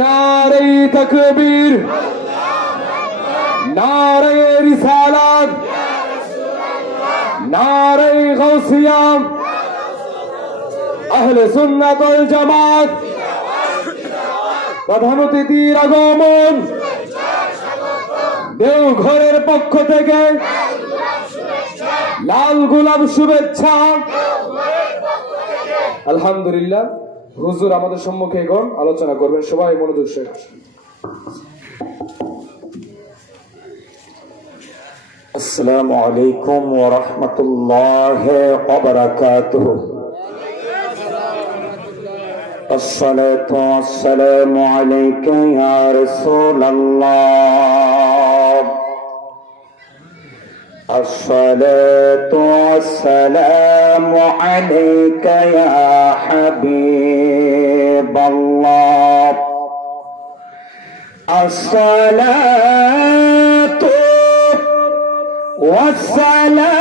নারে তাকবীর, নারে রিসালাত, নারে গাউসিয়া, আহলে সুন্নাত ওয়াল জামাত। প্রধান অতিথির আগমন, দেওঘরের পক্ষ থেকে লাল গোলাপ শুভেচ্ছা। আলহামদুলিল্লাহ, হুজুর আমাদের সম্মুখে এখন আলোচনা করবেন, সবাই মনোযোগ সহকারে। আসসালামু আলাইকুম ওয়া রাহমাতুল্লাহি ওয়া বারাকাতুহু। الصلاة والسلام عليك يا رسول الله، الصلاة والسلام عليك يا حبيب الله، الصلاة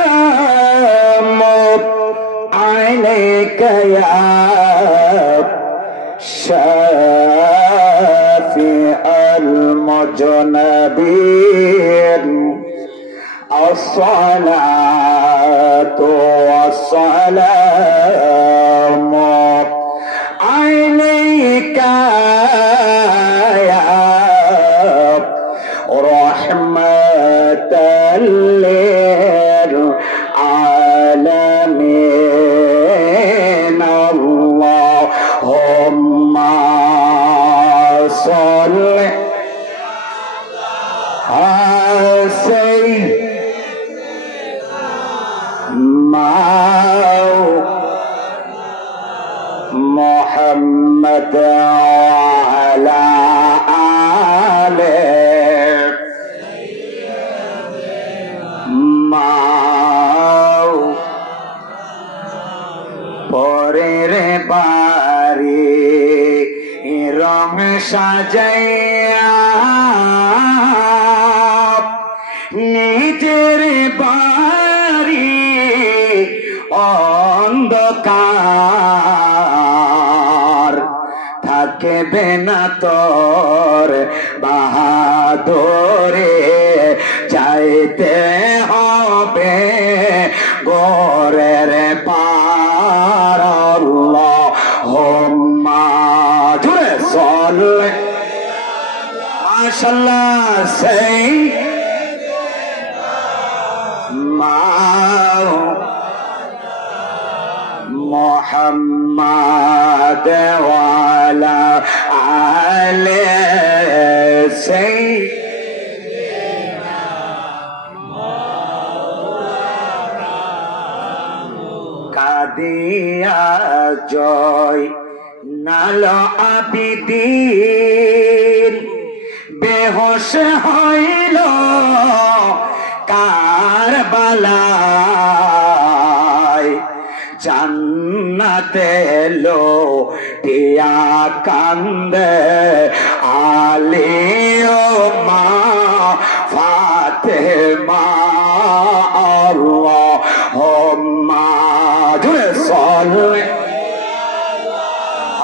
والسلام عليك يا شافع المذنبين، الصلاة والسلام عليك يا رحمة للعالمين، اللهم صل على سيدنا محمد وعلى آله পরের বাড়ি রং সাজাইয়া নিজের বাড়ি অন্ধকার থাকবে না তোর বাহাদুরে, চাইতে হবে গোরের পার। আল্লাহুম্মা জোরে সাল্লি মাশাআল্লাহ সাইয়্যিদনা মুহাম্মাদ ওয়া আলা আলি সাইয়্যিদিনা কাদিয়া জয় নাল আবিদিন বেহোশ হইল কারবালায়, জান্নাতে লো টিয়া কান্দে আলিও মা ফাতেমা। আল্লাহুম্মা জোরে সাল্লি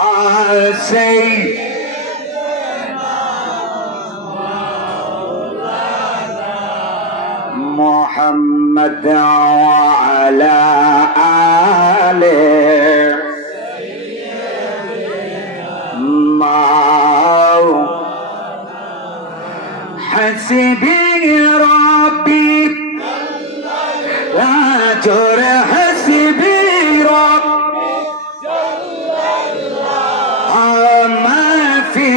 আলা সাইয়্যিদিনা মুহাম্মদ ওয়া আলা আলিহি হাসবি রাব্বি লা জোরে হাসবি রাব্বি মা ফি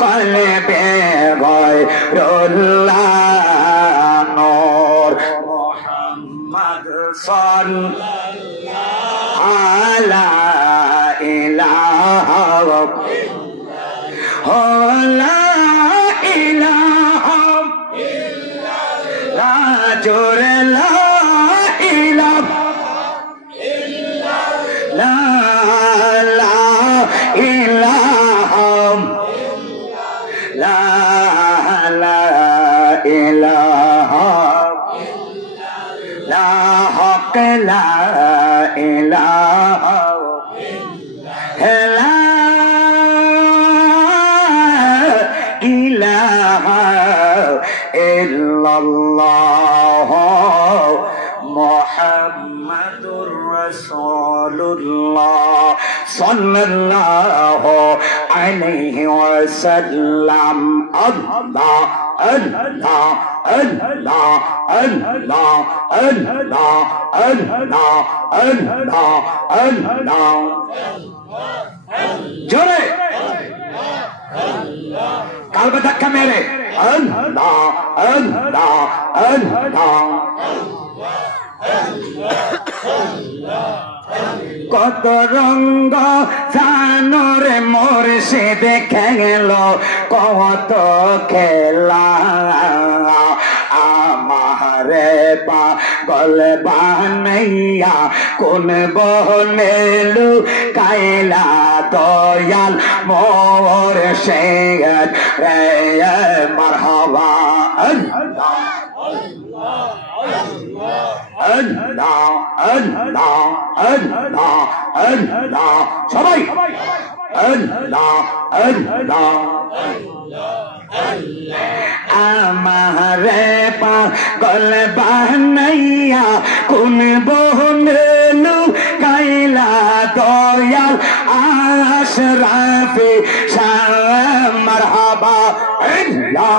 কলবি গায়রুল্লাহ নূর মুহাম্মদ সাল্লাল্লাহু আলা ইলাহা লা ইলাহা ইল্লাল্লাহ জোরে লা ইলাহা ইল্লাল্লাহ ইলাহা লা ইলাহা লা হক লা ইলাহা লা ইলাহা ইল্লাল্লাহ মুহাম্মাদুর রাসূলুল্লাহ সাল্লাল্লাহু আলাইহি ওয়াসাল্লাম আল্লাহ আল্লাহ আল্লাহ আল্লাহ আল্লাহ আল্লাহ আল্লাহ আল্লাহ জোরে কালবে ধাক্কা মেরে আল্লাহ আল্লাহ আল্লাহ কত রঙ্গ জানরে মুর্শিদ খেল কত খেলা আমারে পাগল বানাইয়া কোন বনেলু কাইলা দয়াল মুর্শিদ রে মারহাবা আল্লাহ আল্লাহ আল্লাহ আল্লাহ আল্লাহ সবাই আল্লাহ আল্লাহ আমারে পাগল বানাইয়া কোন বনেলু কাইলা দয়াল আশরাফে শাহ মারহাবা আল্লাহ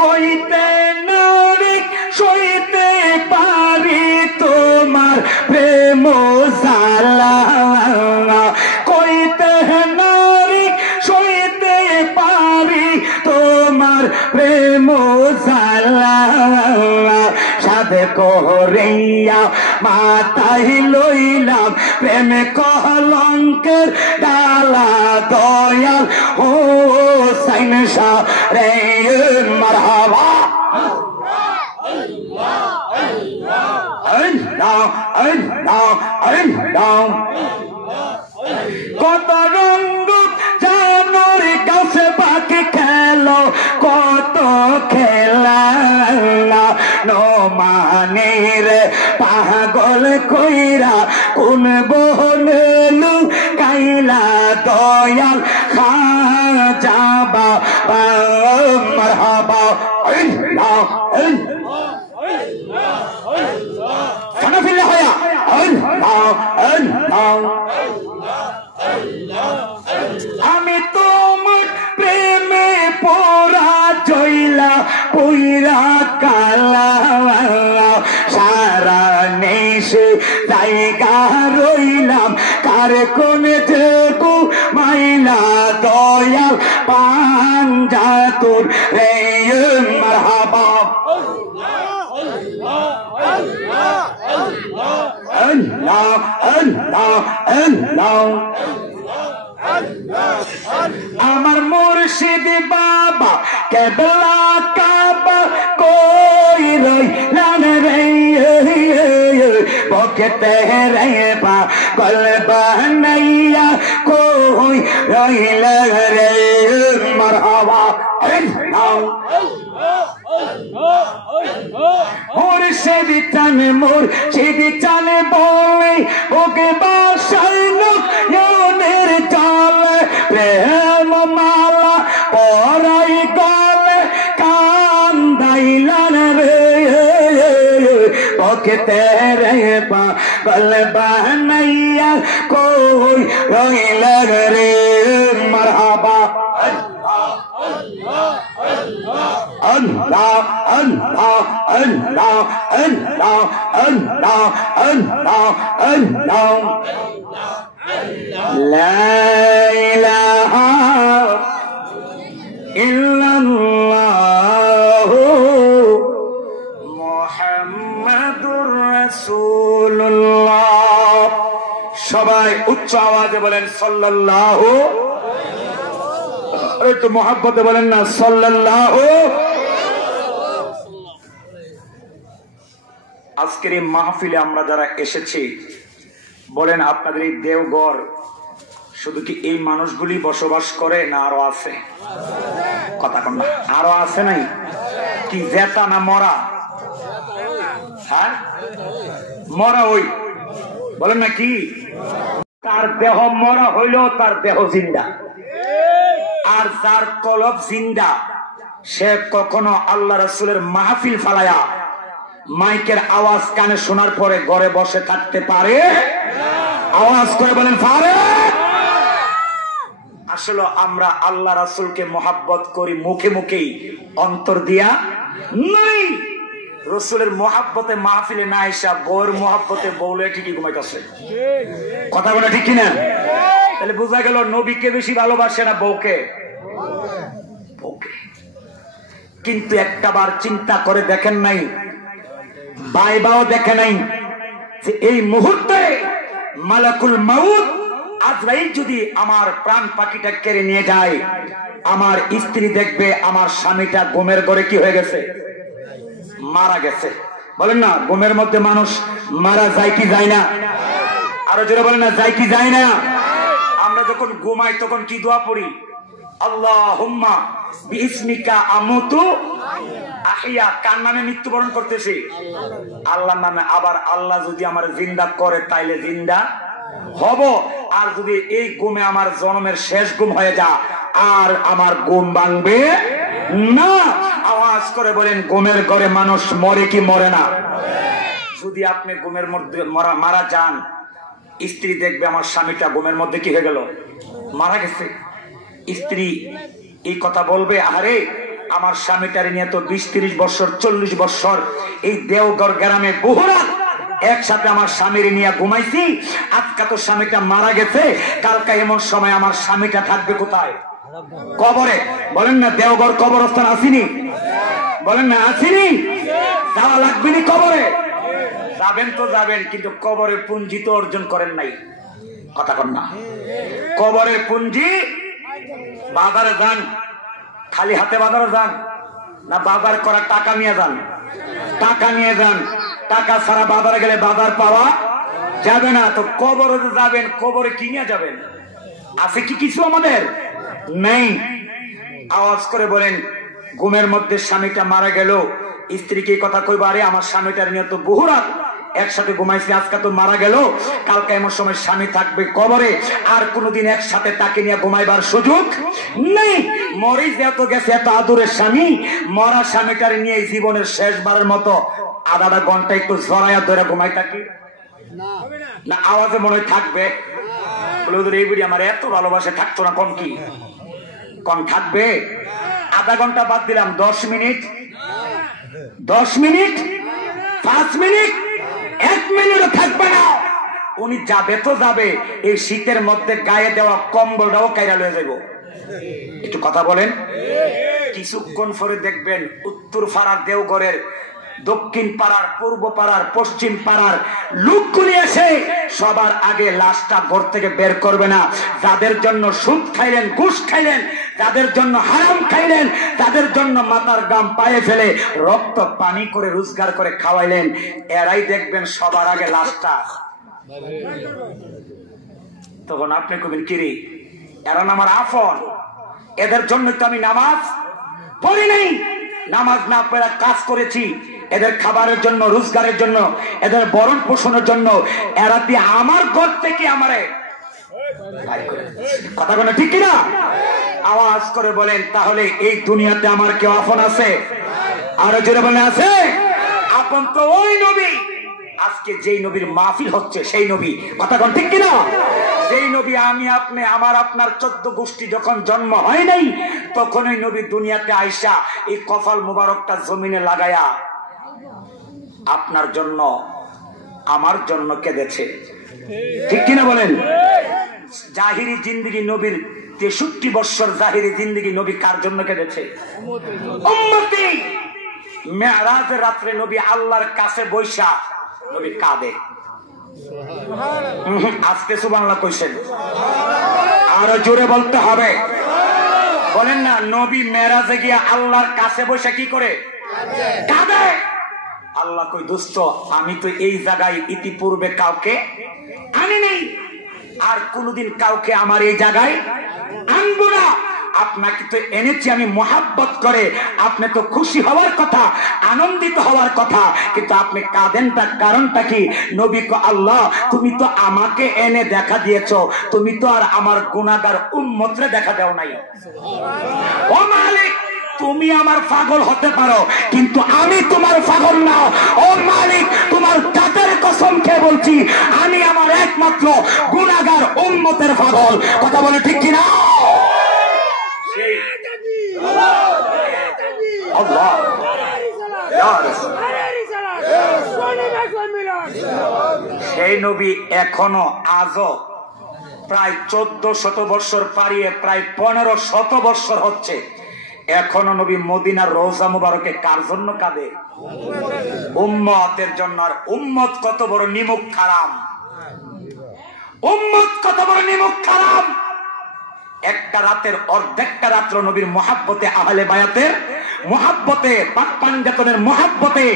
কইতে নরিক সইতে পারি তোমার প্রেম জালা কইতে নরিক সইতে পারি তোমার প্রেম জালা সাধে করিয়া মাথায় লইলাম প্রেম কলঙ্কের ডালা দয়াল ও সাইন শাহ রে মারহাবা আল্লাহ আল্লাহ আল্লাহ কত রঙ্গ জানোর কাছে পাখি খেলো কত খেলা নো মানে রে পাগল কইরা কোন বনেলু কাইলা দয়াল খাজা বাবা মারহাবা আল্লাহ ফানাফিল্লাহ হয়া আল্লাহ আল্লাহ আমি তোমার প্রেমে পড়া জইলা পইরা কালা সারা নেশে জায়গা রইলাম কার কোনে থেকো মাইলা দয়াল পাঞ্জা তোর রে মারহাবা আল্লাহ আল্লাহ আল্লাহ আমার মুর্শিদ বাবা কেবলা কাবা কই রইলাম রে বকেতে রে পাগল বানাইয়া কই রইল রে মারহাবা আল্লাহ মুর্শিদ চান মুর্শিদ চান বলে ওকে বাসায় নয়নের চলে প্রেম মালা পরাই গলে কান্দাইলান রে ওকে তেরে পাগল বানাইয়া কই রইল রে মারহাবা Allah, Allah, Allah, Allah, Allah, Allah, Allah. La ilaha illallah Muhammadur Rasulullah. সবাই উচ্চ আওয়াজে বলেন সাল্লাল্লাহু একটু মোহাব্বতে বলেন না সাল্লাল্লাহু। আজকের এই মাহফিলে আমরা যারা এসেছি বলেন আপনাদের এই দেওঘর শুধু কি এই মানুষগুলি বসবাস করে না আরো আছে? কথা কন না, আরো আছে নাই? কি জেতা না মরা? হ্যাঁ মরা ওই বলেন না কি? তার দেহ মরা হইলেও তার দেহ জিন্দা। আর যার কলব জিন্দা সে কখনো আল্লাহ রাসূলের মাহফিল ফালায়া মাইকের আওয়াজ কানে শোনার পরে ঘরে বসে থাকতে পারে? আওয়াজ করে বলেন পারে? আসলে আমরা আল্লাহ রাসূলকে মহব্বত করি মুখে মুখেই, অন্তর দিয়া নাই। রাসূলের মহব্বতে মাহফিলে না আইসা বউর মহব্বতে বউলে ঠিকই ঘুমাইতেছে। কথা বলে ঠিক কিনা? তাহলে বোঝা গেল নবীকে বেশি ভালোবাসে না বউকে? বউকে। কিন্তু একটাবার চিন্তা করে দেখেন নাই, বাইবাও দেখে নাই যে এই মুহূর্তে মালাকুল মাউত আজরাইল যদি আমার প্রাণ পাখিটা কেড়ে নিয়ে যায়, আমার স্ত্রী দেখবে আমার স্বামীটা ঘুমের ঘরে কি হয়ে গেছে? মারা গেছে। বলেন না, ঘুমের মধ্যে মানুষ মারা যায় কি যায় না? আরো জোরে বলেন না, যায় কি যায় না? আমরা যখন ঘুমাই তখন কি দোয়া পড়ি? আল্লাহুম্মা বিইসমিকা আমুতু আহিয়া। কার নামে মৃত্যুবরণ করতেছি? আল্লাহর নামে। আবার আল্লাহ যদি আমার জিন্দা করে তাইলে জিন্দা হব, আর যদি এই ঘুমে আমার জন্মের শেষ ঘুম হয়ে যা আর আমার ঘুম ভাঙবে না। আওয়াজ করে বলেন, ঘুমের ঘরে মানুষ মরে কি মরে না? যদি আপনি ঘুমের মধ্যে মারা যান, স্ত্রী দেখবে আমার স্বামীটা ঘুমের মধ্যে কি হয়ে গেল? মারা গেছে। স্ত্রী এই কথা বলবে, আরে আমার স্বামীটারে নিয়ে তো 20-30 বছর 40 বছর এই দেওঘর গ্রামে বহুরাত একসাথে আমার স্বামীর নিয়ে ঘুমাইছি, আজকে তো স্বামীটা মারা গেছে, কালকে এমন সময় আমার স্বামীটা থাকবে কোথায়? কবরে। বলেন না, দেওঘর কবরস্থান আসেনি? বলেন না, আসেনি? যাওয়া লাগবে নি কবরে? যাবেন তো যাবেন, কিন্তু কবরের পুঞ্জি তো অর্জন করেন নাই। কথা কন না? কবরের পুঞ্জি বাজারে যান, খালি হাতে বাজারে যান না বাজার করার টাকা নিয়ে যান? টাকা নিয়ে যান। টাকা ছাড়া বাজারে গেলে বাজার পাওয়া যাবে না। তো কবরে যাবেন, কবরে কি নিয়ে যাবেন? আছে কি কিছু আমাদের? নেই। আওয়াজ করে বলেন, ঘুমের মধ্যে স্বামীটা মারা গেল, স্ত্রীকে কথা কইবা, আরে আমার স্বামীটার নিয়ে তো বহু রাত একসাথে ঘুমাইছি, আজকে তো মারা গেল, কালকে এমন সময় স্বামী থাকবে কবরে, আর কোনোদিন একসাথে তাকে নিয়ে ঘুমাইবার সুযোগ নেই। মরে যেত গেছে এত আদরের স্বামী, মরা স্বামীটার নিয়ে জীবনের শেষবারের মতো আধা ঘন্টা একটু জড়াইয়া ধরে ঘুমাই থাকি না? আওয়াজে মনে থাকবে? এই বুড়ি আমার এত ভালোবাসে, থাকতো না কম কি? কম থাকবে? আধা ঘন্টা বাদ দিলাম, 10 মিনিট, 10 মিনিট, 5 মিনিট, 1 মিনিটও থাকবে না। উনি যাবে তো যাবে, এই শীতের মধ্যে গায়ে দেওয়া কম্বলটাও কাইরা লয়ে যাইব। একটু কথা বলেন। কিছুক্ষণ পরে দেখবেন উত্তর পাড়ার দেওঘরের, দক্ষিণ পাড়ার, পূর্ব পাড়ার, পশ্চিম পাড়ার লোকগুলি এসে সবার আগে লাশটা ঘর থেকে বের করবে না। যাদের জন্য সুদ খাইলেন, ঘুষ খাইলেন, যাদের জন্য হারাম খাইলেন, তাদের জন্য মাথার গাম পায়ে ফেলে রক্ত পানি করে রোজগার করে খাওয়াইলেন, এরাই দেখবেন সবার আগে লাশটা। তখন আপনি কবেন, কিরে এরা আমার আপন, এদের জন্য তো আমি নামাজ পড়ি নাই, নামাজ না পড়ে কাজ করেছি, এদের খাবারের জন্য, রোজগারের জন্য, এদের ভরণ পোষণের জন্য, এরা দিয়ে আমার ঘর থেকে আমারে কথা বলে ঠিক কিনা? আওয়াজ করে বলেন, তাহলে এই দুনিয়াতে আমার কেউ আপন আছে? আরো জোরে বলে আছে? আপন তো ওই নবী, আজকে যেই নবীর মাহফিল হচ্ছে সেই নবী। কথা কোন ঠিক কিনা? যেই নবী আমি আপনি, আমার আপনার 14 গোষ্ঠী যখন জন্ম হয় নাই, তখন ওই নবী দুনিয়াতে আইসা এই কপাল মুবারকটা জমিনে লাগায়া আপনার জন্য, আমার জন্য কেঁদেছে। ঠিক কিনা বলেন? জাহিরি জিন্দেগি নবীর 63 বছর জাহিরি জিন্দেগি নবী কার জন্য কেঁদেছে? উম্মতি। মেরাজের রাত্রে নবী আল্লাহর কাছে বৈশা নবী কাঁদে। আজকে সুবহানাল্লাহ কইছেন, আরো জোরে বলতে হবে। বলেন না, নবী মেরাজে গিয়ে আল্লাহর কাছে বৈশা কি করে? কাঁদে। আল্লাহ কই, দোস্ত আমি তো এই জায়গায় ইতিপূর্বে কাউকে আনি নাই, আর কোনদিন কাউকে আমার এই জায়গায় আনবো না। আপনাকে তো এনেছি আমি মোহাব্বত করে, আপনি তো খুশি হওয়ার কথা, আনন্দিত হওয়ার কথা, কিন্তু আপনি কাঁদেন তার কারণটা কি? নবী কো আল্লাহ তুমি তো আমাকে এনে দেখা দিয়েছো, তুমি তো আর আমার গুনাহগার উম্মতরে দেখা দাও নাই। ও মালিক তুমি আমার পাগল হতে পারো, কিন্তু আমি তোমার পাগল না। ও মালিক তোমার জাতের কসম খেয়ে বলছি, আমি আমার একমাত্র গুনাহগার উম্মতের পাগল। কথা বলে ঠিক কিনা? আল্লাহ সেই নবী এখনো আজও প্রায় 1400 বছর পারিয়ে প্রায় 1500 বছর হচ্ছে, এখনো নবী মদিনার রওজা মুবারকে কার জন্য কাঁদে? উম্মতের জন্য। আর উম্মত কত বড় নিমুখ খারাম, উম্মত কত বড় নিমুখ খারাম। একটা রাতের অর্ধেকটা রাত্র নবীর মহাব্বতে, আহলে বায়াতের মহাব্বতে, পাক পাঞ্জাতনের মহাব্বতে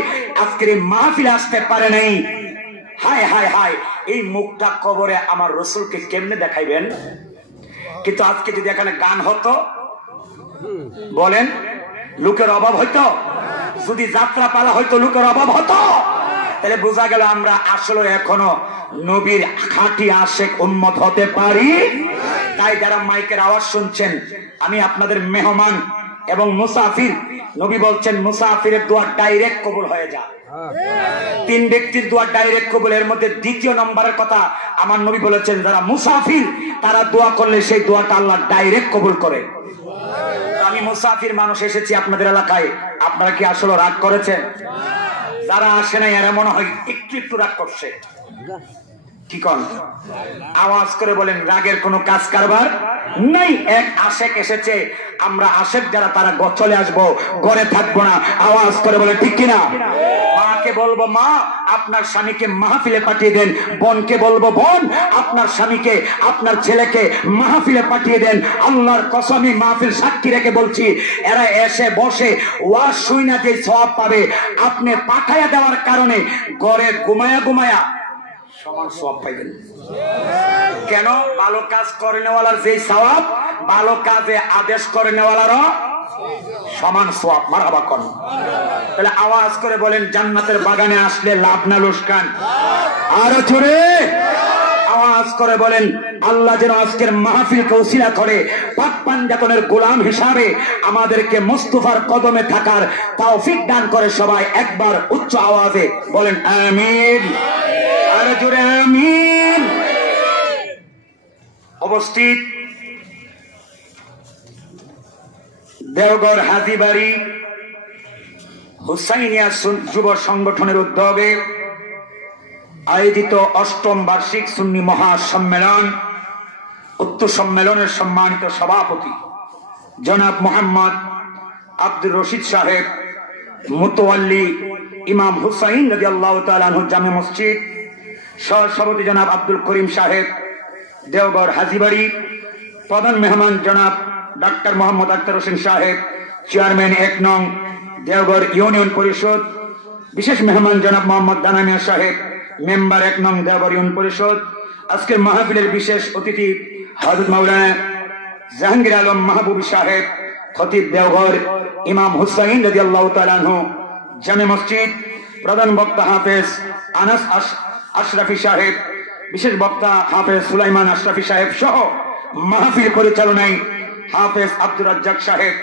আজকের এই মাহফিলে আসতে পারে নাই। হায় হায় হায়, এই মুখটা কবরে আমার রসুলকে কেমনে দেখাইবেন? কিন্তু আজকে যদি এখানে গান হতো, বলেন লোকের অভাব হইতো? যদি যাত্রা পালা হইতো লোকের অভাব হতো? তাহলে বোঝা গেল আমরা আসলে এখনো নবীর খাঁটি আশেক উম্মত হতে পারি। তাই যারা মাইকের আওয়াজ শুনছেন, আমি আপনাদের মেহমান এবং মুসাফির। নবী বলছেন মুসাফিরের দোয়া ডাইরেক্ট কবুল হয়ে যায়। 3 ব্যক্তির দোয়া ডাইরেক্ট কবুল। এর মধ্যে দ্বিতীয় নম্বরের কথা আমার নবী বলেছেন, যারা মুসাফির তারা দোয়া করলে সেই দোয়াটা আল্লাহ ডাইরেক্ট কবুল করে। আমি মুসাফির মানুষ, এসেছি আপনাদের এলাকায়, আপনারা কি আসলে রাগ করেছেন? যারা আসে নাই এরা মনে হয় একটু একটু রাগ করছে। কি কন? আওয়াজ করে বলেন রাগের কোনো কাজ কারবার নাই। এক আশেক এসেছে, আমরা আশেক যারা তারা চলে আসবো, ঘরে থাকবো না। আওয়াজ করে বলে ঠিক কিনা? মাকে বলবো মা আপনার স্বামীকে মাহফিলে পাঠিয়ে দেন, বোনকে বলবো বোন আপনার স্বামীকে, আপনার ছেলেকে মাহফিলে পাঠিয়ে দেন। আল্লাহর কসমি মাহফিল সাক্ষী রেখে বলছি, এরা এসে বসে ওয়াজ শুইনা যে সওয়াব পাবে, আপনি পাঠাইয়া দেওয়ার কারণে ঘরে ঘুমায়া ঘুমায়া সমান সওয়াব পাইবেন। কেন? ভালো কাজ করে নেওয়ালার যে সওয়াব, ভালো কাজে আদেশ করে নেওয়ালারও সমান সওয়াব। মারহাবা কোন? তাহলে আওয়াজ করে বলেন জান্নাতের বাগানে আসলে লাভ না লোকসান? আর জোরে আওয়াজ করে বলেন আল্লাহ যেন আজকের মাহফিলকে ওসিলা করে পাক পাঞ্জাতনের গোলাম হিসাবে আমাদেরকে মুস্তাফার কদমে থাকার তৌফিক দান করে। সবাই একবার উচ্চ আওয়াজে বলেন আমিন। আর জোরে আমিন। উপস্থিত দেওঘর হাজীবাড়ি হুসাইনিয়া যুব সংগঠনের উদ্যোগে আয়োজিত 8ম বার্ষিক সুন্নি মহাসম্মেলন, উক্ত সম্মেলনের সম্মানিত সভাপতি জনাব মোহাম্মদ আব্দুর রশিদ সাহেব, মুতওয়াল্লি ইমাম হুসাইন রাদিয়াল্লাহু তাআলা আনহু জামে মসজিদ, সভাপতি জনাব আব্দুল করিম সাহেব দেওঘর হাজীবাড়ি, প্রধান মেহমান জনাব ডাক্তার মোহাম্মদ আক্তার হোসেন সাহেব, চেয়ারম্যান 1 নং দেওঘর ইউনিয়ন পরিষদ, বিশেষ মেহমান জনাব মোহাম্মদ দানামিয়া সাহেব, মেম্বার 1 নং দেওঘর ইউনিয়ন পরিষদ। আজকের মাহফিলের বিশেষ অতিথি হযরত মাওলানা জাহাঙ্গীর আলম মাহবুবী সাহেব, খতিব দেওঘর ইমাম হুসাইন রাদিয়াল্লাহু তাআলা আনহু জামে মসজিদ, প্রধান বক্তা হাফেজ আনাস আশরাফি সাহেব, বিশেষ বক্তা হাফেজ সুলাইমান আশরাফি সাহেব সহ মাহফিল পরিচালনায় হাফেজ আব্দুর রাজ্জাক সাহেব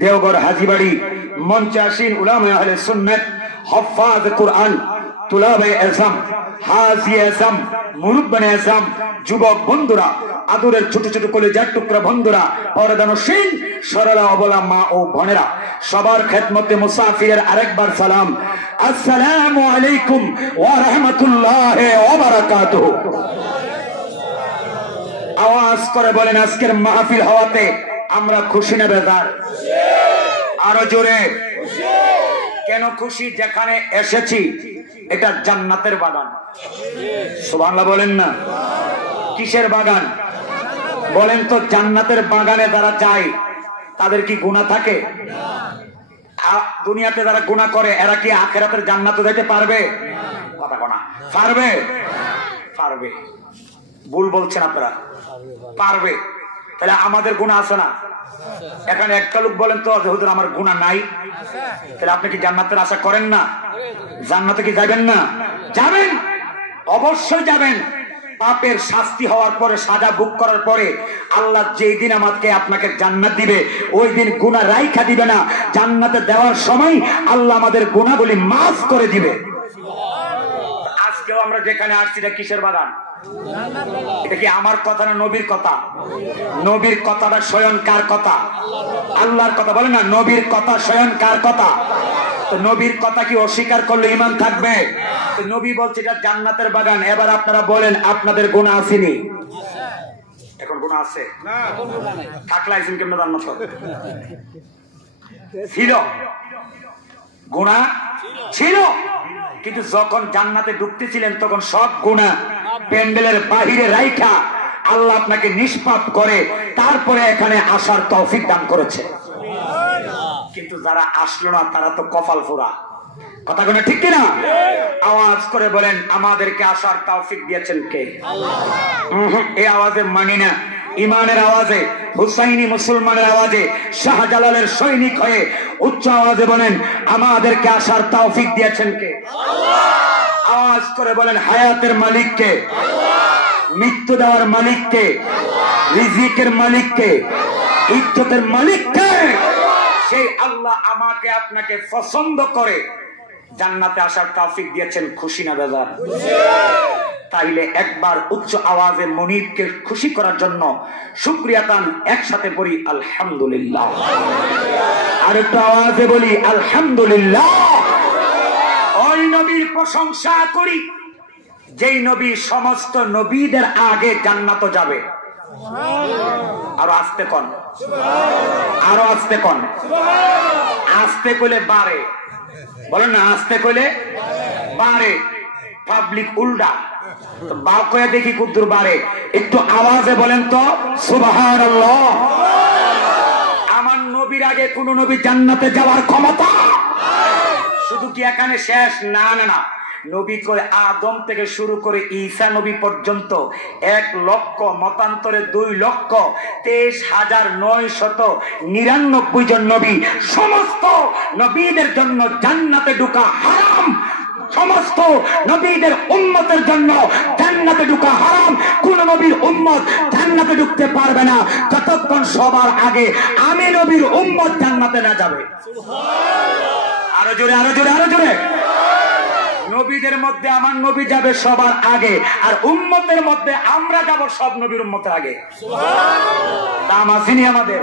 দেওঘর হাজীবাড়ি, মঞ্চে আসীন উলামায়ে আহলে সুন্নাত, হুফাজ কুরআন, তুলাবে ইলম, হাজি আজম, মুরব্বানে আজম, যুবক বন্ধুরা, আদরের ছোট ছোট কলিজার টুকরা বন্ধুরা, পরদানশীল সরলা অবলা মা ও বোনেরা, সবার খেদমতে মুসাফিরের আরেকবার সালাম, আসসালামু আলাইকুম ওয়া রাহমাতুল্লাহি ওয়া বারাকাতুহু। আওয়াজ করে বলেন আজকের মাহফিল হওয়াতে আমরা খুশি না বেজার? আরো জোরে। কেন খুশি? যেখানে এসেছি এটা জান্নাতের বাগান। সুবহানাল্লাহ বলেন না? কিসের বাগান বলেন তো? জান্নাতের বাগানে যারা যায় তাদের কি গুনাহ থাকে? দুনিয়াতে যারা গুনাহ করে এরা কি আখিরাতের জান্নাতে যেতে পারবে? কথা কোনা পারবে? পারবে। ভুল বলছেন আপনারা, পারবে। তাহলে আমাদের গুনাহ আছে না? এখানে একটা লোক বলেন তো যে হুজুর আমার গুনাহ নাই, তাহলে আপনি কি জান্নাতের আশা করেন না? জান্নাতে কি যাবেন না? যাবেন, অবশ্যই যাবেন। পাপের শাস্তি হওয়ার পরে, সাজা ভোগ করার পরে আল্লাহ যেই দিন আমাকে আপনাকে জান্নাত দিবে, ওই দিন গুনাহ রাইখা দিবে না। জান্নাতে দেওয়ার সময় আল্লাহ আমাদের গুনাহগুলি মাফ করে দিবে। আজকেও আমরা যেখানে আসছি এটা কিসের বাগান? এটা কি আমার কথা না নবীর কথা? নবীর কথাটা স্বয়ং কার কথা? আল্লাহর কথা। বলে না নবীর কথা স্বয়ং কার কথা? তো নবীর কথা কি অস্বীকার করলে ঈমান থাকবে? তো নবী বলছে এটা জান্নাতের বাগান। এবার আপনারা বলেন আপনাদের গুনাহ আসেনি? এখন গুনাহ আছে না? থাকলে আইছেন কেমনে জান্নাত? ছিল, গুনাহ ছিল, কিন্তু যখন জান্নাতে ঢুকতেছিলেন তখন সব গুনাহ প্যান্ডেলের বাহিরে রাইখা আল্লাহ আপনাকে নিষ্পাপ করে তারপরে এখানে আসার তৌফিক দান করেছে। কিন্তু যারা আসলো না তারা তো কপাল ফোড়া। কথা কোন ঠিক কিনা? আওয়াজ করে বলেন আমাদেরকে আসার তৌফিক দিয়েছেন কে? এই আওয়াজে মানি না। ইমানের আওয়াজে, হুসাইনি মুসলমানের আওয়াজে, শাহজালালের সৈনিক হয়ে উচ্চ আওয়াজে বলেন আমাদেরকে আসার তৌফিক দিয়েছেন কে? আওয়াজ করে বলেন হায়াতের মালিক কে? মৃত্যু দেওয়ার মালিক কে? রিজিকের মালিক কে? ইজ্জতের মালিক কে? সেই আল্লাহ আমাকে আপনাকে পছন্দ করে জান্নাতে আসার তৌফিক দিয়েছেন। খুশি না বেজার? তাইলে একবার উচ্চ আওয়াজে মনিবকে খুশি করার জন্য শুকরিয়া তান একসাথে পড়ি আলহামদুলিল্লাহ। আর একটু আওয়াজে বলি আলহামদুলিল্লাহ। ওই নবীর প্রশংসা করি যেই নবী সমস্ত নবীদের আগে জান্নাতে যাবে। আরো আস্তে কোন, আরো আস্তে কোন। আস্তে কইলে বাড়ে, বলেন না আস্তে কইলে বাড়ে। পাবলিক উল্টা তো বাউ কয়ে দেখি কুদ্দুর বাড়ে। একটু আওয়াজে বলেন তো সুবহানাল্লাহ। আমার নবীর আগে কোন নবী জান্নাতে যাওয়ার ক্ষমতা? শুধু কি এখানে শেষ? না না না, নবী করে আদম থেকে শুরু করে ঈসা নবী পর্যন্ত 1,00,000 মতান্তরে 2,23,999 জন নবী, সমস্ত নবীদের জন্য জান্নাতে ঢোকা হারাম। সমস্ত নবীদের উম্মতের জন্য জান্নাতে ঢোকা হারাম। কোন নবীর উম্মত জান্নাতে ঢুকতে পারবে না যতক্ষণ সবার আগে আমি নবীর উম্মত জান্নাতে না যাবে। আরো জোরে, আরো জোরে, আরো জোরে। নবীদের মধ্যে আমার নবী যাবে সবার আগে, আর উম্মতের মধ্যে আমরা যাব সব নবীর উম্মতের আগে। দাম আসেনি আমাদের?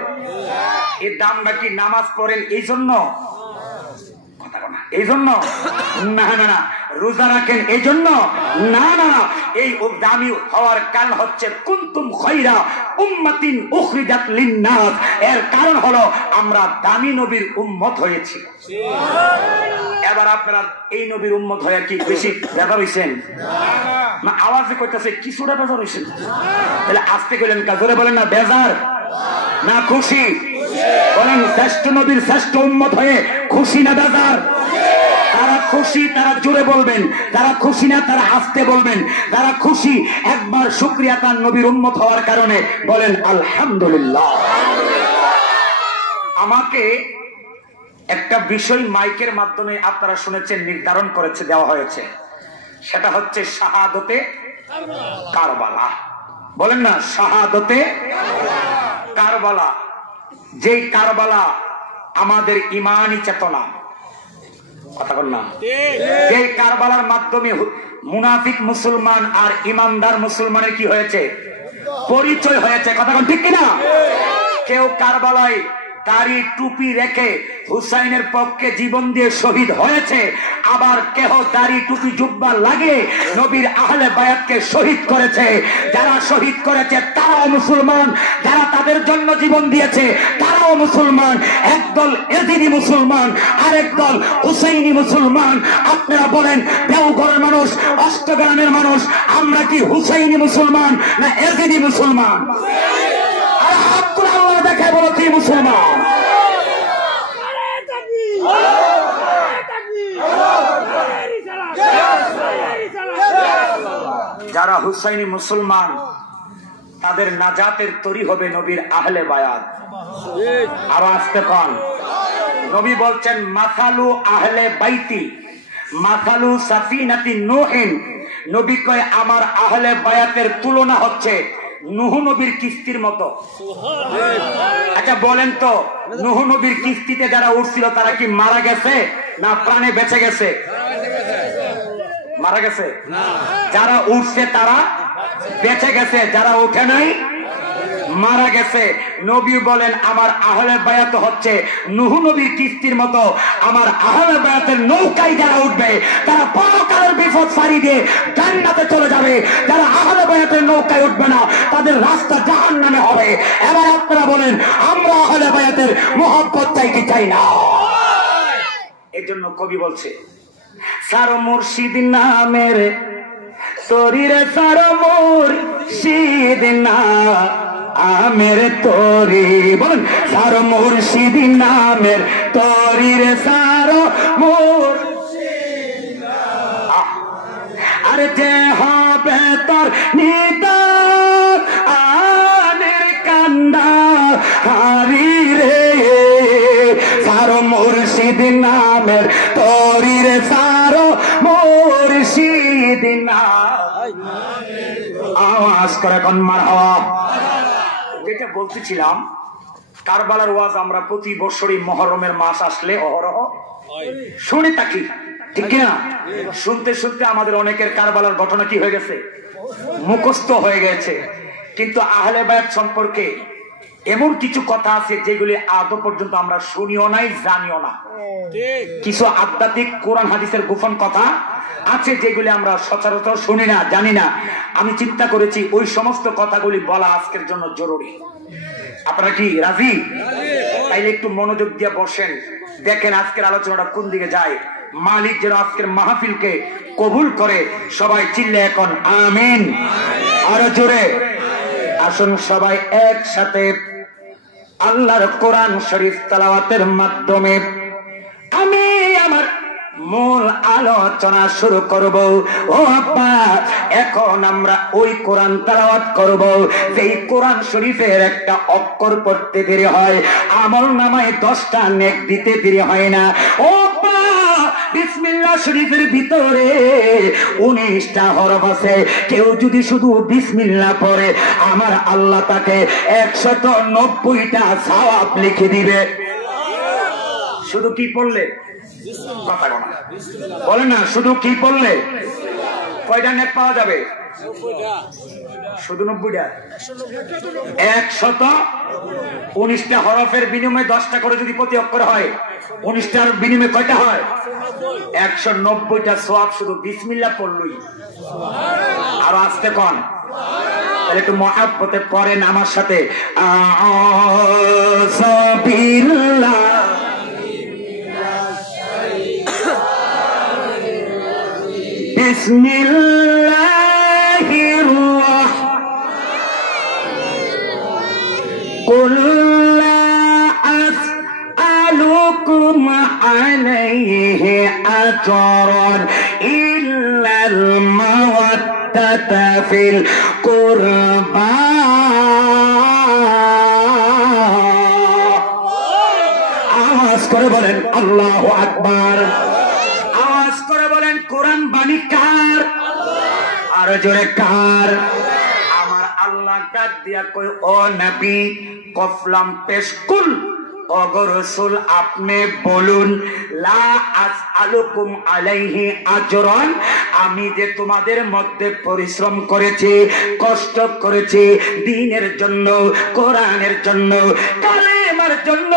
এই দামটা কি নামাজ পড়েন এই জন্য? এই জন্য না, না না। রোজা রাখেন এই জন্য না, না না। এই দামি হওয়ার কারণ হচ্ছে কুনতুম খায়রা উম্মাতিন উখরিজাত লিন-নাস। এর কারণ হলো আমরা দামি নবীর উম্মত হয়েছি। এবার আপনারা এই নবীর উম্মত হয়ে কি বেশি বেজার হইছেন? না আওয়াজে কইতাছে কিছুটা বেজার হইছেন। তাহলে আস্তে কইলেন কা? জোরে বলেন না বেজার না খুশি? বলেন শ্রেষ্ঠ নবীর শ্রেষ্ঠ উম্মত হয়ে খুশি না বেজার? তারা খুশি তারা জোরে বলবেন, তারা খুশি না তারা আস্তে বলবেন। তারা খুশি একবার শুকরিয়া তার নবীর উম্মত হওয়ার কারণে বলেন আলহামদুলিল্লাহ। আমাকে একটা বিষয় মাইকের মাধ্যমে আপনারা শুনেছেন নির্ধারণ করেছে, দেওয়া হয়েছে। সেটা হচ্ছে শাহাদতে কারবালা। বলেন না শাহাদতে কারবালা। যেই কারবালা আমাদের ইমানি চেতনা, কথা বল না, যেই কারবালার মাধ্যমে মুনাফিক মুসলমান আর ইমানদার মুসলমানের কি হয়েছে? পরিচয় হয়েছে। কথা বল ঠিক কিনা? কেউ কারবালায় দাড়ি টুপি রেখে হুসাইনের পক্ষে জীবন দিয়ে শহীদ হয়েছে, আবার কেহ দাড়ি টুপি জুব্বা লাগিয়ে নবীর আহলে বায়াতকে শহীদ করেছে। যারা শহীদ করেছে তারাও মুসলমান, যারা তাদের জন্য জীবন দিয়েছে তারাও মুসলমান। একদল এজিদি মুসলমান, আরেক দল হুসাইনি মুসলমান। আপনারা বলেন দেওঘরের মানুষ, অষ্টগ্রামের মানুষ, আমরা কি হুসাইনি মুসলমান না এজিদি মুসলমান? আর হাত করে আল্লাহ দেখায় বলো কি মুসলমান? যারা হুসাইনি মুসলমান তাদের নাজাতের তরি হবে নবীর আহলে বায়াত। আরো আসতে কন। নবী বলছেন মাসালু আহলে বাইতি মাসালু সাফিনাতি নূহিন। নবী কয় আমার আহলে বায়াতের তুলনা হচ্ছে নূহ নবীর কিস্তির মতো। আচ্ছা বলেন তো, নূহ নবীর কিস্তিতে যারা উঠছিল তারা কি মারা গেছে না প্রাণে বেঁচে গেছে? মারা গেছে। যারা উঠছে তারা বেঁচে গেছে, যারা উঠে নাই মারা গেছে। নবী বলেন আমার আহলে বায়াত হচ্ছে নূহ নবীর কিস্তির মতো। আমার আহলে বায়াতের নৌকায় যারা উঠবে তারা পরকালের বিপদ সারি দিয়ে জান্নাতে চলে যাবে। যারা আহলে বায়াতের নৌকায় উঠবে না তাদের রাস্তা জাহান্নামে হবে। এবার আপনারা বলেন আমরা আহলে বায়াতের মহব্বত চাই কি চাই না? এই জন্য কবি বলছে সার মুর্শিদ নামের শরীরে সার মুর্শিদ না আমের তরি। বলেন সার মুর্শিদ নামের তরির সার মুর্শিদ। আরে যে হবে তোর নিদান আনের কান্দা হারি রে সার মুর্শিদ নামের তরির সার মুর্শিদ না। আওয়াজ করে কোন মারহাবা। যেটা বলতেছিলাম কারবালার ওয়াজ আমরা প্রতি বছরই মুহররমের মাস আসলে অহরহ শুনে থাকি, ঠিক কিনা? শুনতে শুনতে আমাদের অনেকের কারবালার ঘটনা কি হয়ে গেছে, মুখস্থ হয়ে গেছে। কিন্তু আহলে বায়াত সম্পর্কে এমন কিছু কথা আছে যেগুলি আদৌ পর্যন্ত আমরা শুনিও নাই, জানিও না। কিছু আধ্যাত্মিক কোরআন হাদিসের গোপন কথা আছে যেগুলি আমরা সচরাচর শুনি না, জানি না। আমি চিন্তা করেছি ওই সমস্ত কথাগুলি বলা আজকের জন্য জরুরি। আপনারা কি রাজি? তাইলে একটু মনোযোগ দিয়ে বসেন, দেখেন আজকের আলোচনাটা কোন দিকে যায়। মালিক যেন আজকের মাহফিলকে কবুল করে। সবাই চিল্লে এখন আমিন, আরো জোরে। আসুন সবাই একসাথে আল্লাহর কোরআন শরীফ তেলাওয়াতের মাধ্যমে আমি আমার মূল আলোচনা শুরু করব। ও আব্বা, এখন আমরা ওই কোরআন তেলাওয়াত করব যেই কোরআন শরীফের একটা অক্ষর পড়তে দেরি হয় আমল নামায় 10টা নেক দিতে দেরি হয় না। ও আব্বা, বিসমিল্লাহ শরীফের ভিতরে 19টা হরফ আছে। কেউ যদি শুধু বিসমিল্লাহ পড়ে আমার আল্লাহ তাকে 190টা সওয়াব লিখে দিবে। শুধু কি পড়লে? কথা বলে না, শুধু কি পড়লে কয়টা নেক পাওয়া যাবে? শুধু 90টা। 119টা হরফের বিনিময়ে 10টা করে যদি প্রতি অক্ষর হয়, 19টার বিনিময়ে কয়টা হয়? 190টা সওয়াব শুধু বিসমিল্লাহ পড়লই। আর আস্তে কোন, তাহলে একটু মহাব্বতে পড়েন আমার সাথে। আউযু বিল্লাহ বিসমিল্লাহির রাহমানির কুল লা আসআলুকুম আলাইহি আজরান ইল্লাল মাওয়াদ্দাতা ফিল কুরবা। আওয়াজ করে বলেন আল্লাহু আকবার। আওয়াজ করে বলেন কোরআন বাণী কার? আর জোরে কার? আমার আল্লাহ ডাক দিয়া কই, ও নবী কফলাম পেশকুল, ওগো রাসূল আপনি বলুন, লা আসআলুকুম আলাইহি আজরান, আমি যে তোমাদের মধ্যে পরিশ্রম করেছি, কষ্ট করেছি দ্বীনের জন্য, কোরআনের জন্য, কালেমার জন্য,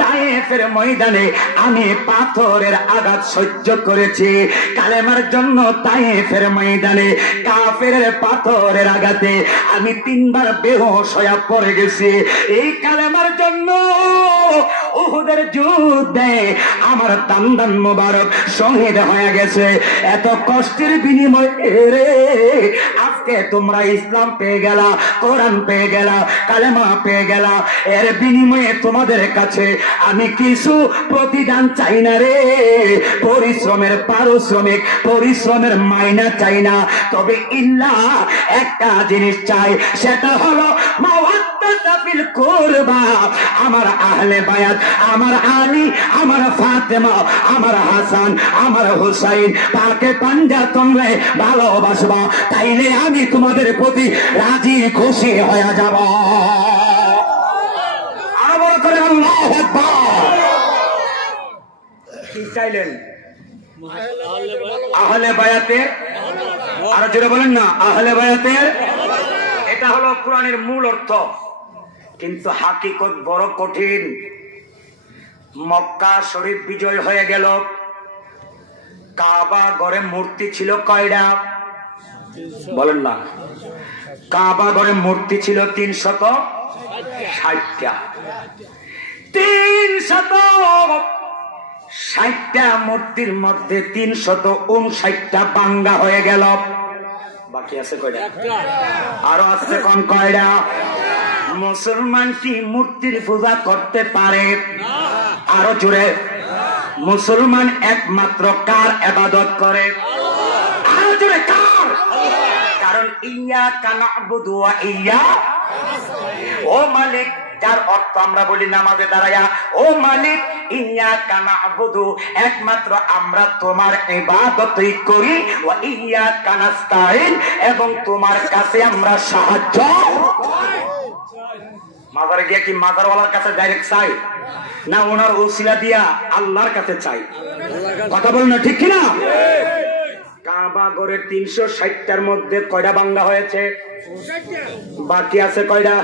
তায়েফের ময়দানে আমি পাথরের আঘাত সহ্য করেছি। কালেমার জন্য তায়েফের ময়দানে কাফেরের পাথরের আঘাতে আমি 3 বার বেহুশ হয়ে পড়ে গেছি। এই কালেমার জন্য উহুদের যুদ্ধে আমার দান্দান মোবারক শহীদ হয়ে গেছে। এত কষ্টের বিনিময়ে রে আজকে আজকে তোমরা ইসলাম পেয়ে গেলা, কোরআন পেয়ে গেলা, কালেমা পেয়ে গেলা, এর বিনিময়ে তোমাদের কাছে আমি কিছু প্রতিদান চাই না রে, পরিশ্রমের পারিশ্রমিক, পরিশ্রমের মাইনা চাই না, তবে ইল্লা একটা জিনিস চাই, সেটা হলো মাওয়াদ্দাতাফিল কুরবা। আমার আহলে বায়াত, আমার আলী, আমার ফাতেমা, আমার হাসান, আমার হুসাইন, তাকে পাঞ্জাতন রে ভালোবাসবা, তাইলে আমি তোমাদের প্রতি রাজি খুশি হয়ে যাব। আবার করে আল্লাহু আকবার। কি চাইলেন? আহলে বায়াতের, আর জোরে বলেন না, আহলে বায়াতের। এটা হলো কোরআনের মূল অর্থ, কিন্তু হাকিকত বড় কঠিন। মক্কা শরীফ বিজয় হয়ে গেল, কাবা ঘরে মূর্তি ছিল কয়টা? বলেন না। কাবা ঘরে মূর্তি ছিল 360টা। 360টা মূর্তির মধ্যে 359টা বাঙ্গা হয়ে গেল, বাকি আছে কয়টা? আরো আছে কোন কয়টা? মুসলমান কি মূর্তির পূজা করতে পারে? আরো জোরে। মুসলমান একমাত্র কার ইবাদত করে? আরো জোরে, কার? কারণ ইয়্যাকা না'বুদু ওয়া ও মালিক, যার অর্থ আমরা বলি নামাজে দাঁড়ায়া, ও মালিক ইয়্যাকা না'বুদু, একমাত্র আমরা তোমার ইবাদতই করি, ওয়া ইয়্যাকা নাস্তাইন, এবং তোমার কাছে আমরা সাহায্য। মাজারে গিয়ে কি মাজারওয়ালার কাছে ডাইরেক্ট চাই না ওনার ওসিলা দিয়া আল্লাহর কাছে চাই? কথা বল না, ঠিক কিনা? কাবা ঘরে 360টার মধ্যে কয়টা বাঙ্গা হয়েছে? বাকি আছে কয়টা?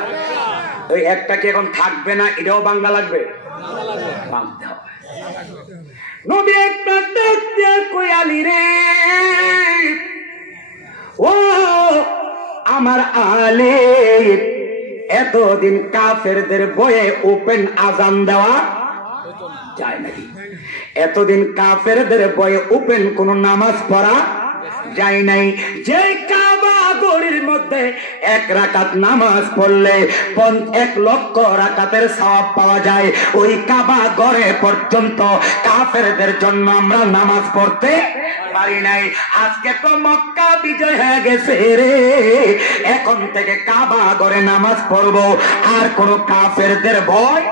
ওই একটা কি এখন থাকবে না? এটাও বাঙ্গা লাগবে, বাঁধতে হবে। নবী একটা দেখতে কই আলী রে, ও আমার আলী, এতদিন কাফেরদের বয়ে ওপেন আজান দেওয়া যায় নাকি? এতদিন কাফেরদের বয়ে ওপেন কোন নামাজ পড়া যায় নাই। যে কাবা ঘরের মধ্যে 1 রাকাত নামাজ পড়লে 1 লক্ষ রাকাতের সওয়াব পাওয়া যায়, ওই কাবা ঘরে পর্যন্ত কাফেরদের জন্য আমরা নামাজ পড়তে পারি নাই। আজকে তো মক্কা বিজয় হয়ে গেছে রে, এখন থেকে কাবা ঘরে নামাজ পড়বো, আর কোন কাফেরদের ভয়।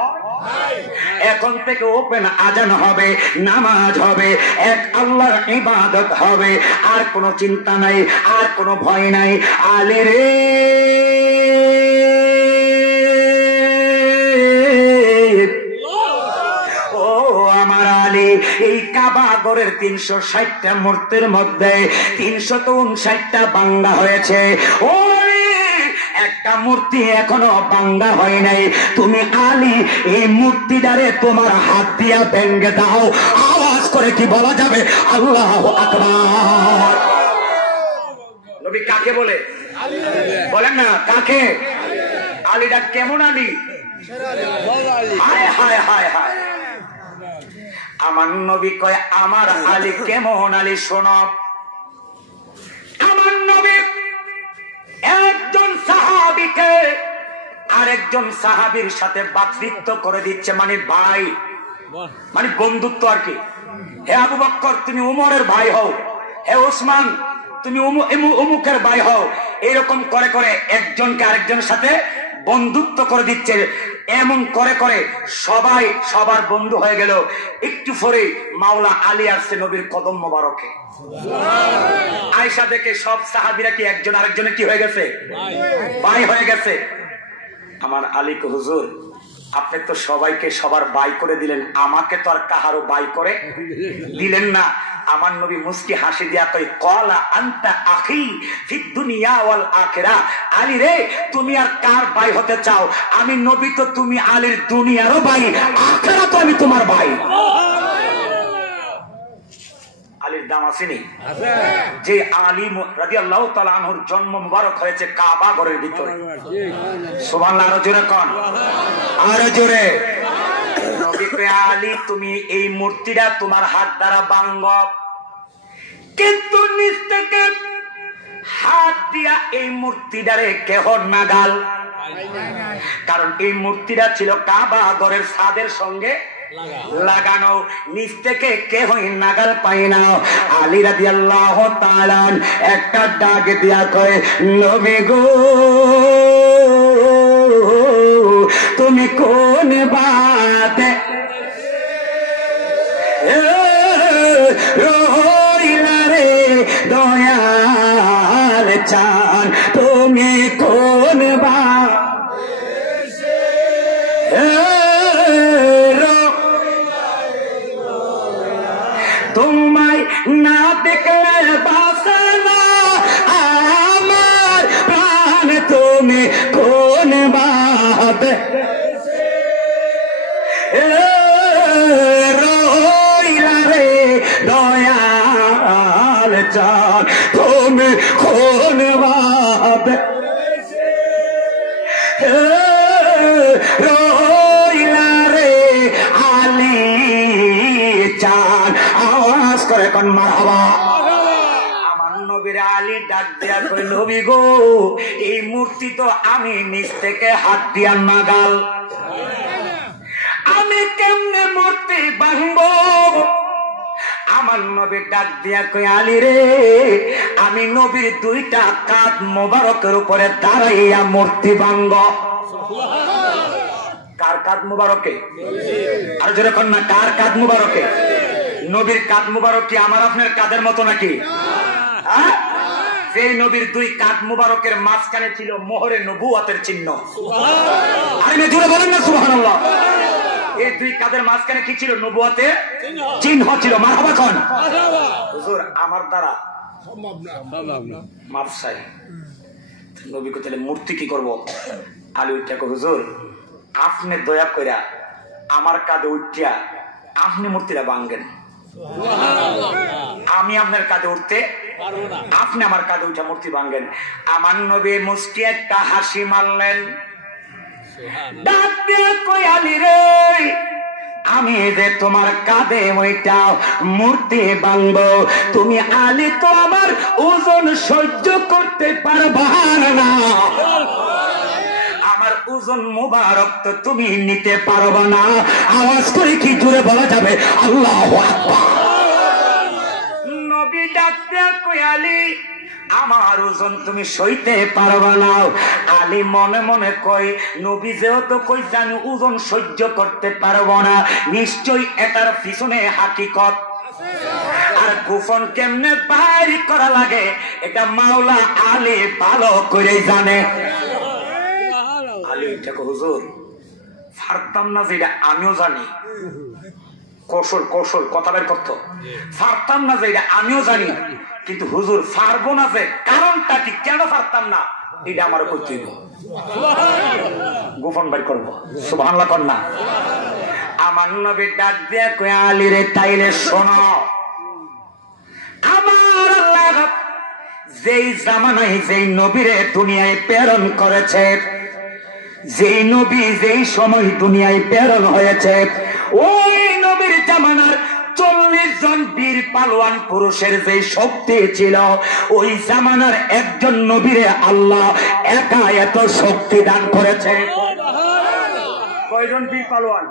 এখন থেকে ওপেন আজান হবে, নামাজ হবে, এক আল্লাহর ইবাদত হবে, আর কোনো চিন্তা নাই, আর কোনো ভয় নাই। আলী রে, ও আমার আলী, এই কাবা ঘরের 360টা মূর্তির মধ্যে 359টা বাঙ্গা হয়েছে। ও একটা মূর্তি এখনো বাঙ্গা হয় নাই। তুমি আলী এই মূর্তিটারে তোমার হাত দিয়া ভেঙ্গে দাও, আওয়াজ করে কি বলা যাবে? আল্লাহু আকবার। নবী কাকে বলে? বলেন না, কাকে? আলীটা কেমন আলী? হায় হায় হায় হায়। আমার নবী কয় আমার আলী কেমন আলী শোনো। আমার নবী একজন সাহাবীকে আরেকজন সাহাবীর সাথে ভাতৃত্ব করে দিচ্ছে, মানে ভাই, মানে বন্ধুত্ব আর কি। হে আবু বকর তুমি উমরের ভাই হও, হে ওসমান তুমি অমুকের ভাই হও, এরকম করে করে একজনকে আরেকজনের সাথে বন্ধুত্ব করে দিচ্ছে। এমন করে করে সবাই সবার বন্ধু হয়ে গেল। একটু পরে মাওলা আলী আসছে নবীর কদম মোবারকে। আয়েশা দেখে সব সাহাবীরা কি একজন আরেকজনের কি হয়ে গেছে? ভাই হয়ে গেছে। আমার আলী কে হুজুর আপনি তো সবাইকে সবার বাই করে দিলেন, আমাকে তো আর কাহারও বাই করে দিলেন না। আমার নবী মুস্কি হাসি দিয়া কই ক্বালা আনতা আখি ফিদ দুনিয়া ওয়াল আখিরা। আলী রে তুমি আর কার ভাই হতে চাও? আমি নবী তো তুমি আলীর দুনিয়ারও ভাই, আখিরা তো আমি তোমার ভাই। আলীর দাম আসেনি? যে আলী রাদিয়াল্লাহু তাআলা আনহুর জন্ম মুবারক হয়েছে কাবা ঘরের ভিতরে। সুবহানাল্লাহ, আরো জোরে কোন, আরো জোরে। নবী কয় আলী তুমি এই মূর্তিটা তোমার হাত দ্বারা ভাঙো, কিন্তু নিচ থেকে হাত দিয়া এই মূর্তিটারে কেহ নাগাল, কারণ এই মূর্তিটা ছিল কাবা ঘরের ছাদের সঙ্গে লাগানো, নিচ থেকে কেহই নাগাল পায় না। আলী রাদিয়াল্লাহু তাআলা একটা ডাক দিয়া কয়, নবী গো তুমি কোন বাতে রইলা রে দয়াল চান, তুমি কোন তোমায় না দেখলে বাসে না আমার প্রাণ, তুমি কোন বাত রইলা রে দয়াল চান, তুমি কোন বাত রইলা রে আলী চান। আওয়াজ করে কোন মারহাবা। আমার নবীর আলী ডাক দিয়া কই, নবী গো এই মূর্তি তো আমি নিচ থেকে হাত দিয়া নাগাল, আমি কেমনে মূর্তি ভাঙবো? আমার নবী ডাক দিয়া কই, আলী রে আমি নবীর দুইটা কাঁধ মোবারকের উপরে দাঁড়াইয়া মূর্তি ভাঙব। কার কাঁধ মুবারকে? আর যেরকম না, কার কাঁধ মুবারকে? নবীর কাঁধ মুবারক কি আমার আপনার কাঁধের মতো নাকি? সেই নবীর দুই কাঁধ মুবারকের মাঝখানে ছিল মোহরে নবুয়তের চিহ্ন। আরে জোরে বলেন না সুবহানাল্লাহ। এই দুই কাঁধের মাঝখানে কি ছিল? নবুয়তের চিহ্ন ছিল। মারহাবা কোন হুজুর, আমার দ্বারা মাপ চাই। নবী কো তাহলে মূর্তি কি করব? আলী উঠা কো, হুজুর আপনি দয়া কইরা আমার কাঁধে উঠিয়া আপনি মূর্তিটা ভাঙেন, আমি আপনার কাঁধে উঠতে পারবো না, আপনি আমার কাঁধে উঠা মূর্তি ভাঙেন। আমার নবী মুস্কি একটা হাসি মারলেন, ডাক দিয়ে কই, আলী রে আমি যে তোমার কাঁধে ওইটা মূর্তি ভাঙবো, তুমি আলী তো আমার ওজন সহ্য করতে পারবা না, আমার ওজন মুবারক তো তুমি নিতে পারবা না। আওয়াজ করে কি জোরে বলা যাবে আল্লাহু আকবার? নবী ডাক দিয়া কই, আলী আমার ওজন তুমি সইতে পারবা না। আলী মনে মনে কই, নবী যেহেতু কইছে আমি ওজন সহ্য করতে পারবো না, নিশ্চয়ই এটার পিছনে হাকিকত আর গোপন কেমনে বাইর করা লাগে এটা মাওলা আলী ভালো করে জানে। আলী দেখো হুজুর পারতাম না যেটা আমিও জানি, কৌশল কৌশল কথা বের করতো, পারতাম না যেটা আমিও জানি, কিন্তু হুজুর পারবো না যে কারণটা কি, কেন পারতাম না এটা আমার করতে হইব, গোপন বের করবো। সুবহানাল্লাহ কন্যা। আমার নবী ডাক দিয়া কই, আলী রে তাইলে শোনো, আমার আল্লাহ যেই জামানায় যেই নবীরে দুনিয়ায় প্রেরণ করেছে, যেই নবী যেই সময় দুনিয়ায় প্রেরণ হয়েছে, ওই নবীর জামানার 40 জন বীর পালোয়ান পুরুষের যে শক্তি ছিল, ওই জামানার একজন নবীরে আল্লাহ একা এত শক্তি দান করেছে। কয়জন বীর পালোয়ান?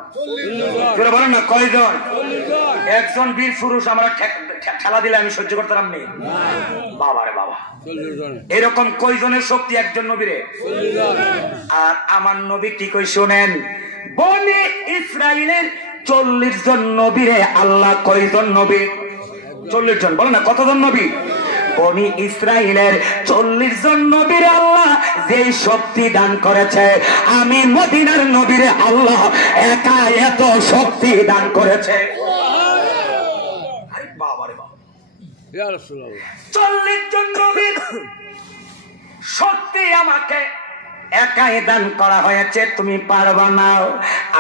বলেন না কয়জন? একজন বীর পুরুষ আমরা খেলা দিলে আমি সহ্য করতে পারলাম না। বাবা রে বাবা, এরকম কয়জনের শক্তি একজন নবীরে? আর আমার নবী কি কই শোনেন, বনি ইসরাইলের 40 জন নবীরে আল্লাহ কয়জন নবী? 40 জন। বলেন না কতজন নবী? বনি ইসরাইলের 40 জন নবীরে আল্লাহ যে শক্তি দান করেছে, আমি মদিনার নবীরে আল্লাহ একা এত শক্তি দান করেছে। 40 জন নবীর শক্তি আমাকে একাই দান করা হয়েছে, তুমি পারবা না।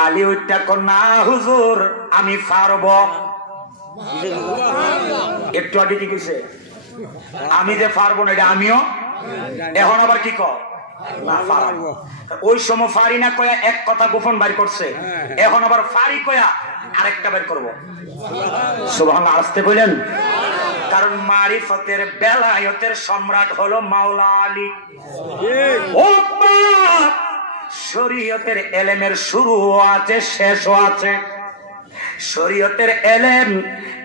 আলী উঠটা কর, না হুজুর আমি পারব। একটু আগে কি কইছে, আমি যে পারবো না এটা আমিও, এখন আবার কি কর না পারবো। ওই সময় ফারি না কয়া এক কথা গোপন বাইর করছে, এখন আবার ফারি কয়া আরেকটা বের করবো। সুবহানাল্লাহ। আসতে কইলেন কারণ মারিফতের বেলায়েতের সম্রাট হলো মাওলা আলী। ও বাপ, শরীয়তের এলেমের শুরুও আছে শেষও আছে। শরীয়তের এলেম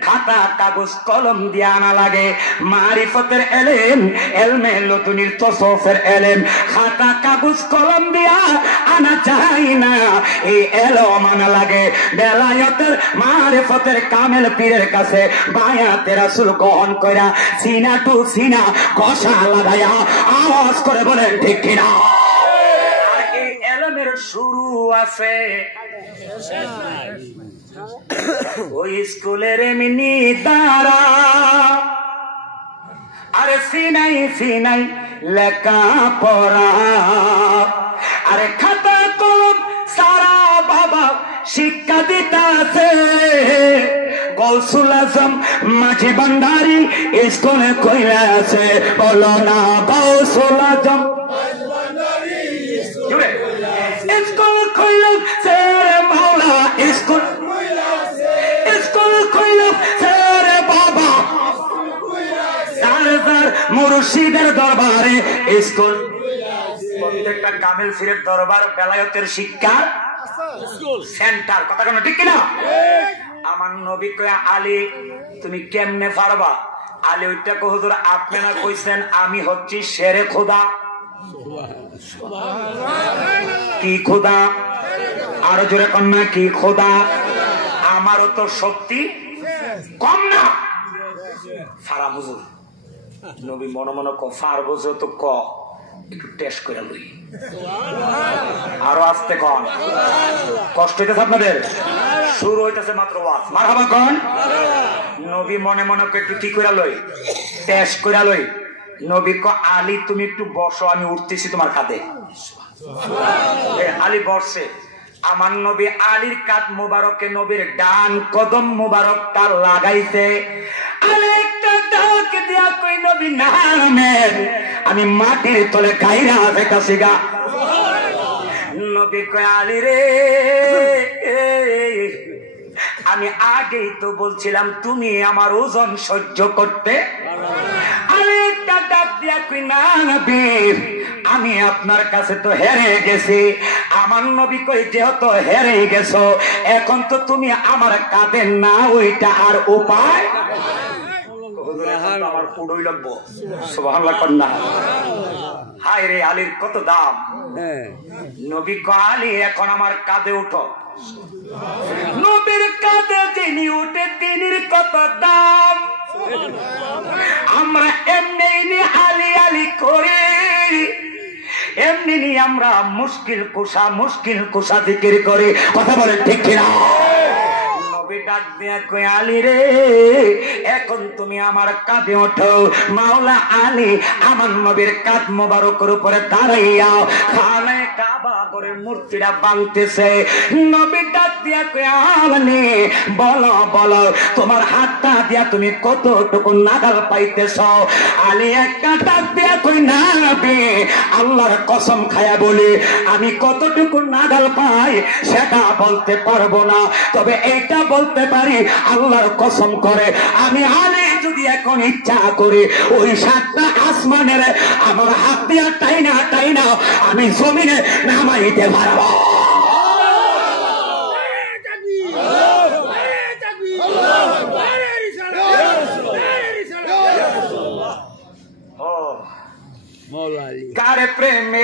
খাতা কাগজ কলম দিয়ে আনা লাগে, মারিফতের এলেম এলমে লতুনির তসফের এলেম খাতা কাগজ কলম দিয়া আনা যায় না, এই এলম আনা লাগে। বেলায়েতের মারিফতের কামেল পীরের কাছে বায়াতে রাসূল গ্রহণ কইরা সিনা টু সিনা কষা লাগায়া আওয়াজ করে বলেন ঠিক কিনা। আর এই এলমের শুরু আছে ওই স্কুলের এমনি দ্বারা, আরে সিনাই সিনাই লেখা পড়া, আরে খাতা কলম সারা বাবা শিক্ষা দিতাছে। গৌসুল আজম মাঝি ভান্ডারি স্কুলে কইরা আছে, বলো না গৌসুল আজম স্কুল কইল সে মাওলা, স্কুল বাবা মুর্শিদের দরবারে স্কুল। প্রত্যেকটা কামেল পীরের দরবার বেলায়েতের শিক্ষা সেন্টার, কথা কেন ঠিক কিনা? আমার নবী কয় আলী তুমি কেমনে পারবা? আলী ওইটা কো হুজুর আপনি না কইছেন আমি হচ্ছি শেরে খোদা। কি খোদা? আরো জোরে কন্যা কি খোদা? আমারও তো শক্তি কম না। ফারা হুজুর নবী মনে মনে ক ফার বোঝো তো ক একটু টেস্ট করে লই, আরো আসতে কন। কষ্ট হইতেছে আপনাদের? শুরু হইতেছে মাত্র ওয়াজ, মারহাবা কন। নবী মনে মনে একটু কি করে লই, টেস্ট করে লই। নবী ক আলী তুমি একটু বসো, আমি উঠতেছি তোমার কাঁধে। আলী বসে। আমার নবী আলীর কাঁধ মুবারকে নবীর ডান কদম মুবারকটা লাগাইছে। আলী একটা ডাক দিয়া কই নবী নামের আমি মাটির তলে কাইরা বেকাছি গা। নবী কয় আলী রে আমি আগেই তো বলছিলাম তুমি আমার ওজন সহ্য করতে। আলী একটা ডাক দিয়া কই না নবী আমি আপনার কাছে তো হেরে গেছি। আমার নবী কই যেহেতু হেরে গেছো এখন তো তুমি আমার কাঁধে না, ওইটা আর উপায় আমার পুডই লাগবো। সুবহানাল্লাহ কন্যা। হায় রে আলীর কত দাম। নবী কয় আলী এখন আমার কাঁধে উঠো। নবীর কাঁধে যিনি উঠে তিনির কত দাম। আমরা এমনি আলী আলী করি, এমনি আমরা মুশকিল কুশা জিকির করি, কথা বলে ঠিক কিনা? নবী ডাক দিয়া কই আলী রে এখন তুমি আমার কাঁধে ওঠো। মাওলা আলী আমার নবীর কাঁধ মোবারকের উপরে দাঁড়াইয়া খানে কাবা করে মূর্তিটা বাঁধতেছে। নবী ডাক দিয়া কই আলী বলো বলো তোমার হাতটা দিয়া তুমি কতটুকু নাগাল পাইতেছ? আলী একটা ডাক দিয়া কই না নবী আল্লাহর কসম খায়া বলি আমি কতটুকু নাগাল পাই সেটা বলতে পারবো না, তবে এইটা বলতে পারি আল্লাহর কসম করে আমি আলী যদি এখন ইচ্ছা করি ওই সাতটা আসমানের আমার হাত দিয়া টাইনা টাইনা আমি জমিনে নামাইতে পারবো। কারে প্রেমে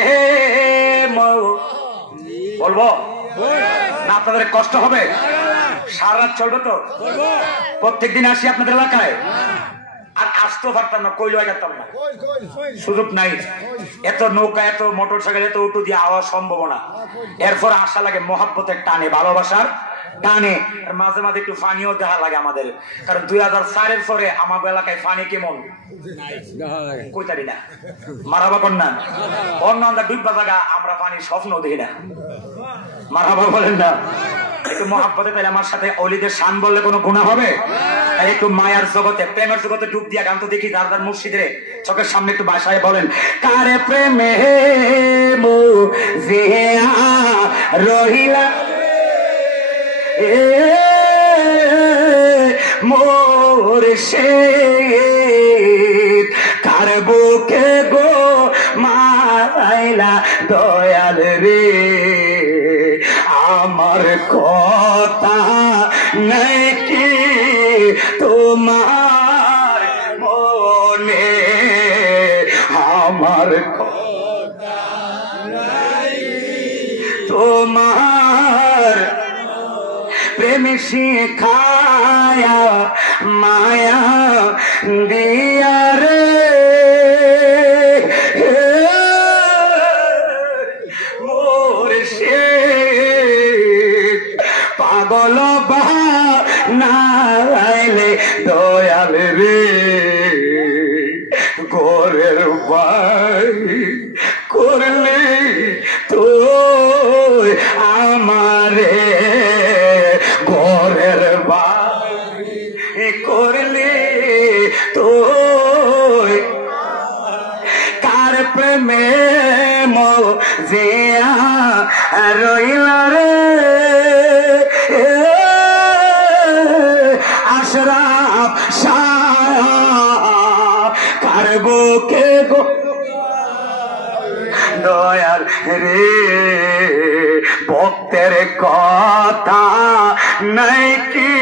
বলবো না আপনাদের কষ্ট হবে? সারা রাত চলবে তো? প্রত্যেকদিন আসি আপনাদের এলাকায়, আর আসতেও পারতাম না, কইলেও যেতাম না, সুযোগ নাই। এত নৌকা এত মোটর সাইকেল এত উঠু দিয়ে আওয়া সম্ভব না। এরপর আশা লাগে মহাব্বতের টানে, ভালোবাসার টানে, মাঝে মাঝে একটু পানিও দেখা লাগে আমাদের। কারণ 2004-এর পরে আমাদের এলাকায় পানি কেমন কইতারি না, মারাবা কন্যা অন্য আমরা ডুববা জায়গা আমরা পানির স্বপ্ন দেখি না, মারাবা বলেন না। একটু মহাব্বতে পেলে আমার সাথে অলিদের শান বললে কোনো গুনাহ হবে? একটু মায়ার জগতে প্রেমের জগতে ডুব দিয়া গান তো দেখি যার যার মুর্শিদের চোখের সামনে একটু বাসায় বলেন কারে প্রেমে রহিলা মোর সে নাইলা দয়াল রে আমার কথা নাই কি তোমার মনে আমার কথা নাই তোমার প্রেম শিখায়া মায়া দিয়া রে মোর সে পাগল বানাইলে দয়াল রে গোরের বাড়ি করলে তো আমারে ঘরের বাড়ি করলে তো কার প্রেমে মজিয়া রইল রে আশরাফ শাহ কার বুকে গো দয়াল রে ভক্তের কথা নাই কি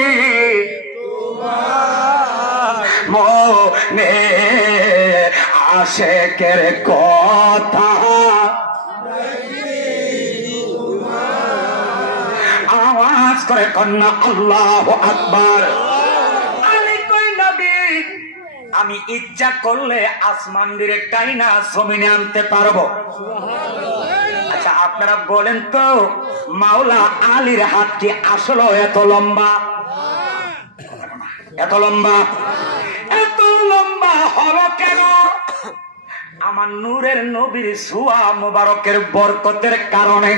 মনে আশেকের কথা আওয়াজ করে কন্যা আল্লাহু আকবার। আমি ইচ্ছা করলে আসমান দিয়ে টাইনা জমিনে আনতে পারবো। আচ্ছা আপনারা বলেন তো মাওলা আলীর হাত কি আসলে এত লম্বা? এত লম্বা এত লম্বা হলো কেন? আমার নূরের নবীর সুয়া মুবারকের বরকতের কারণে।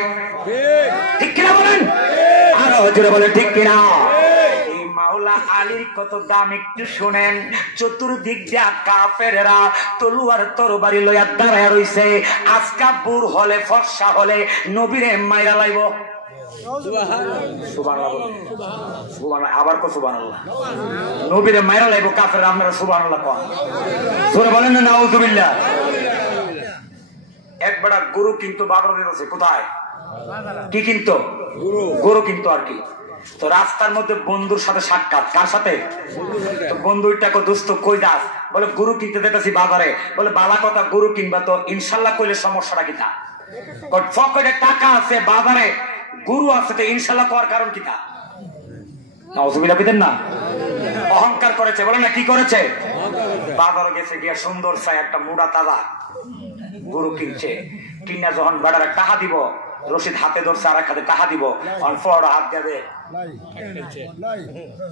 ঠিক কিনা বলেন? আরো জোরে বলে ঠিক কিনা? মাওলা আলীর কত দাম একটু শুনেন। চতুর্দিক দিয়া কাফেররা তলোয়ার তরবারি লইয়া দাঁড়ায় রইছে। আজকা বুর হলে ফর্সা হলে নবীরে মাইরা লাইব। আবার কো সুবহানাল্লাহ। নবীরে মাইরা লাইব কাফেররা, আপনারা সুবহানাল্লাহ কোন জোরে বলেন না নাউযুবিল্লাহ। একবার গরু কিন্তু বাজার দিতেছে। কোথায়? কি কিন্তু? গরু কিন্তু। আর কি তো রাস্তার মধ্যে বন্ধুর সাথে সাক্ষাৎ। কার সাথে? তো বন্ধুটাকে দোস্ত কই যাস? বলে গরু কিনতে যেতেছি বাজারে। বলে বালা কথা, গরু কিনবা তো ইনশাল্লাহ কইলে সমস্যাটা কিনা? পকেটে টাকা আছে, বাজারে গরু আছে, তো ইনশাল্লাহ করার কারণ কিনা? নাউযুবিল্লাহ কইতেন না? অহংকার করেছে। বলে না কি করেছে? বাজারে গেছে গিয়া সুন্দর চাই একটা মুড়া তাজা গরু কিনছে। কিনা যখন বেড়ারে টাকা দিব, রশিদ হাতে ধরছে, আর এক হাতে টাকা দিব, অনফড় হাত দেবে।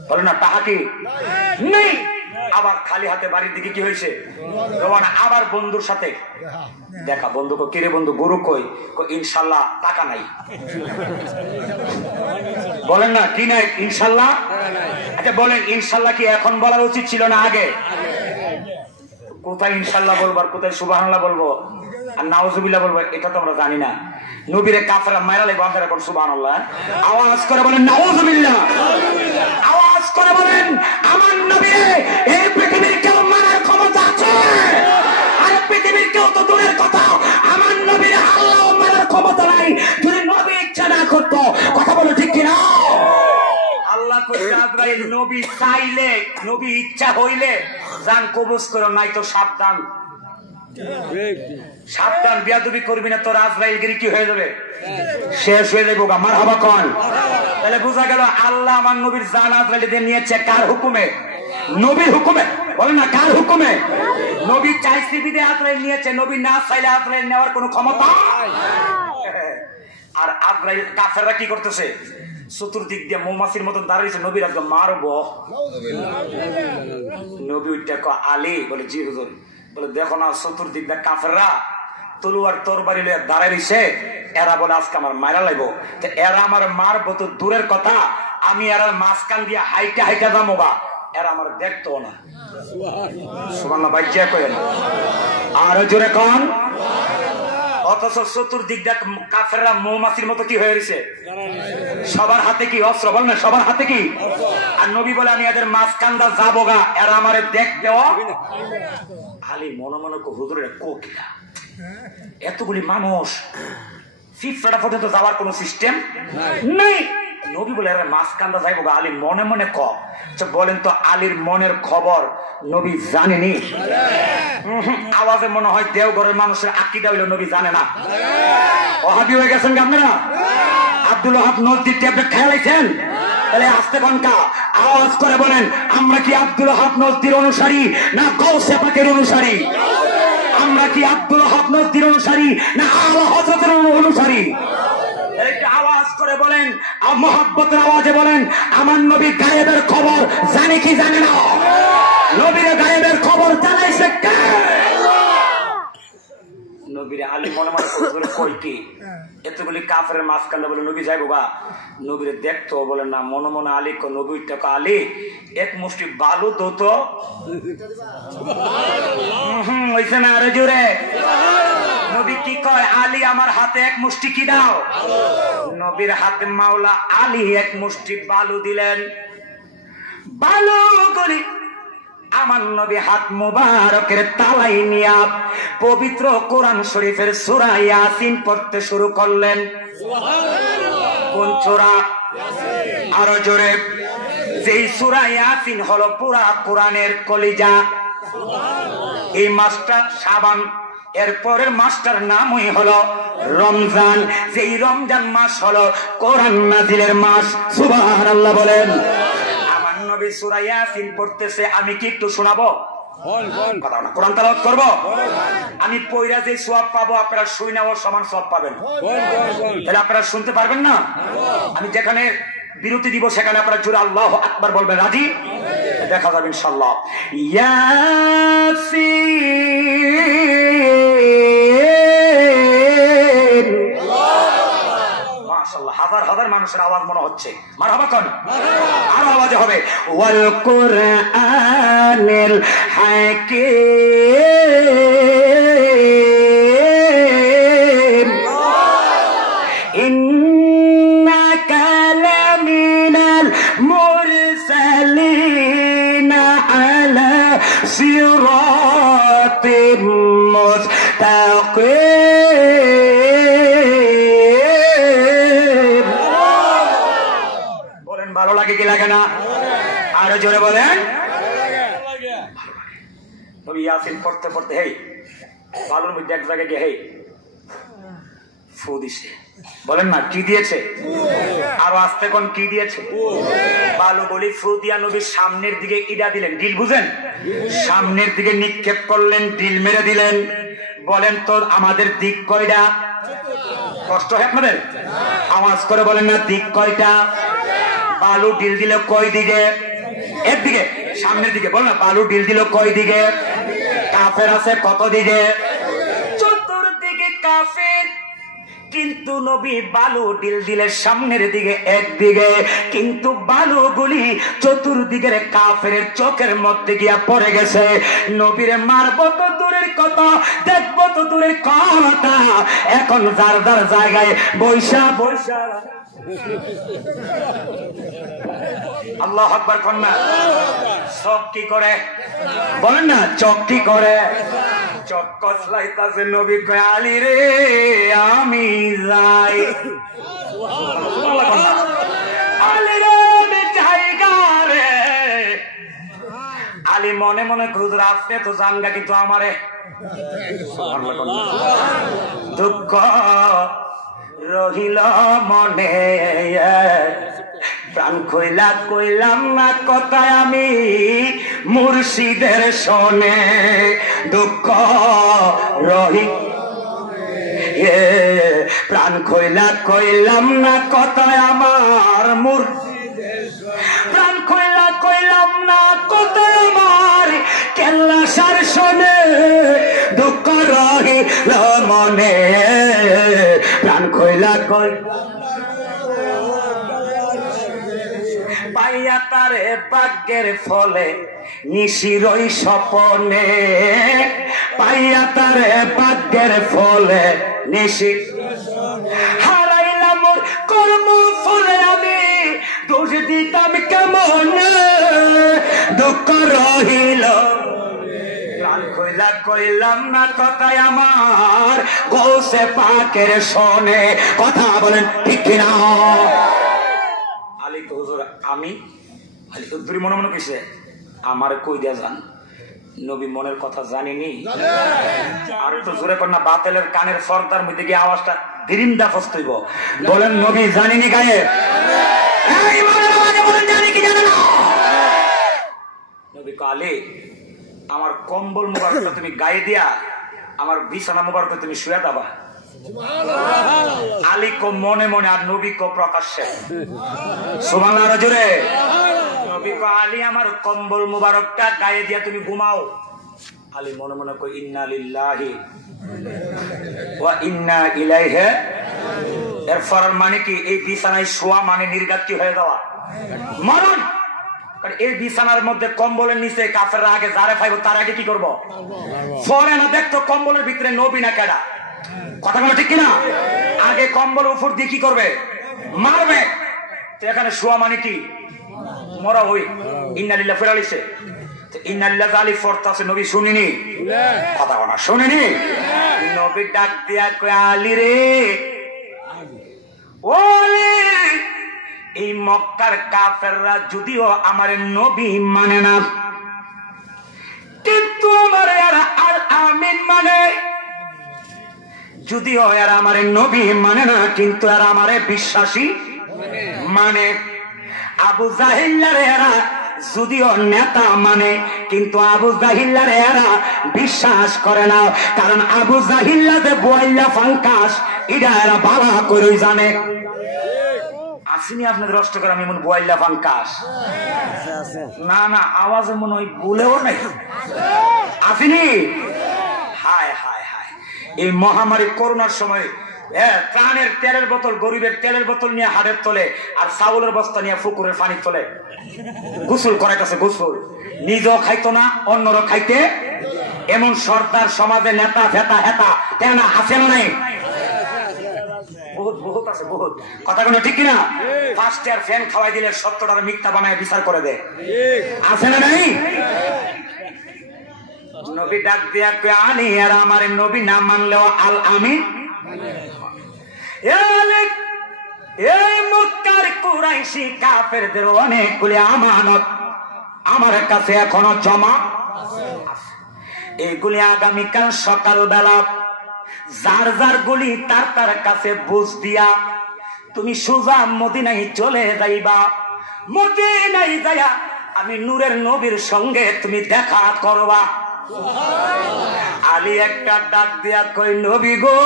বলে না টাকা কি নেই। আবার খালি হাতে বাড়ির দিকে কি হয়েছে রওনা। আবার বন্ধুর সাথে দেখা। বন্ধুকে কিরে বন্ধু গরু কই? ইনশাল্লাহ টাকা নাই। বলেন না কি নাই? ইনশাল্লাহ। আচ্ছা বলেন ইনশাল্লাহ কি এখন বলা উচিত ছিল না আগে? কোথায় ইনশাল্লাহ বলবো আর কোথায় সুবহানাল্লাহ বলবো আর নাউযুবিল্লাহ বলবো এটা তো আমরা জানি না। নবীরে কাফেররা মাইরা লাইব, আপনারা কোন সুবহানাল্লাহ। আওয়াজ করে বলেন নাউযুবিল্লাহ। আওয়াজ করে বলেন আমার নবী এই পৃথিবীর কেউ মারার ক্ষমতা আছে? আর পৃথিবীর কেউ তো দূরের কথা, আমার নবীর আল্লাহ মারার ক্ষমতা নাই যদি নবী ইচ্ছা না করতো। কথা বলো ঠিক কিনা? আল্লাহ কইছে আজরাইল নবী চাইলে, নবী ইচ্ছা হইলে জান কবজ করো, নাই তো সাবধান। সাবধান, বিয়াদবি করবি না, তোর আজরাইলগিরি কি হয়ে যাবে? শেষ হয়ে যাবে। মারহাবা কোন? তাহলে বোঝা গেল আল্লাহ আমার নবীর জান আজরাইল দিয়ে নিয়েছে কার হুকুমে? নবীর হুকুমে। বলে না কার হুকুমে? নবী চাইছে বিদে আজরাইল নিয়েছে, নবী না চাইলে আজরাইল নেওয়ার কোনো ক্ষমতা। আর আজরাইল কাফেররা কি করতেছে? চতুর্দিক দিয়ে মৌমাছির মতন দাঁড়িয়েছে। নবীর একদম মারবো। নবী উঠটা আলী বলে জি হুজুর। বলে দেখো না চতুর্দিক দিয়ে কাফেররা তলোয়ার তরবারি লইয়া দাঁড়াইছে, এরা বলে আজকে আমার মারা লাইব। তো এরা আমার মারবো তো দূরের কথা, আমি এরা মাঝখান দিয়ে হাইটা হাইটা যাবো গা, এরা আমার দেখতো না। সুবহানাল্লাহ ভাই কে কইেন আর জোরে কোন? অথচ চতুর্দিক দিয়ে কাফেররা মৌমাছির মতো কি হয়ে রয়েছে? সবার হাতে কি অস্ত্র? বল না সবার হাতে কি? আর নবী বলে আমি এদের মাঝখানটা যাবো গা, এরা আমারে দেখবেও। আলী মনে মনে হুজুরের কোকিলা এতগুলি মানুষ ফিফটা পর্যন্ত যাওয়ার কোন সিস্টেম নেই। নবী বলে মাঝখানটা যাইবো আলী মনে মনে বলেন তো আলীর মনের খবর নবী জানেনি? আওয়াজে মনে হয় দেওঘরের মানুষের আকীদা হইল নবী জানে না। ওহাবি হয়ে গেছেন আপনারা? আব্দুল ওহাব নজদির ট্যাবলেট খেয়ালাইছেন? তাহলে আস্তে কনকা আওয়াজ করে বলেন, আমরা কি আব্দুল ওহাব নজদির অনুসারী না গৌসে পাকের অনুসারী? আমরা কি আব্দুল ওহাব নজদির অনুসারী না আলা হযরতের অনুসারী? আওয়াজ করে বলেন, মহব্বতের আওয়াজে বলেন, আমার নবী গায়েবের খবর জানে কি জানে না? নবীর গায়েবের খবর জানাইছে কে? নবীর আলী মনে মনে কই কি এতগুলি কাফের মাঝখানে বলে নবী যাইবো গা, নবীরে দেখতো বলেন না মনে মনে আলী নবীটা আলী এক মুষ্টি বালু দত হইছে না আরে জোরে। নবী কি কয়, আলী আমার হাতে এক মুষ্টি কি দাও। নবীর হাতে মাওলা আলী এক মুষ্টি বালু দিলেন। বালু করি আমার নবী হাত মুবারকের তালাই নিয়া পবিত্র কোরআন শরীফের সূরা ইয়াসিন পড়তে শুরু করলেন। কোন সূরা? আরো জোরে। যেই সূরা ইয়াসিন হলো পুরা কোরআনের কলিজা। এই মাসটা শাবান, এরপরের মাসটার নামই হলো রমজান। যেই রমজান মাস হলো কোরআন নাজিলের মাস। সুবহানাল্লাহ বলেন। আমার নবী সূরা ইয়াসিন পড়তেছে, আমি কি একটু শোনাবো? কোরআন তেলাওয়াত করব। আমি পয়রা যে সওয়াব পাবো আপনারা শুনেও সমান সওয়াব পাবেন। তাহলে আপনারা শুনতে পারবেন না? আমি যেখানে বিরতি দিব সেখানে আপনারা জোরে আল্লাহু আকবার বলবেন। রাজি? দেখা যাবে ইনশাআল্লাহ। ইয়াসিন। মাশাআল্লাহ, হাজার হাজার মানুষের আওয়াজ মনে হচ্ছে। মারহাবা কোন? আর আওয়াজে হবে। ওয়াল কুরআনিল হাকীম ইন্নাকা লামিনাল মুরসালিনা আলা সিরাতিম মুস্তাকিম। বলেন ভালো লাগে কি লাগে না? আরো জোরে বলেন। নবী ইয়াসিন পড়তে পড়তে হেই বালুর মধ্যে এক জায়গায় গিয়ে হেই ফু দিছে। বলেন না কি দিয়েছে? আরো আস্তে কোন কি দিয়েছে? বালু বলি ফু দিয়া নবীর সামনের দিকে ইডা দিলেন। ডিল বুঝেন? সামনের দিকে নিক্ষেপ করলেন, ডিল মেরে দিলেন। বলেন তো আমাদের দিক কয়টা? কষ্ট হয় আপনাদের? আওয়াজ করে বলেন না দিক কয়টা? বালু ডিল দিল কয় দিকে? একদিকে, সামনের দিকে। বল না বালু ডিল দিল কয় দিকে? কাফের আছে কত দিকে? চতুর্দিকে কাফের। কিন্তু নবী বালু ডিল দিলে সামনের দিকে একদিকে, কিন্তু বালুগুলি চতুর্দিকের কাফের চোখের মধ্যে গিয়া পড়ে গেছে। নবীরে মারবো তো দূরের কথা, দেখবো তো দূরের কথা। এখন যার যার জায়গায় বৈশা বৈশা আল্লাহু আকবার কন্যা সব কি করে? বলেন না চোখ কি করে? চোখ কসলাইতাছে। নবী কয় আলী রে আমি যাই। আলী রে আমি জায়গা রে। আলী মনে মনে হুজুর আপনি তো জানগা, কিন্তু আমারে দুঃখ রহিল মনে। প্রাণ কইলা কইলাম না কথায় আমি মুর্শিদের শোনে। দুঃখ রহি প্রাণ কইলা কইলাম না কথায় আমার প্রাণ কইলা কইলাম না কথায় আমার কেল্লা সার শোনে। দুঃখ রহিল মনে। প্রাণ কইলা কই পাইয়া তারে ভাগ্যের ফলে নিশিরই স্বপনে। পাইয়া তারে ভাগ্যের ফলে নিশি হারাইলাম মোর কর্ম ফলে। আমি দোষ দিতাম কেমন? দুঃখ রহিল প্রাণ কইলা কইলাম না কথায় আমার গৌসে পাকের শোনে, কথা বলেন ঠিক কিনা? আলী তো হুজুর আমি আলী হুজুর মনে মনে কইছে আমার কই দিয়া যান, নবী মনের কথা জানিনি। আর একটু জোরে কর না, বাতেলের কানের ফর্দার মধ্যে গিয়ে আওয়াজটা দিরিন্দা ফস্তইব। বলেন নবী জানিনি গায়ে, এই মনের আওয়াজে বলেন জানি কি জানে না? নবী কালে আমার কম্বল মুবারকটা তুমি গায়ে দিয়া আমার বিছানা মুবারক তুমি শুয়ে দাবা। আলী কো মনে মনে আর নবী কো প্রকাশ্যে। সুবহানাল্লাহ জোরে। নবী কো আলী আমার কম্বল মুবারকটা গায়ে দিয়া তুমি ঘুমাও। আলী মনে মনে কই ইন্না লিল্লাহি ওয়া ইন্না ইলাইহি। এর ফরার মানে কি এই বিছানায় শোয়া মানে নির্গাতি হয়ে যাওয়া, মরণ। কারণ এই বিছানার মধ্যে কম্বলের নিচে কাফেররা আগে যারে পাইব তার আগে কি করব? ফরে না দেখতো কম্বলের ভিতরে নবী না কেডা, কথা বলো ঠিক কিনা? আগে কম্বল উপর দিয়ে কি করবে? মারবে। তো এখানে শোয়া মানে কি? মরা হই। ইন্না লিল্লাহি ফেরালিছে ইন্না লিল্লাহি আলী ফরতাছে নবী শুনিনি, কথা বলা শুনিনি। নবী ডাক দিয়া কয় আলী রে, ওলে এই মক্কার কাফেররা যদিও আমার নবী মানে না, কিন্তু আমার আর আমিন মানে। যদিও এরা আমার নবী মানে না, কিন্তু এরা আমারে বিশ্বাসী মানে। আবু জাহিল্লারে এরা যদিও নেতা মানে, কিন্তু আবু জাহিল্লারে এরা বিশ্বাস করে না। কারণ আবু জাহিল্লা যে বইল্লা ফাঙ্কাস এটা এরা বালা করে জানে। আসিনি আপনাদের কষ্ট করে আমি মনে বইল্লা ফাঙ্কাস না না, আওয়াজে মনে হয় বলেও নাই আসিনি। হায় হায় হায়, এই মহামারী করোনার সময় ত্রাণের তেলের বোতল, গরিবের তেলের বোতল নিয়ে হাড়ের তোলে, আর চাউলের বস্তা নিয়ে পুকুরের পানি তোলে, গোসল করাইতেছে। গোসল নিজেও খাইতো না, অন্যরও খাইতে। এমন সর্দার সমাজে নেতা ফেতা হেতা তেনা আছে না নাই? বহুত বহুত আছে, বহুত। কথা কোনো ঠিক কিনা? ফার্স্ট ইয়ার ফ্যান খাওয়াই দিলে 70 টাকা মিথ্যা বানায় বিচার করে দেয়, আছে না নাই? নবী ডাক দিয়া কয় আলী আর আমার নবী না মানলেও আল আমিন। এই মক্কার কুরাইশি কাফেরদের অনেকগুলি আমানত আমার কাছে এখনো জমা। এইগুলি আগামীকাল সকালবেলা যার যার গুলি তার তার কাছে বুঝ দিয়া তুমি সোজা মদিনায় চলে যাইবা। মদিনায় যাইয়া আমি নূরের নবীর সঙ্গে তুমি দেখা করবা। আলী একটা ডাক দিয়া কই নবী গো,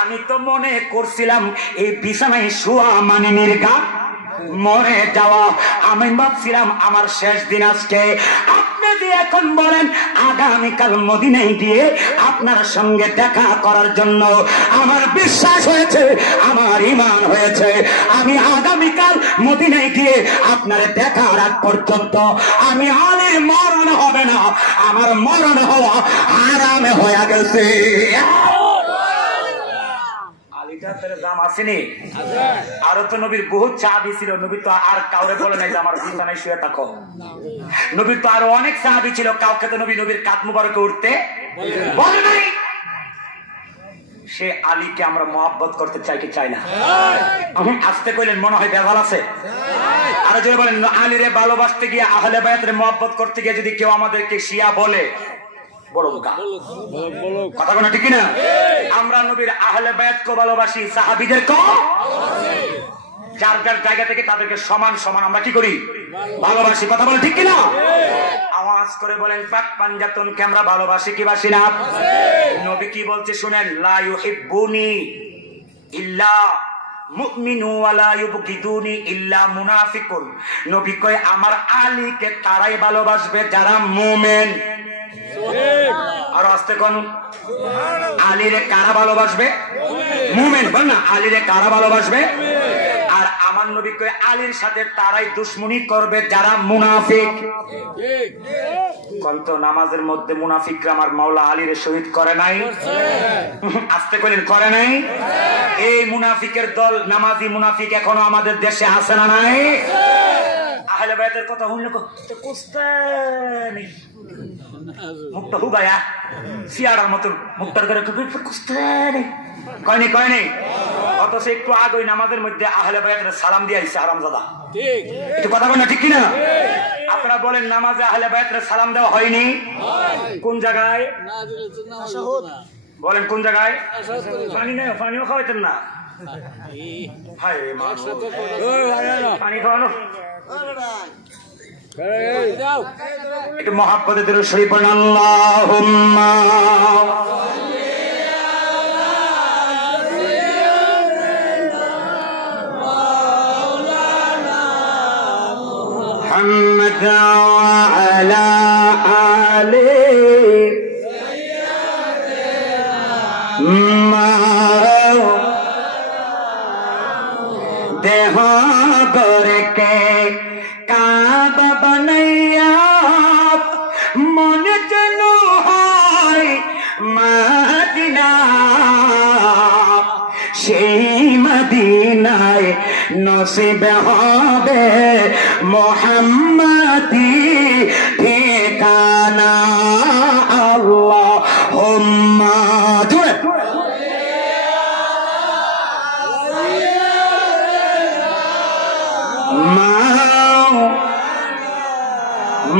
আমি তো মনে করছিলাম এই বিছানায় শোয়া মানে নির্ঘাত মরে যাওয়া। আমি ভাবছিলাম আমার শেষ দিন আজকে। আপনি যে এখন বলেন আগামীকাল মদিনায় গিয়ে আপনার সঙ্গে দেখা করার জন্য আমার বিশ্বাস হয়েছে, আমার ঈমান হয়েছে। আমি আগামীকাল মদিনায় গিয়ে আপনার দেখার আগ পর্যন্ত আমি আলীর মরণ হবে না, আমার মরণ হওয়া আরামে হয়ে গেছে। আরো তো নবীর বহুত সাহাবী ছিল, নবী তো আর কাউরে বলে নাই যে আমার বিছানায় শুয়ে থাকো। নবীর তো আরো অনেক সাহাবী ছিল, কাউকে তো নবীর কাঁধ মুবারকে উঠতে বলে নাই। সে আলীকে আমরা মহব্বত করতে চাই কি চাই না? আসতে কইলেন মনে হয় বেজাল আছে। আরো যদি বলেন আলীরে ভালোবাসতে গিয়ে আহলে বায়াতের মহব্বত করতে গিয়ে যদি কেউ আমাদেরকে শিয়া বলে, বড় বোকা। কথা কোনো ঠিক না? আমরা নবীর আহলে বায়াতকে ভালোবাসি, সাহাবীদেরকে যার যার জায়গা থেকে তাদেরকে সমান সমান আমরা কি করি? ভালোবাসি। কথা বলে ঠিক কিনা? আওয়াজ করে বলেন পাক পাঞ্জাতনকে আমরা ভালোবাসি কি বাসি না? নবী কি বলছে শুনেন, লা ইউহিব্বুনি ইল্লা মুমিনু ওয়া লা ইউবগিদুনি ইল্লা মুনাফিকুন। নবী কয় আমার আলীকে তারাই ভালোবাসবে যারা মুমিন। আর আস্তে কোন আলীরে কারা ভালোবাসবে? মুমিন। বল না, আলীরে কারা ভালোবাসবে? আর আমার নবী কয় আলীর সাথে তারাই দুশমনি করবে যারা মুনাফিক। কন্ত নামাজের মধ্যে মুনাফিকরা আমার মাওলা আলীর শহীদ করে নাই? আস্তে কইলেন করে নাই? এই মুনাফিকের দল নামাজি মুনাফিক এখনো আমাদের দেশে আছে না নাই? আহলে বায়াতের কথা শুনলে তো কুস্তানি মুখটা হুগায়া সিয়াড়ার মতন মুখটার করে কয়নি কয়নি। অথচ একটু আগে নামাজের মধ্যে আহলে বায়াতের সালাম দিয়ে আইছে হারামজাদা। একটু কথা বল না, ঠিক কিনা? আপনারা বলেন নামাজে আহলে বায়াতের সালাম দেওয়া হয়নি? কোন জায়গায় বলেন, কোন জায়গায়? পানি নেই, পানিও খাওয়াইতেন না। পানি খাওয়ানো একটু মহাব্বতে দরুদ শরীফ পড়েন। আল্লাহুম্মা মুহাম্মাদ ওয়া আলা আলি দেহ গরকে কাবা বানাইয়া মন যেন হয় মদিনা, সেই মদিনায় নসিব হবে মুহাম্মাদি ঠিকানা। আল্লাহুম্মা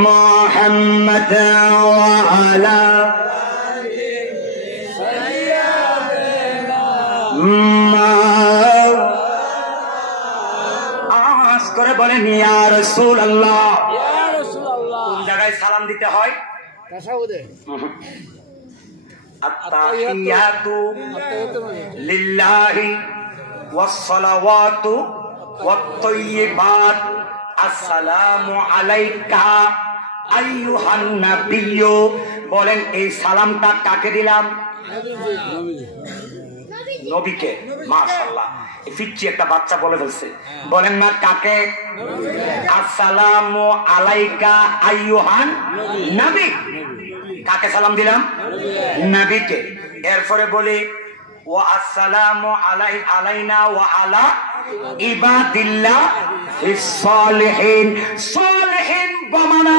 محمد وعلى আওয়াজ করে বলেন ইয়া রাসূলুল্লাহ। কোন জায়গায় সালাম দিতে হয়? তাশাহুদে। আত-তাহিয়াতু লিল্লাহি ওয়াস সালাওয়াতু ওয়াত তাইয়্যিবাত আসসালামু আলাইকা আইয়ুহান নাবিয়্যু। বলেন এই সালামটা কাকে দিলাম? নবীকে। মাশাআল্লাহ, এই ফিচ্চি একটা বাচ্চা বলে ফেলছে। বলেন না কাকে? আসসালামু আলাইকা আইয়ুহান নবী। কাকে সালাম দিলাম? নবীকে। এরপরে বলি ওয়া আসসালামু আলাইনা ওয়া আলা ইবাদিল্লাহ সালিহিন। সালিহিন বমানা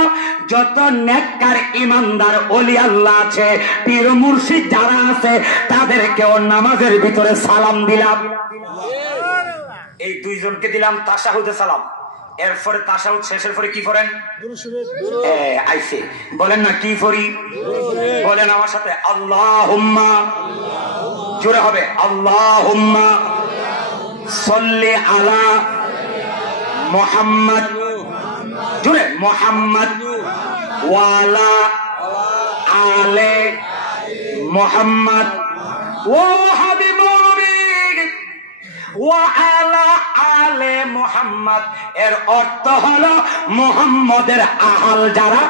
যত নেককার ইমানদার ওলি আল্লাহ আছে, পীর মুর্শিদ যারা আছে, তাদেরকেও নামাজের ভিতরে সালাম দিলাম। এই দুইজনকে দিলাম তাশাহুদে সালাম। এরপরে তাশাহুদ শেষের পরে কি করেন? আইছে। বলেন না কি করি? বলেন আমার সাথে আল্লাহুম্মা। জোরে হবে আল্লাহুম্মা সাল্লি আলা মুহাম্মদ। জোরে মুহাম্মদ ওয়া আলা আলে মুহাম্মদ ওয়া হাবিবুর ওয়া আলা আলে মুহাম্মদ। এর অর্থ হলো মুহাম্মদের আহাল যারা,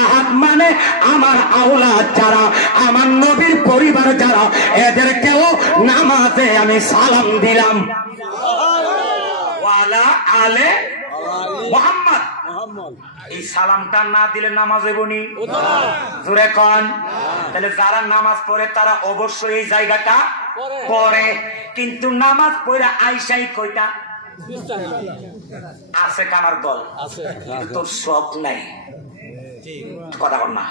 আহাদ মানে আমার আওলাদ যারা, আমার নবীর পরিবার যারা, এদেরকেও নামাজে আমি সালাম দিলাম। ওয়া আলা আলে মুহাম্মদ। এই সালামটা না দিলে নামাজ হইবনি। জোরে কোন? তাহলে যারা নামাজ পড়ে তারা অবশ্যই এই জায়গাটা পড়ে, কিন্তু নামাজ পড়ে আইসাই কয়টা আছে কানার দল, তোর সব নাই। কথা বল না।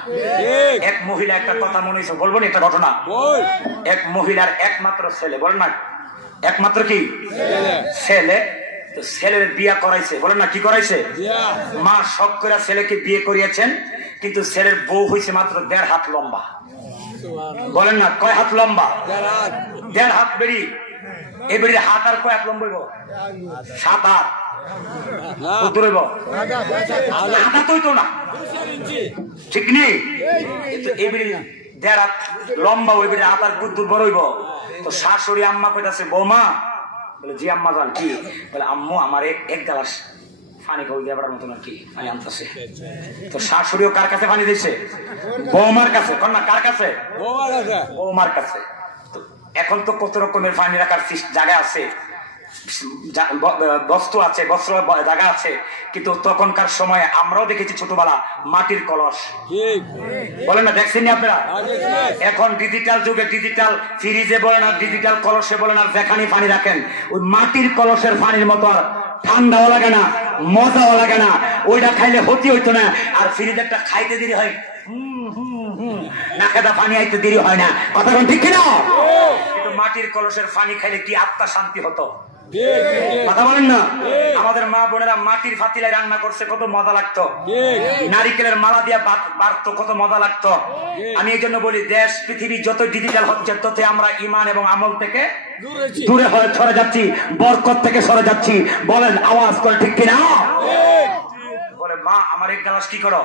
এক মহিলা একটা কথা মনে হয়েছে, বলবো না একটা ঘটনা। এক মহিলার একমাত্র ছেলে, বলেন না একমাত্র কি ছেলে, তো ছেলের বিয়ে করাইছে। বলেন না কি করাইছে? মা শখ করে ছেলেকে বিয়ে করিয়েছেন, কিন্তু ছেলের বউ হয়েছে মাত্র 1.5 হাত লম্বা। বলেন না কয় হাত লম্বা? 1.5 হাত বেরি। এই বেরির হাত আর কয় হাত লম্বা? 7 হাত। ঠিক নেই? এই বেরি 1.5 হাত লম্বা, ওই বেরি হাত আর বুদ্ধুর বড় হইব। তো শাশুড়ি আম্মা কইতাছে বৌমা। বলে জি আম্মা জান। কি? বলে আম্মু আমার এক গ্লাস পানি খাওয়া দেবার মতন আর কি পানি আনতেছে। তো শাশুড়িও কার কাছে পানি দিচ্ছে? বৌমার কাছে। কন্যা কার কাছে? বৌমার কাছে। তো এখন তো কত রকমের পানি রাখার জায়গা আছে, বস্তু আছে, বস্ত্র জায়গা আছে, কিন্তু তখনকার সময়ে আমরাও দেখেছি ছোটবেলা মাটির কলস। বলেন না দেখছেন আপনারা? এখন ডিজিটাল যুগে ডিজিটাল ফ্রিজে বলেন আর ডিজিটাল কলসে বলেন আর যেখানে পানি রাখেন, ওই মাটির কলসের পানির মতো আর ঠান্ডাও লাগে না, মজাও লাগে না। ওইটা খাইলে ক্ষতি হইতো না। আর ফ্রিজেরটা খাইতে দেরি হয় নাকেদা পানি আইতে দেরি হয় না, কথা কোন ঠিক কিনা? কিন্তু মাটির কলসের পানি খাইলে কি আত্মা শান্তি হতো, কথা বলেন না? আমাদের মা বোনেরা মাটির ফাতিলায় রান্না করছে, কত মজা লাগতো। নারিকেলের মালা দিয়া বাড়তো, কত মজা লাগতো। আমি এই জন্য বলি, দেশ পৃথিবী যত ডিজিটাল হচ্ছে তত আমরা ইমান এবং আমল থেকে দূরে হয়ে সরে যাচ্ছি, বরকত থেকে সরে যাচ্ছি। বলেন আওয়াজ করে ঠিক কিনা? বলে মা আমার এক গ্লাস কি করো,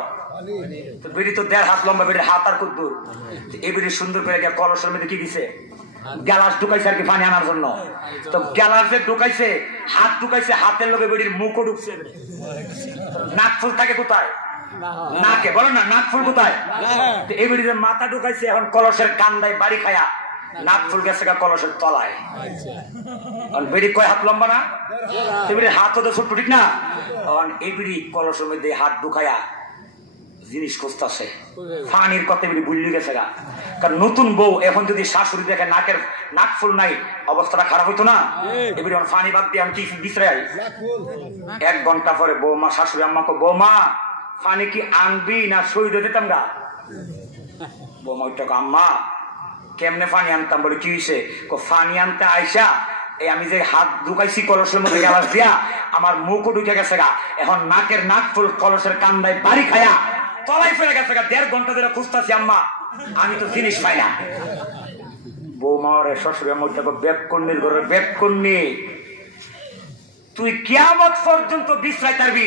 তো বেড়ি তো 1.5 হাত লম্বা, বেড়ির হাত আর কুদ্দুর। এই বেড়ি সুন্দর করে কলসের মধ্যে কি দিছে, গ্যালাস ঢুকাইছে আর কি পানি আনার জন্য। তো গ্যালাসে ঢুকাইছে, হাত ঢুকাইছে, হাতের লগে বেড়ির মুখও ঢুকছে। নাক ফুল থাকে কোথায়? নাকে। বলেন না নাক ফুল কোথায়? এই বেড়ির মাথা ঢুকাইছে, এখন কলসের কান্দায় বাড়ি খায়া নাক ফুল গেছে কলসের তলায়। বেড়ি কয় হাত লম্বা না? বেড়ির হাত তো ছোট্ট, ঠিক না? এই বেড়ি কলসের মধ্যে হাত ঢুকায়া জিনিস খুঁজতেছে, পানির কথা বেড়ি ভুলে গেছে গা। কারণ নতুন বউ এখন যদি শাশুড়ি দেখে নাকের নাক ফুল নাই, অবস্থাটা খারাপ হইতো না? এবারে পানি বাদ দিয়ে আমি কি বিশ্রাই। 1 ঘন্টা পরে বৌমা শাশুড়ি আম্মাকে, বৌমা পানি কি আনবি না সই দিয়ে দিতাম গা? বৌমা ওইটা আম্মা কেমনে পানি আনতাম? বলে কি হয়েছে? পানি আনতে আইসা এই আমি যে হাত ঢুকাইছি কলসের মধ্যে গ্যালাস দিয়া, আমার মুখও ঢুকে গেছে গা। এখন নাকের নাক ফুল কলসের কান্দায় বাড়ি খায়া তলায় ফেলে গেছে গা। 1.5 ঘন্টা ধরে খুঁজতেছি আম্মা, আমি তো জিনিস পাই না। বৌমা রে শ্বশুর বেপকন্নির ঘরে বেপকন্নি, তুই কিয়ামত পর্যন্ত বিশ্রাই পারবি,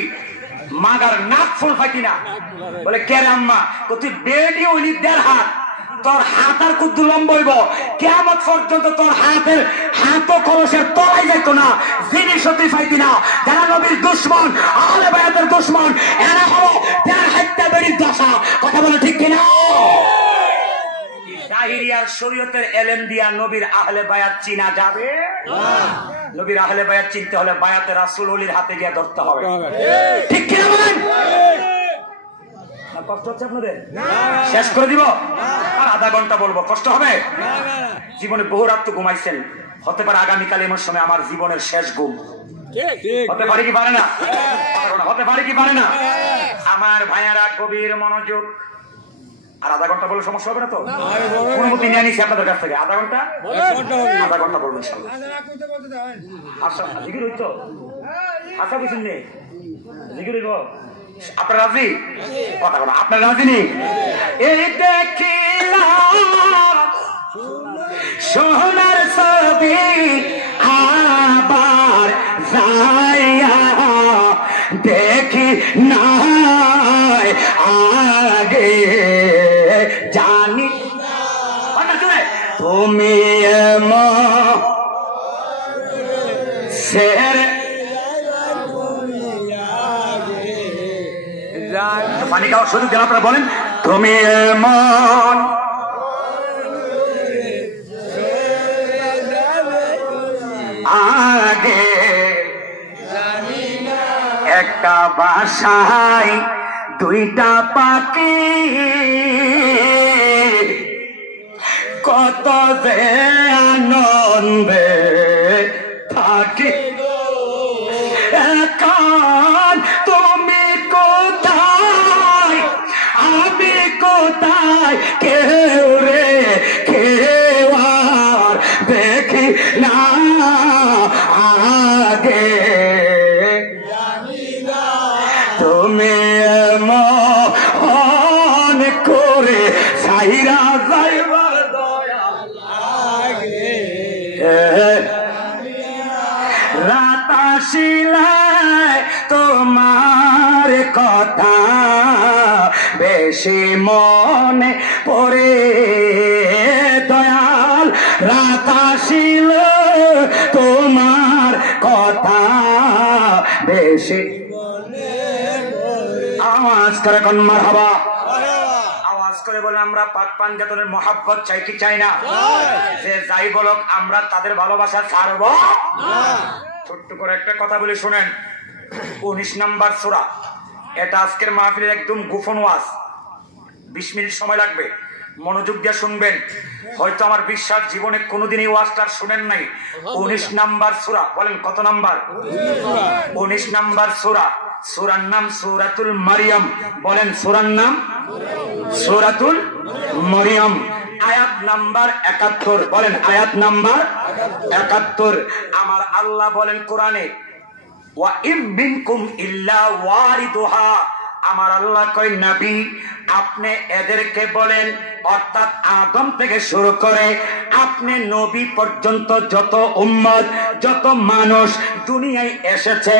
মাগার নাক ফুল পাইতি না। বলে কে রে আম্মা? তুই বেডি হইলি 1.5 হাত, তোর হাত আর কুদ্দু লম্ব হইব, কিয়ামত পর্যন্ত তোর হাতও কলসের তলায় যাইতো না, জিনিস তুই পাইতি না। যারা নবীর দুশ্মন, আহলে বায়াতের দুশ্মন, এরা হলো 1.5 হাত বেড়ির দশা। কথা বলো ঠিক কিনা? জাহিরিয়ার শরীয়তের এলেম দিয়া নবীর আহলে বায়াত চিনা যাবে না। নবীর আহলে বায়াত চিনতে হলে বায়াতে রাসূল ওলির হাতে গিয়ে ধরতে হবে, ঠিক কিনা বলেন? কষ্ট হচ্ছে আপনাদের? শেষ করে দিব আর আধা ঘন্টা বলবো, কষ্ট হবে? জীবনে বহু রাত তো ঘুমাইছেন, হতে পারে আগামীকাল এমন সময় আমার জীবনের শেষ ঘুম হতে পারে কি পারে না? হতে পারে কি পারে না? আমার ভাইয়ারা গভীর মনোযোগ। আর আধা ঘন্টা বলে সমস্যা হবে না তো? অনুমতি নিয়ে নিছি আপনাদের কাছ থেকে। আধা ঘন্টা বলবেন ইনশাআল্লাহ। আচ্ছা জিকির হইতো, আশা বুঝুন নেই জিকির হইব। আপনার রাজি? কথা বলো, আপনার রাজি নেই? এই দেখিলাম সোনার ছবি আবার যাইয়া দেখি নাই আগে জানি তুমি সের পানি খাওয়ার সুযোগ দিন। আপনারা বলেন তুমি এমন আগে একটা বাসায় 2টা পাখি কত যে আনন্দে থাকি। এখন তুমি কোথায়, আমি কোথায়, কেউ রে কেউ আর দেখি না আগে। তুমি মন করে সাইরা যাইবার দয়া লাগে। রাত আসিলে তোমার কথা বেশি মনে পড়ে দয়াল। রাত আসিলে তোমার কথা বেশি আওয়াজ করে কোন মারহাবা, আওয়াজ করে বলে আমরা পাক পাঞ্জাতনের মহাব্বত চাই কি চাই না? যে যাই বলক আমরা তাদের ভালোবাসা ছাড়ব না। ছোট্ট করে একটা কথা বলি শুনেন, 19 নম্বর সূরা, এটা আজকের মাহফিলের একদম গোপন ওয়াজ। 20 মিনিট সময় লাগবে, মনোযোগ দিয়ে শুনবেন। হয়তো আমার বিশ্বাস জীবনে কোনোদিন এই ওয়াজটা শুনেন নাই। 19 নম্বর সূরা, বলেন কত নাম্বার? 19 নম্বর সূরা। সূরার নাম সূরাতুল মারিয়াম। বলেন সূরার নাম সূরাতুল মারিয়াম। আয়াত নাম্বার 71। বলেন আয়াত নাম্বার 71। আমার আল্লাহ বলেন কোরআনে, ওয়া ইম মিনকুম ইল্লা ওয়ারিদুহা। আমার আল্লাহ কয় নবী আপনি এদেরকে বলেন, অর্থাৎ আদম থেকে শুরু করে আপনি নবী পর্যন্ত যত উম্মত যত মানুষ দুনিয়ায় এসেছে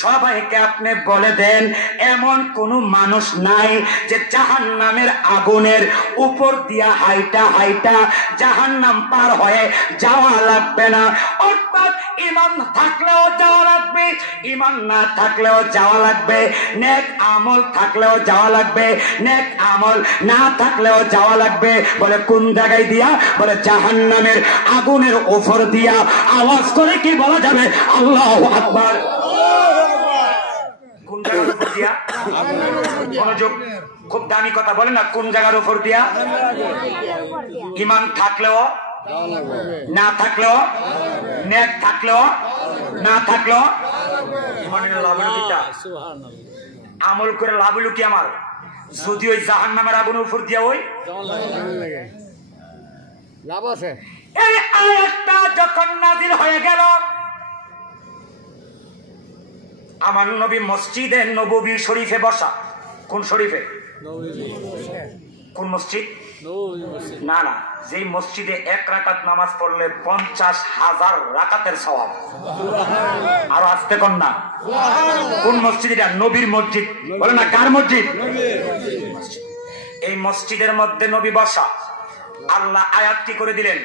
সবাইকে আপনি বলে দেন এমন কোন মানুষ নাই যে জাহান্নামের আগুনের উপর দিয়া হাইটা হাইটা জাহান্নাম পার হয়ে যাওয়া লাগবে না। অর্থাৎ ঈমান থাকলেও যাওয়া লাগবে, ঈমান না থাকলেও যাওয়া লাগবে, নেক আমল থাকলেও যাওয়া লাগবে, নেক আমল না থাকলেও যাওয়া লাগবে। বলে কোন জায়গায় দিয়া? বলে জাহান্নামের আগুনের উপর দিয়া। আওয়াজ করে কি বলা যাবে? আল্লাহু আকবার। কোন জায়গার উপর দিয়া? মনোযোগ, খুব দামি কথা বলে না, কোন জায়গার উপর দিয়া? ঈমান থাকলেও না থাকলেও, নেক থাকলেও না থাকলেও, ঈমানের লাভ হলো কিটা? আমল করে লাভ হলো কি আমার? যদি ওই জাহান্নামের আগুনের উপর দিয়া ওই লাভ আছে। এই আয়াতটা যখন নাযিল হয়ে গেল, আমার নবী মসজিদে নববী শরীফে বসা। কোন শরীফে? কোন মসজিদ? না না, যেই মসজিদে এক রাকাত নামাজ পড়লে 50,000 রাকাতের সওয়াব। আর আজকে কোন না? কোন মসজিদ এটা? নবীর মসজিদ। বলে না কার মসজিদ? এই মসজিদের মধ্যে নবী বসা। আল্লাহ আয়াত কি করে দিলেন?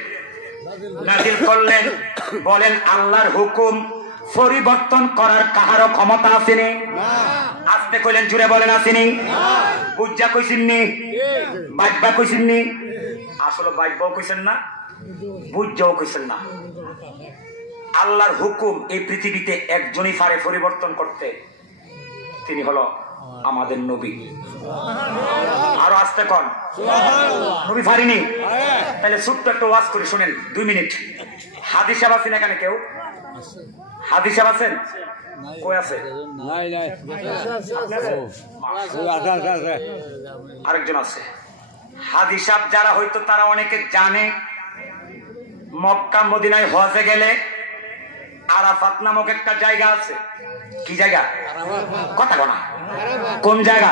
নাযিল করলেন। বলেন আল্লাহর হুকুম পরিবর্তন করার কাহারও ক্ষমতা আসেনি? আস্তে কইলেন, জুড়ে বলেন আসেনি? বুঝা কইছেননি? বাইবা কইছেননি? আসলে বাইবাও কইছেন না, বুঝাও কইছেন না। আল্লাহর হুকুম এই পৃথিবীতে একজনই পারে পরিবর্তন করতে, তিনি হলো আমাদের নবী। আরো আস্তে কন, নবী পারিনি? তাহলে ছোট্ট একটা ওয়াজ করে শুনেন, 2 মিনিট। হাদিস সাহেব আছেন এখানে? কেউ হাদিস সাহেব আছেন? কই আছে? আরেকজন আছে হাদিস সাহেব। যারা হয়তো তারা অনেকে জানে, মক্কা মদিনায় হজে গেলে আরাফাত নামক একটা জায়গা আছে। কি জায়গা? কথা কোনা কোন জায়গা?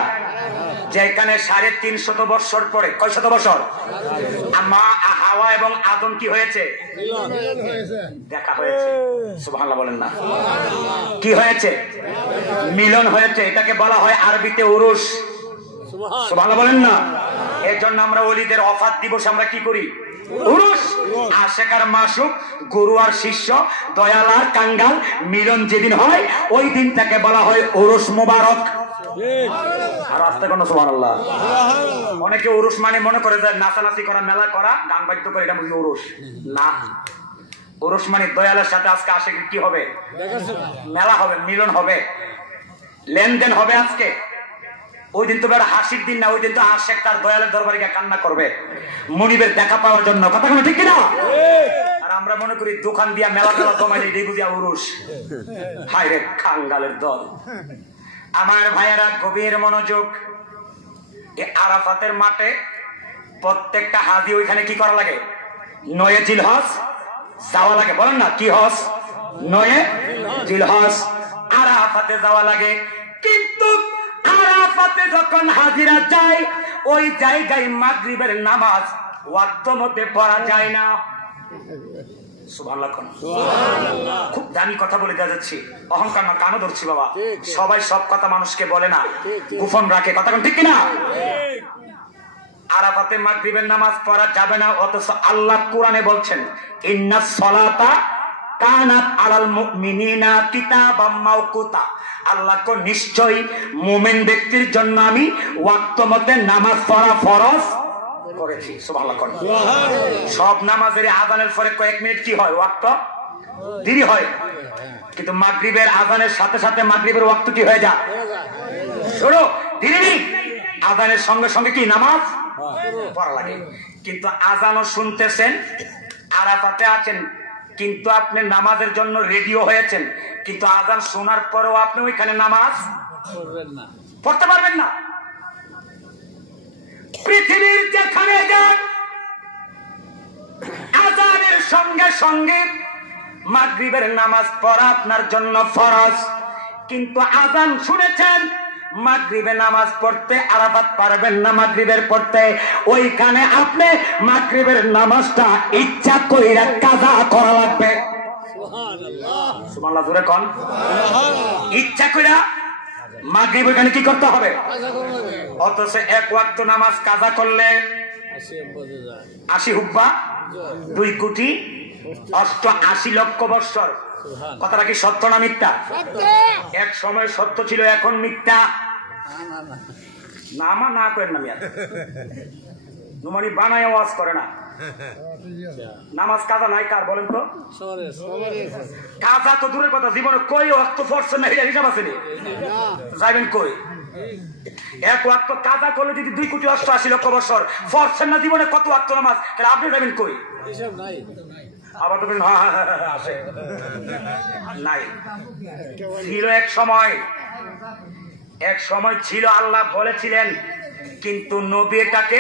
যেখানে 350 বছর পরে, কয় শত বছর, মা হাওয়া এবং আদম কি হয়েছে? দেখা হয়েছে। সুবহানাল্লাহ বলেন না? কি হয়েছে? মিলন হয়েছে। এটাকে বলা হয় আরবিতে উরুস। সুবহানাল্লাহ বলেন না? এর জন্য আমরা ওলিদের ওফাত দিবস আমরা কি করি? উরুস। আশেকার মাসুক, গুরু আর শিষ্য, দয়াল আর কাঙ্গাল মিলন যেদিন হয় ওই দিনটাকে বলা হয় উরুস মুবারক। আর আস্তে কোনো সুবহানাল্লাহ। অনেকে উরুস মানে মনে করে যে নাচানাচি করা, মেলা করা, গান বাদ্য করে, এটা বুঝি উরুস না। উরুস মানে দয়ালের সাথে আজকে আসে কি হবে? মেলা হবে, মিলন হবে, লেনদেন হবে আজকে। ওই দিন তো বেড়া হাসির দিন না, ওই দিন তো আশেক তার দয়ালের দরবারে গিয়ে কান্না করবে মনিবের দেখা পাওয়ার জন্য। কথা কোনো ঠিক কিনা? আর আমরা মনে করি দোকান দিয়া মেলা মেলা জমাইলে এই বুঝিয়া উরুস। হায় রে কাঙ্গালের দল। আমার ভাইয়েরা গভীর মনোযোগ। এই আরাফাতের মাঠে প্রত্যেকটা হাজি ওইখানে কি করা লাগে? 9 জিলহজ যাওয়া লাগে। বলেন না কি হজ? 9 জিলহজ আরাফাতে যাওয়া লাগে। কিন্তু আরাফাতে যখন হাজিরা যায় ওই জায়গায় মাগরিবের নামাজ ওয়াক্ত মতে পড়া যায় না। সুবহানাল্লাহ। খুব দামি কথা বলে যাচ্ছি, অহংকার না, কানও ধরছি বাবা। সবাই সব কথা মানুষকে বলে না, গোপন রাখে। কথা ঠিক কিনা? আরাফাতে মাগরিবের নামাজ পড়া যাবে না, অথচ আল্লাহ কোরআনে বলছেন ইন্নাস সালাতা কানাত আলাল মুমিনিনা কিতাবাম মাওকুতা। আল্লাহ কো নিশ্চয়ই মুমিন ব্যক্তির জন্য আমি ওয়াক্ত মতে নামাজ পড়া ফরজ করেছি। সুবহানাল্লাহ। সব নামাজের আযানের পরে কয়েক মিনিট কি হয়? ওয়াক্ত দেরি হয়। কিন্তু মাগরিবের আযানের সাথে সাথে মাগরিবের ওয়াক্ত কি হয়ে যায়? শুরু। ধীরে ধীরে আযানের সঙ্গে সঙ্গে কি নামাজ পড়া লাগে। কিন্তু আযানও শুনতেছেন, আরাফাতে আছেন, কিন্তু আপনি নামাজের জন্য রেডিও হয়েছেন, কিন্তু আযান শোনার পরেও আপনি ওইখানে নামাজ পড়তে পারবেন না। পৃথিবীর যেখানে যান আযানের সঙ্গে সঙ্গে মাগরিবের নামাজ পড়া আপনার জন্য ফরজ। কিন্তু আযান শুনেছেন, মাগরিবে নামাজ পড়তে আরাফাত পারবেন না মাগরিবের পড়তে, ওইখানে আপনি মাগরিবের নামাজটা ইচ্ছা কইরা কাজা করা লাগবে। সুবহানাল্লাহ, সুবহানাল্লাহ জোরে কোন। ইচ্ছা কইরা মাগরিব ওইখানে কি করতে হবে? অথচ এক ওয়াক্ত নামাজ কাজা করলে 80 হুব্বা 2 কোটি 88 লক্ষ বৎসর। কথাটা কি সত্য না মিথ্যা? এক সময় সত্য ছিল, এখন মিথ্যা। না মা না করেন না মিয়া, নুমানি বানায় ওয়াজ করে না। নামাজ কাজা নাই কার বলেন তো? কাজা তো দূরের কথা, জীবনে কই ওয়াক্ত পড়ছেন না এটা হিসাব আছে নি? যাইবেন কই? এক ওয়াক্ত কাজা করলে যদি 2 কোটি 88 লক্ষ বছর পড়ছেন না জীবনে কত ওয়াক্ত নামাজ, তাহলে আপনি যাবেন কই? হিসাব নাই। আবার তো আসে নাই। ছিল এক সময়, এক সময় ছিল, আল্লাহ বলেছিলেন, কিন্তু নবী এটাকে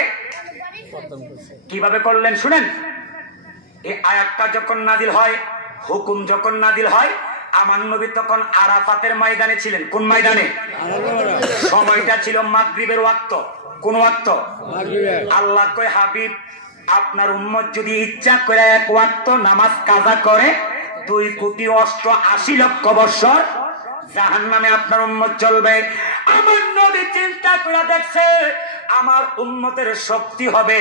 কিভাবে করলেন শুনেন। এই আয়াতটা যখন নাজিল হয়, হুকুম যখন নাজিল হয়, আমার নবী তখন আরাফাতের ময়দানে ছিলেন। কোন ময়দানে? সময়টা ছিল মাগরিবের ওয়াক্ত। কোন ওয়াক্ত? আল্লাহ কয়, হাবিব আপনার উম্মত যদি ইচ্ছা করে এক ওয়াক্ত নামাজ কাজা করে 2 কোটি 88 লক্ষ বৎসর জাহান্নামে আপনার উম্মত চলবে। আমার নবী চিন্তা করে দেখছে আমার উম্মতের শক্তি হবে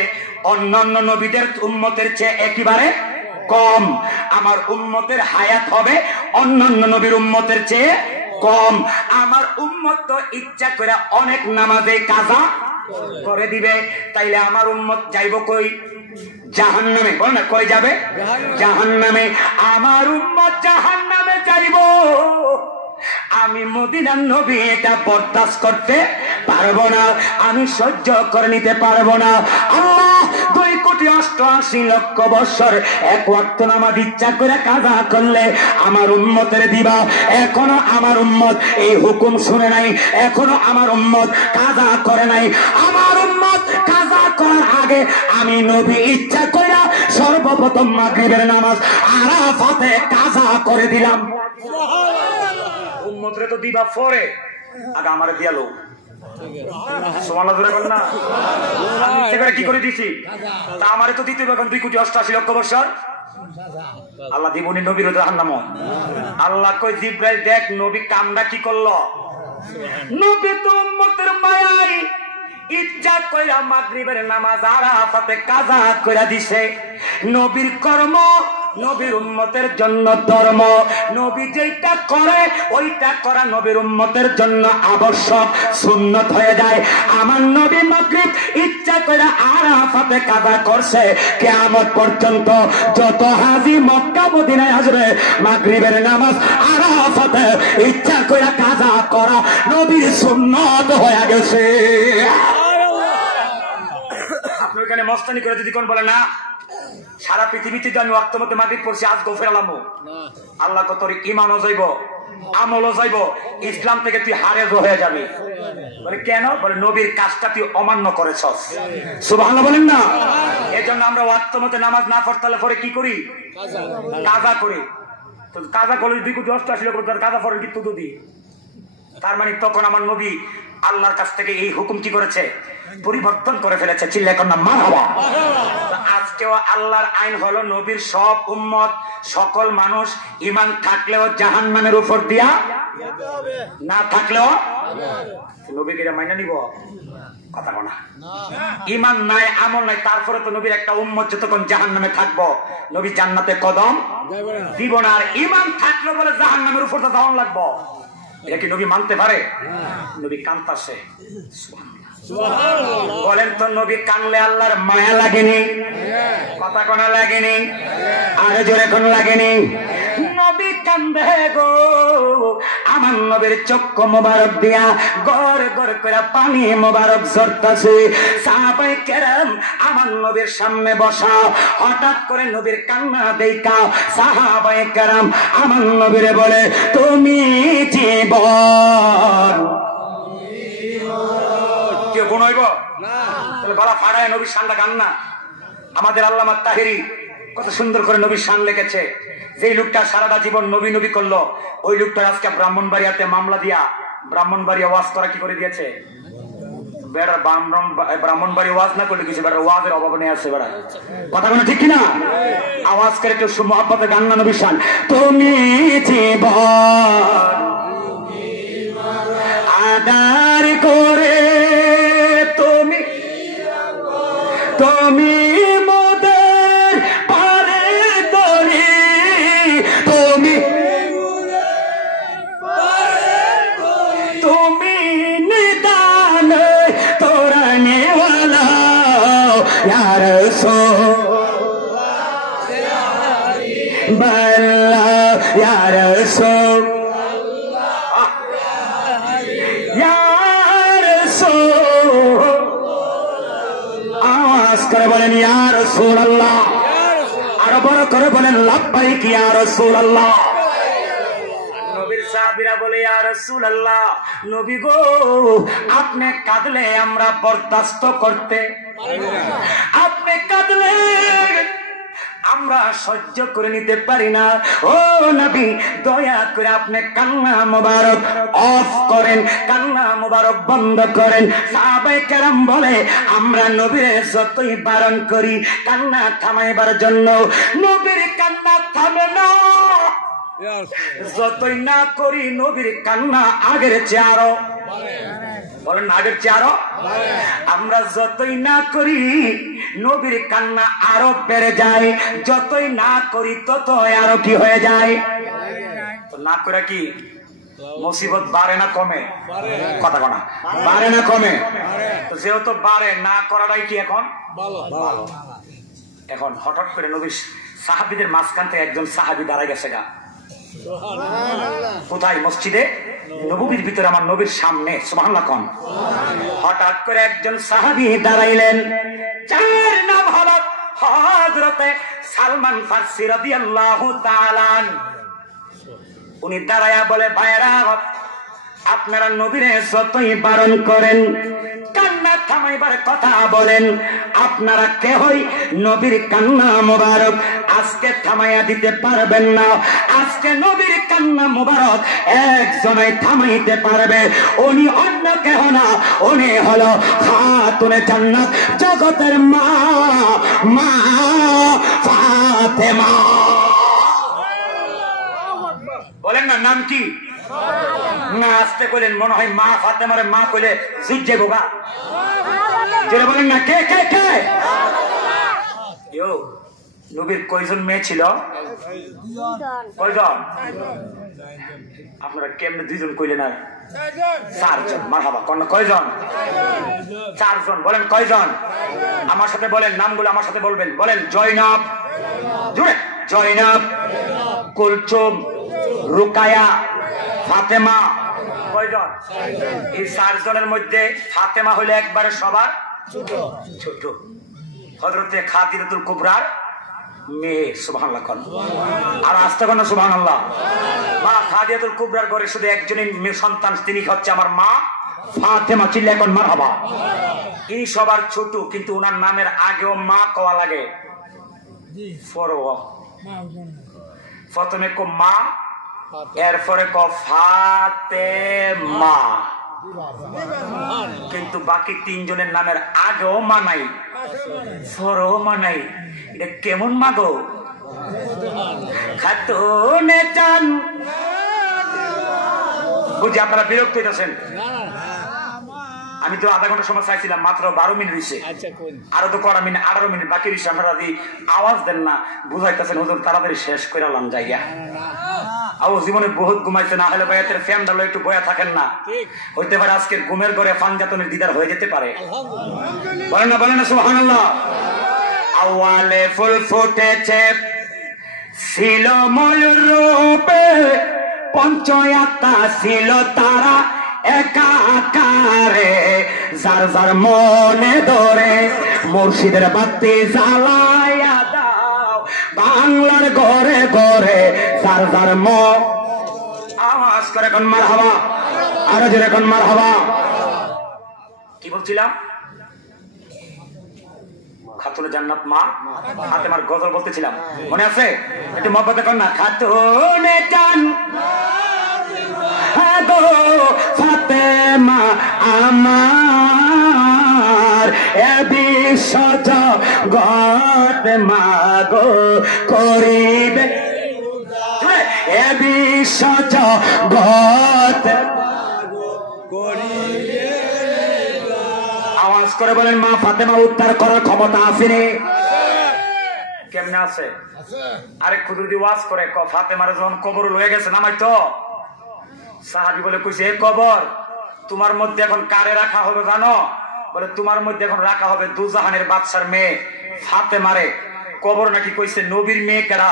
অন্যান্য নবীদের উম্মতের চেয়ে একেবারে কম, আমার উম্মতের হায়াত হবে অন্যান্য নবীর উম্মতের চেয়ে কম। আমার উম্মত তো ইচ্ছা করে অনেক নামাজে কাজা করে দিবে, তাইলে আমার উম্মত যাইব কই? জাহান্নামে। বল না, কই যাবে? জাহান্নামে। আমার উম্মত জাহান্নামে যাইব। আমি মদিনার নবী এটা বরদাস্ত করতে পারবো না, আমি সহ্য করে নিতে পারবো না। আল্লাহ 2 কোটি 88 লক্ষ বৎসর এক ওয়াক্ত নামাজ ইচ্ছা করে কাজা করলে আমার উম্মতের দিবা। এখনো আমার উম্মত এই হুকুম শুনে নাই, এখনো আমার উম্মত কাজা করে নাই। আমার উম্মত কাজা করার আগে আমি নবী ইচ্ছা করে সর্বপ্রথম মাগরিবের নামাজ আরাফাতে কাজা করে দিলাম। উম্মতরে তো দিবা পরে, আগে আমারে দিয়ালো। সুবহানাল্লাহ জোরে বল না। আমি কি করে দিছি? তা আমারে তো দিতে এখন 2 কোটি 88 লক্ষ বৎসর। আল্লাহ দিবনি নবীর জাহান্নাম। আল্লাহ কই, জিব্রাইল দেখ নবী কামটা কি করলো। নবী তো উম্মতের মায়ায় ইচ্ছা কইরা মাগরিবের নামাজ আরাফাতে কাজা কইরা দিছে। নবীর কর্ম নবীর উম্মতের জন্য ধর্ম, নবী যেটা করে ওইটা করা নবীর উম্মতের জন্য আবশ্যক, সুন্নত হয়ে যায়। আমার নবী মাগরিব ইচ্ছা করে আরাফাতে কাজা করছে, কিয়ামত পর্যন্ত যত হাজী মক্কা মদিনায় আসবে মাগরিবের নামাজ আরাফাতে ইচ্ছা করে কাজা করা নবীর সুন্নত হয়ে গেছে। আপনি ওইখানে মস্তানি করে যদি কোন বলে না সারা পৃথিবীতে আমি ওয়াক্ত মধ্যে মাগরিব পড়ছি, আজ গো ফেরালাম, আল্লাহ কত তোর ঈমানও যাইব, আমলও যাইব, ইসলাম থেকে তুই হারেজ হয়ে যাবি। বলে কেন? বলে নবীর কাজটা তুই অমান্য করেছস। সুবহানাল্লাহ বলেন না। এজন্য আমরা ওয়াক্ত মধ্যে নামাজ না পড়তে পরে কি করি? কাজা করি। তো কাজা করলে 2 কোটি 88 লক্ষ কাজা পড়েন কিন্তু দুদি। তার মানে তখন আমার নবী আল্লাহর কাছ থেকে এই হুকুম কি করেছে? পরিবর্তন করে ফেলেছে। চিল্লায় কন্যা মারহাবা। আজকেও আল্লাহর আইন হলো নবীর সব উম্মত সকল মানুষ ঈমান থাকলেও জাহান্নামের উপর দিয়া, না থাকলেও নবীকে মাইনা নিব। কথা বলা ঈমান নাই, আমল নাই, তারপরে তো নবীর একটা উম্মত যতক্ষণ জাহান্নামে থাকবো নবী জান্নাতে কদম দিব না। আর ঈমান থাকলে বলে জাহান্নামের উপর তো যাওয়ান লাগবো, এটা কি নবী মানতে পারে? নবী কান্তাছে। বলেন তো নবী কানলে আল্লাহর মায়া লাগেনি? কথা কোনা লাগেনি? আরে জোরে কোন লাগেনি? নবী কান্দে গো, আমার নবীর চক্ষু মোবারক দিয়া গড় গড় করে পানি মোবারক ঝরতাছে। সাহাবায়ে কেরাম আমার নবীর সামনে বসা, হঠাৎ করে নবীর কান্না দেখা সাহাবায়ে কেরাম আমার নবীরে বলে, তুমি জীবন গলা ফাড়ায় নবীর শানটা গান না। আমাদের আল্লামা তাহেরি কত সুন্দর করে নবীর শান লিখেছে। যেই লোকটা সারাটা জীবন নবী নবী করলো, ওই লোকটা আজকে ব্রাহ্মণবাড়িয়াতে মামলা দিয়া ব্রাহ্মণবাড়িয়া ওয়াজ করা কি করে দিয়েছে। বেড়ার ব্রাহ্মণবাড়ি ওয়াজ না করলে কিছু বেড়ার ওয়াজের অভাব নেই আছে বেড়া। কথা কোনো ঠিক কিনা? আওয়াজ করে একটু মহব্বতে গান না নবীর শান। তুমি জীবন আদার করে তুমি তুমি মোদের পারে তরি, তুমি তুমি নিদান তোরা নেওয়ালা ইয়া রাসূলুল্লাহ ইয়া রাসূল আওয়াজ করে বলেন ইয়া রাসূলুল্লাহ, আরো বড় করে বলেন লাব্বাইক ইয়া রাসূলুল্লাহ। নবীর সাহাবীরা বলে ইয়া রাসূলুল্লাহ, নবী গো আপনি কাঁদলে আমরা বরদাস্ত করতে, আপনি কাঁদলে আমরা সহ্য করে নিতে পারি না। ও নবী দয়া করে আপনি কান্না মোবারক অফ করেন, কান্না মোবারক বন্ধ করেন। সাহাবায়ে কেরাম বলে আমরা নবীর যতই বারণ করি কান্না থামাইবার জন্য, নবীর কান্না থামে না। যতই না করি নবীর কান্না আগের চেয়ে আরো, বলেন আগের চেয়ে আরো। আমরা যতই না করি নবীর কান্না আরো বেড়ে যায়, যতই না করি ততই আরো কি হয়ে যায়। তো না করে কি মুসিবত বাড়ে না কমে? কথা কনা বাড়ে না কমে? তো যেহেতু বাড়ে, না করাটাই কি এখন ভালো। এখন হঠাৎ করে নবীর সাহাবীদের মাঝখান থেকে একজন সাহাবী দাঁড়ায় গেছে গা। কোথায়? মসজিদে নববীর ভিতরে, আমার নবীর সামনে। সুবহানাল্লাহ কোন। হঠাৎ করে একজন সাহাবী দাঁড়াইলেন, যার নাম হলো হযরতে সালমান ফারসি রাদিয়াল্লাহু তাআলা। উনি দাঁড়ায়া বলে, ভাইরা আপনারা নবীরে যতই বারণ করেন কান্না থামাইবার কথা বলেন, আপনারা কেহই নবীর কান্না মোবারক আজকে থামাইয়া দিতে পারবেন না। আজকে নবীর কান্না মোবারক একজনই থামাইতে পারবে, উনি অন্য কেহ না, উনি হলো খাতুনে জান্নাত, জগতের মা, মা ফাতেমা। বলেন না নাম কি? না আসতে কইলেন মনে হয় মা ফাতেমারে মা কইলে জিজ্ঞে বোগা। যেটা বলেন না কে কে কে? ইয়ো নবীর কয়জন মেয়ে ছিল? কয়জন? আপনারা কেমনে দুইজন কইলেন? আর চারজন। মারহাবা। কয়জন? চারজন। বলেন কয়জন? আমার সাথে বলেন নামগুলো, আমার সাথে বলবেন। বলেন জয়নব, জুড়ে জয়নব, কুলসুম, রুকায়া, ফাতেমা। কয়জন? এই চারজনের মধ্যে ফাতেমা হইলে একবারে সবার ছোট, হযরতে খাদিজাতুল কুবরার মেয়ে। সুবহানাল্লাহ। আর আসতে কোন সুবহানাল্লাহ। মা খাদিজাতুল কুবরার ঘরে শুধু একজনই মেয়ে সন্তান, তিনি হচ্ছে আমার মা ফাতেমা। চিল্লা এখন মারহাবা। ইনি সবার ছোট, কিন্তু ওনার নামের আগেও মা কওয়া লাগে। প্রথমে কো মা, এরপরে ক ফাতেমা, কিন্তু বাকি তিনজনের নামের আগেও মা নাই, পরেও মা নাই। এটা কেমন মা গো? খাতুনে চান। বুঝি আপনারা বিরক্ত হইতেছেন। আমি তো আধা ঘন্টা সময় চাইছিলাম, মাত্র 12 মিনিট হয়েছে। আরো তো কড়া মিনিট 18 মিনিট বাকি রয়েছে। আপনারা যদি আওয়াজ দেন না বুঝাইতেছেন হুজুর তাড়াতাড়ি শেষ করে আলাম জায়গা। আও জীবনে বহুত ঘুমাইছে, না হলে ভাইয়াতের ফ্যান ডালো একটু বয়া থাকেন না। হইতে পারে আজকের ঘুমের ঘরে পাঞ্জাতনের দিদার হয়ে যেতে পারে। বলেন না সুবহানাল্লাহ। আওয়ালে ফুল ফুটেছে ছিল ময়ূর রূপে, পঞ্চয়াত্মা ছিল তারা একাকারে, যার যার মনে ধরে মুর্শিদের বাতি জ্বালাইয়া দাও, বাংলার ঘরে ঘরে যার যার আওয়াজ করে কোন মারহাবা, আরো জোরে কোন মারহাবা। কি বলছিলাম? খাতুনে জান্নাত মা ফাতেমার গজল বলতেছিলাম, মনে আছে? একটু মহব্বতে কর না। খাতুনে জান্নাত গো ফাতেমা আমার, এ বিশ্ব জগৎ মাগো করিবে, এ বিশ্ব জগৎ। আওয়াজ করে বলেন মা ফাতেমা উদ্ধার করার ক্ষমতা আসেনি? কেমনে আছে? আরে খুদু দি ওয়াজ করে ফাতেমার যখন কবর লয়ে গেছে নামাই তো সাহাবী বলে কইছে, এ কবর তোমার মধ্যে এখন কারে রাখা হবে জানো? বলে তোমার মধ্যে এখন রাখা হবে দুজাহানের বাদশার মেয়ে ফাতেমারে। কবর নাকি কইছে নবীর মেয়ে কেডা?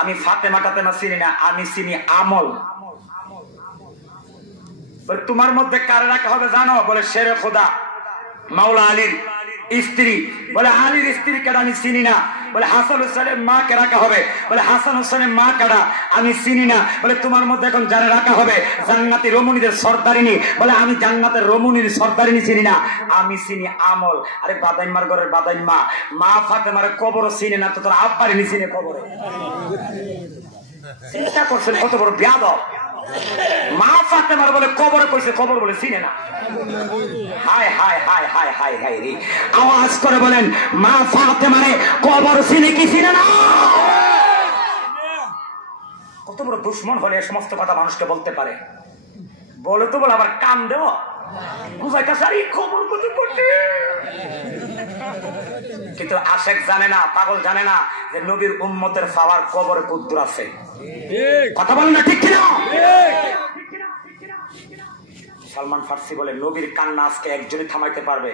আমি ফাতেমা টাতেমা চিনি না, আমি চিনি আমল। বলে তোমার মধ্যে কারে রাখা হবে জানো? বলে শেরে খোদা মাওলা আলীর স্ত্রী। বলে আলীর স্ত্রী কেডা? আমি চিনি না। বলে হাসান হোসেনের মা কে রাখা হবে? বলে হাসান হোসেনের মা কেডা? আমি চিনি না। বলে তোমার মধ্যে এখন যারা রাখা হবে জান্নাতি রমণীদের সর্দারিনী। বলে আমি জান্নাতের রমণীর সর্দারিনী চিনি না, আমি চিনি আমল। আরে বাদাইমার ঘরের বাদাইমা মা ফাতেমার কবরও চিনে না, তো তোর আব্বারিনী চিনে কবরে। চিন্তা করছেন কত বড় বেয়াদব। মা ফাতেমার বলে কবরে কইছে, কবর বলে চিনে না। হায় হায় হায় হায় হায় হায় রে। আওয়াজ করে বলেন মা ফাতেমারে কবর চিনে কি চিনে না? কত বড় দুশ্মন হলে এই সমস্ত কথা মানুষকে বলতে পারে? বলে তো বলে আবার কান দেও বুঝাইতেছে আর এই খবর কত করতে। কিন্তু আশেক জানে না, পাগল জানে না যে নবীর উম্মতের পাওয়ার কবরে কুদ্দুর আছে। কথা বলেন না ঠিক কিনা? সালমান ফার্সি বলে নবীর কান্না আজকে একজনই থামাইতে পারবে।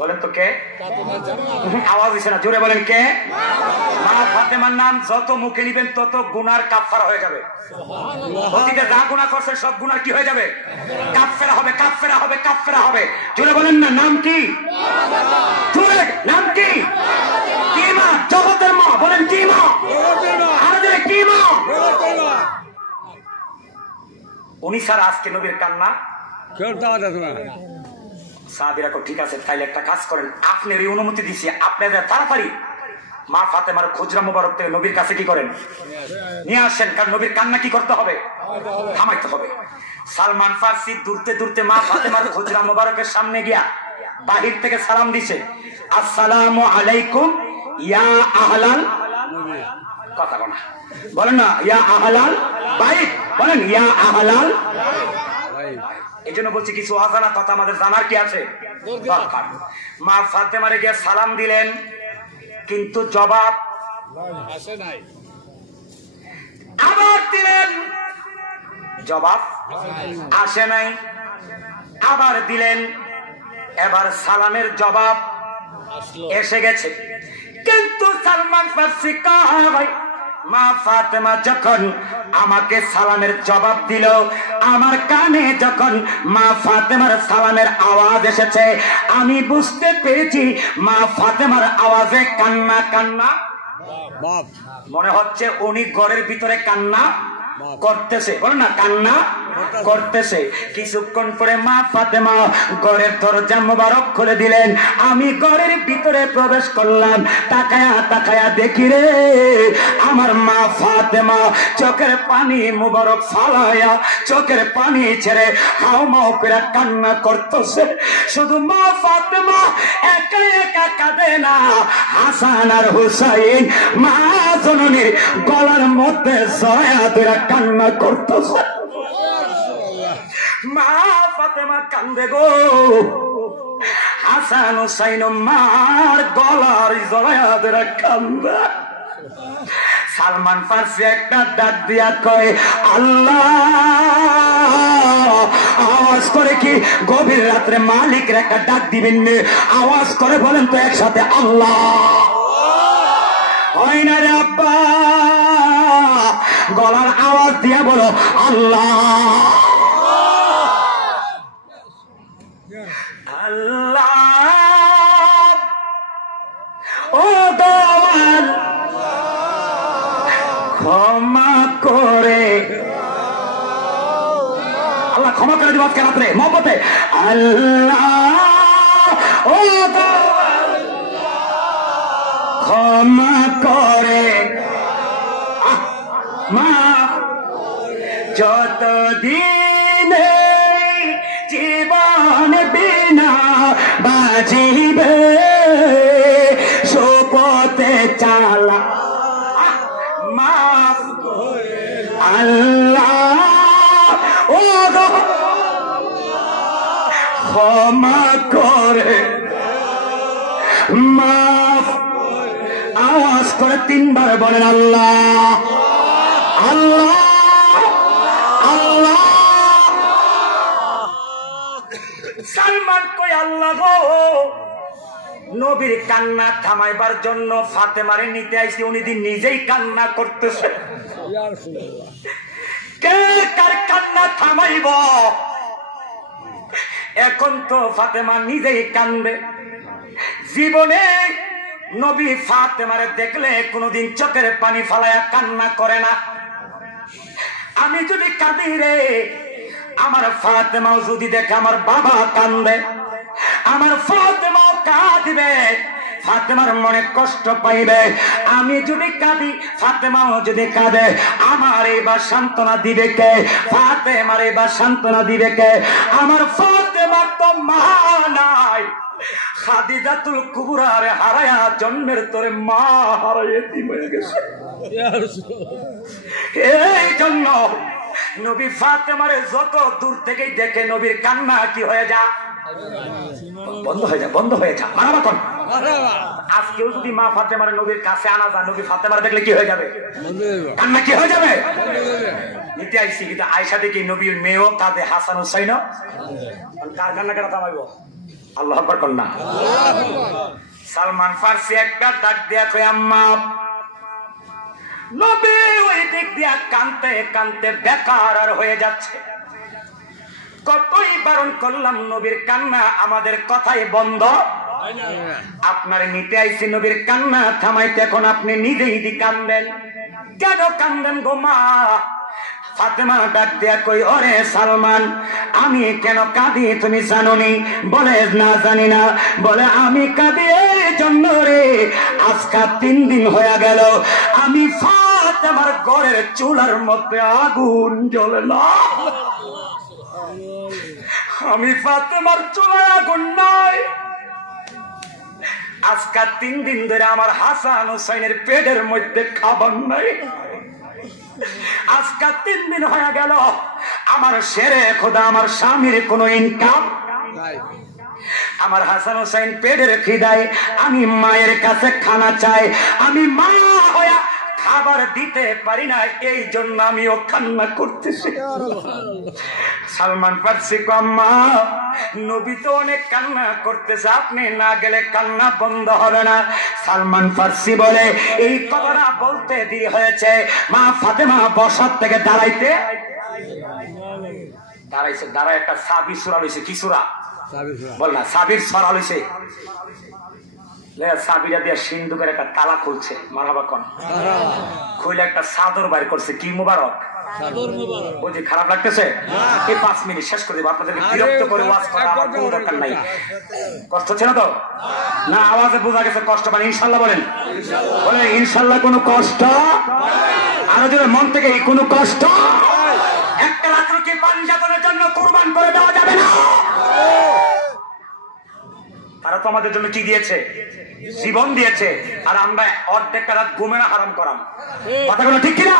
বলেন তো কে? আওয়াজ হইছে না, জোরে বলেন কে? মা ফাতেমার নাম যত মুখে নিবেন তত গুনার কাফারা হয়ে যাবে। অতীতে যা গুনাহ করছে সব গুনাহ কি হয়ে যাবে? কাফারা হবে, কাফারা হবে, কাফারা হবে। জোরে বলেন না নাম কি? জোরে নাম কি? কি মা? জগতের মা। বলেন কি মা? আরে কি মা? উনি স্যার আজকে নবীর কান্না সাহাবীরা কো ঠিক আছে তাইলে একটা কাজ করেন, আপনার এই অনুমতি দিছি, আপনাদের তাড়াতাড়ি মা ফাতেমার খুজরা মোবারক থেকে নবীর কাছে কি করেন নিয়ে আসেন, কারণ নবীর কান্না কি করতে হবে? থামাইতে হবে। সালমান ফার্সি দূরতে দূরতে মা ফাতেমার খুজরা মোবারকের সামনে গিয়া বাহির থেকে সালাম দিছে, আসসালামু আলাইকুম ইয়া আহলাল। কথা বলা বলেন না ইয়া আহলাল বাইত, বলেন ইয়া আহলাল। এই জন্য বলছি কিছু অজানা কথা আমাদের জানার কি আছে দরকার। মা ফাতেমারে গিয়ে সালাম দিলেন, কিন্তু জবাব আসে নাই। আবার দিলেন, জবাব আসে নাই। আবার দিলেন, এবার সালামের জবাব এসে গেছে। কিন্তু সালমান ফার্সি কয় মা ফাতেমা যখন আমাকে সালামের জবাব দিল, আমার কানে যখন মা ফাতেমার সালামের আওয়াজ এসেছে, আমি বুঝতে পেরেছি মা ফাতেমার আওয়াজে কান্না কান্না মনে হচ্ছে উনি ঘরের ভিতরে কান্না করতেছে। বলেন না কান্না করতেছে। কিছুক্ষণ পরে মা ফাতেমা ঘরের দরজা মোবারক খুলে দিলেন। আমি ঘরের ভিতরে প্রবেশ করলাম, তাকায়া তাকায়া দেখি রে আমার মা ফাতেমা চোখের পানি মোবারক ফালায়া চোখের পানি ছেড়ে হাউমাউ করে কান্না করতেছে। শুধু মা ফাতেমা একা একা কাঁদে না, হাসান আর হুসাইন মা জননীর গলার মধ্যে জয়া ধরে কান্না করতেছে। মা ফাতেমা কান্দে গো, হাসান হুসাইন মার গলার জয়া ধরে কান্দে। সালমান ফার্সি একটা ডাক দিয়া কয় আল্লাহ। আওয়াজ করে কি গভীর রাত্রে মালিকের একটা ডাক দিবেন? আওয়াজ করে বলেন তো একসাথে আল্লাহ। হয় না রে আব্বা, গলার আওয়াজ দিয়া বলো আল্লাহ। আল্লাহ ও দয়াল ক্ষমা করে, আল্লাহ ক্ষমা করে দিব আজকে রাত্রে মহব্বতে। আল্লাহ ও দয়াল ক্ষমা করে মাফ যতদিন জীবন বিনা বাজিবে শপথে চালা মাফ আল্লাহ ও ক্ষমা করে মাফ আওয়াজ করে 3 বার বলেন আল্লাহ আল্লাহ আল্লাহ। সালমান কই আল্লাহ গো নবীর কান্না থামাইবার জন্য ফাতেমারে নিতে আইছি, উনি দিন নিজেই কান্না করতেছে। কে কার কান্না থামাইব? এখন তো ফাতেমা নিজেই কান্দে। জীবনে নবী ফাতেমারে দেখলে কোনদিন চোখের পানি ফালায়া কান্না করে না। আমি যদি কাঁদি রে, আমার ফাতেমাও যদি দেখে আমার বাবা কান্দে, আমার ফাতেমাও কাঁদবে, ফাতেমার মনে কষ্ট পাইবে। আমি যদি কাঁদি, ফাতেমাও যদি কাঁদে, আমার এবার সান্ত্বনা দিবে কে? ফাতেমার এবার সান্ত্বনা দিবে কে? আমার ফাতেমার তো মা নাই। খাদিজাতুল কুবরার হারায়া জন্মের তোরে মা হারাইয়ে হয়ে গেছে। এই জন্য নবী ফাতেমারে যত দূর থেকেই দেখে নবীর কান্না কি হয়ে যা বন্ধ হয়ে যা বন্ধ হয়ে যা। মারাবা কোন আজকেও যদি মা ফাতেমার নবীর কাছে আনা যায়, নবী ফাতেমার দেখলে কি হয়ে যাবে? কান্না কি হয়ে যাবে? নিতে আইসি কিন্তু আয়সা দেখি নবীর মেয়েও কাঁদে, হাসান হুসাইন কার কান্না কেন থামাইব? আল্লাহ আকবার কর না। সালমান ফার্সি একটা ডাক দিয়া কই আম্মা নবী ওই দিক দিয়া কানতে কানতে বেকার আর হয়ে যাচ্ছে। কতই বারণ করলাম নবীর কান্না আমাদের কথাই বন্ধ। আপনার নিতে আইছি নবীর কান্না থামাইতে, এখন আপনি নিজেই দি কান্দেন। কেন কান্দেন গো মা? ফাতেমা ডাক দিয়া কই ওরে সালমান আমি কেন কাঁদি তুমি জানোনি? বলে না জানি না। বলে আমি কাঁদি এই জন্য রে, আজকা 3 দিন হয়ে গেল আমি ফাতেমার ঘরের চুলার মধ্যে আগুন জ্বলে না। আমি ফাতেমার চুলায় আগুন নাই। আজকা 3 দিন ধরে আমার হাসান হুসাইনের পেটের মধ্যে খাবার নাই। আজকা 3 দিন হয়ে গেল আমার শেরে খোদা আমার স্বামীর কোনো ইনকাম নাই। আমার হাসান হুসাইন পেটের খিদায় আমি মায়ের কাছে খানা চাই, আমি মা হইয়া খাবার দিতে পারি না, এই জন্য আমিও কান্না করতেছি। সালমান ফার্সি আম্মা নবী তো অনেক কান্না করতেছে, আপনি না গেলে কান্না বন্ধ হবে না। সালমান ফার্সি বলে এই কথাটা বলতে দেরি হয়েছে। মা ফাতেমা বসার থেকে দাঁড়াইছে, দাঁড়ায় একটা সাবির সূরা লইছে। কি সূরা? বল না। সাবির সূরা লইছে। সাবিরা দিয়া সিন্ধুকের একটা তালা খুলছে। মারহাবা কোন খুলে একটা চাদর বাইর করছে। কি মুবারক? বুঝি খারাপ লাগতেছে? এই 5 মিনিট শেষ করে দেবো। আপনাদেরকে বিরক্ত করে ওয়াজ করা আমার কোনো দরকার নাই। কষ্ট হচ্ছে না তো? না আওয়াজে বোঝা গেছে কষ্ট। মানে ইনশাল্লাহ বলেন, বলেন ইনশাল্লাহ কোনো কষ্ট? আরো জোরে মন থেকে কোনো কষ্ট? একটা রাত্র কি পাঞ্জাতনের জন্য কুরবান করে দেওয়া যাবে না? তারা তো আমাদের জন্য কি দিয়েছে? জীবন দিয়েছে। আর আমরা অর্ধেকটা রাত ঘুমে না হারাম করাম। কথাগুলো ঠিক কিনা?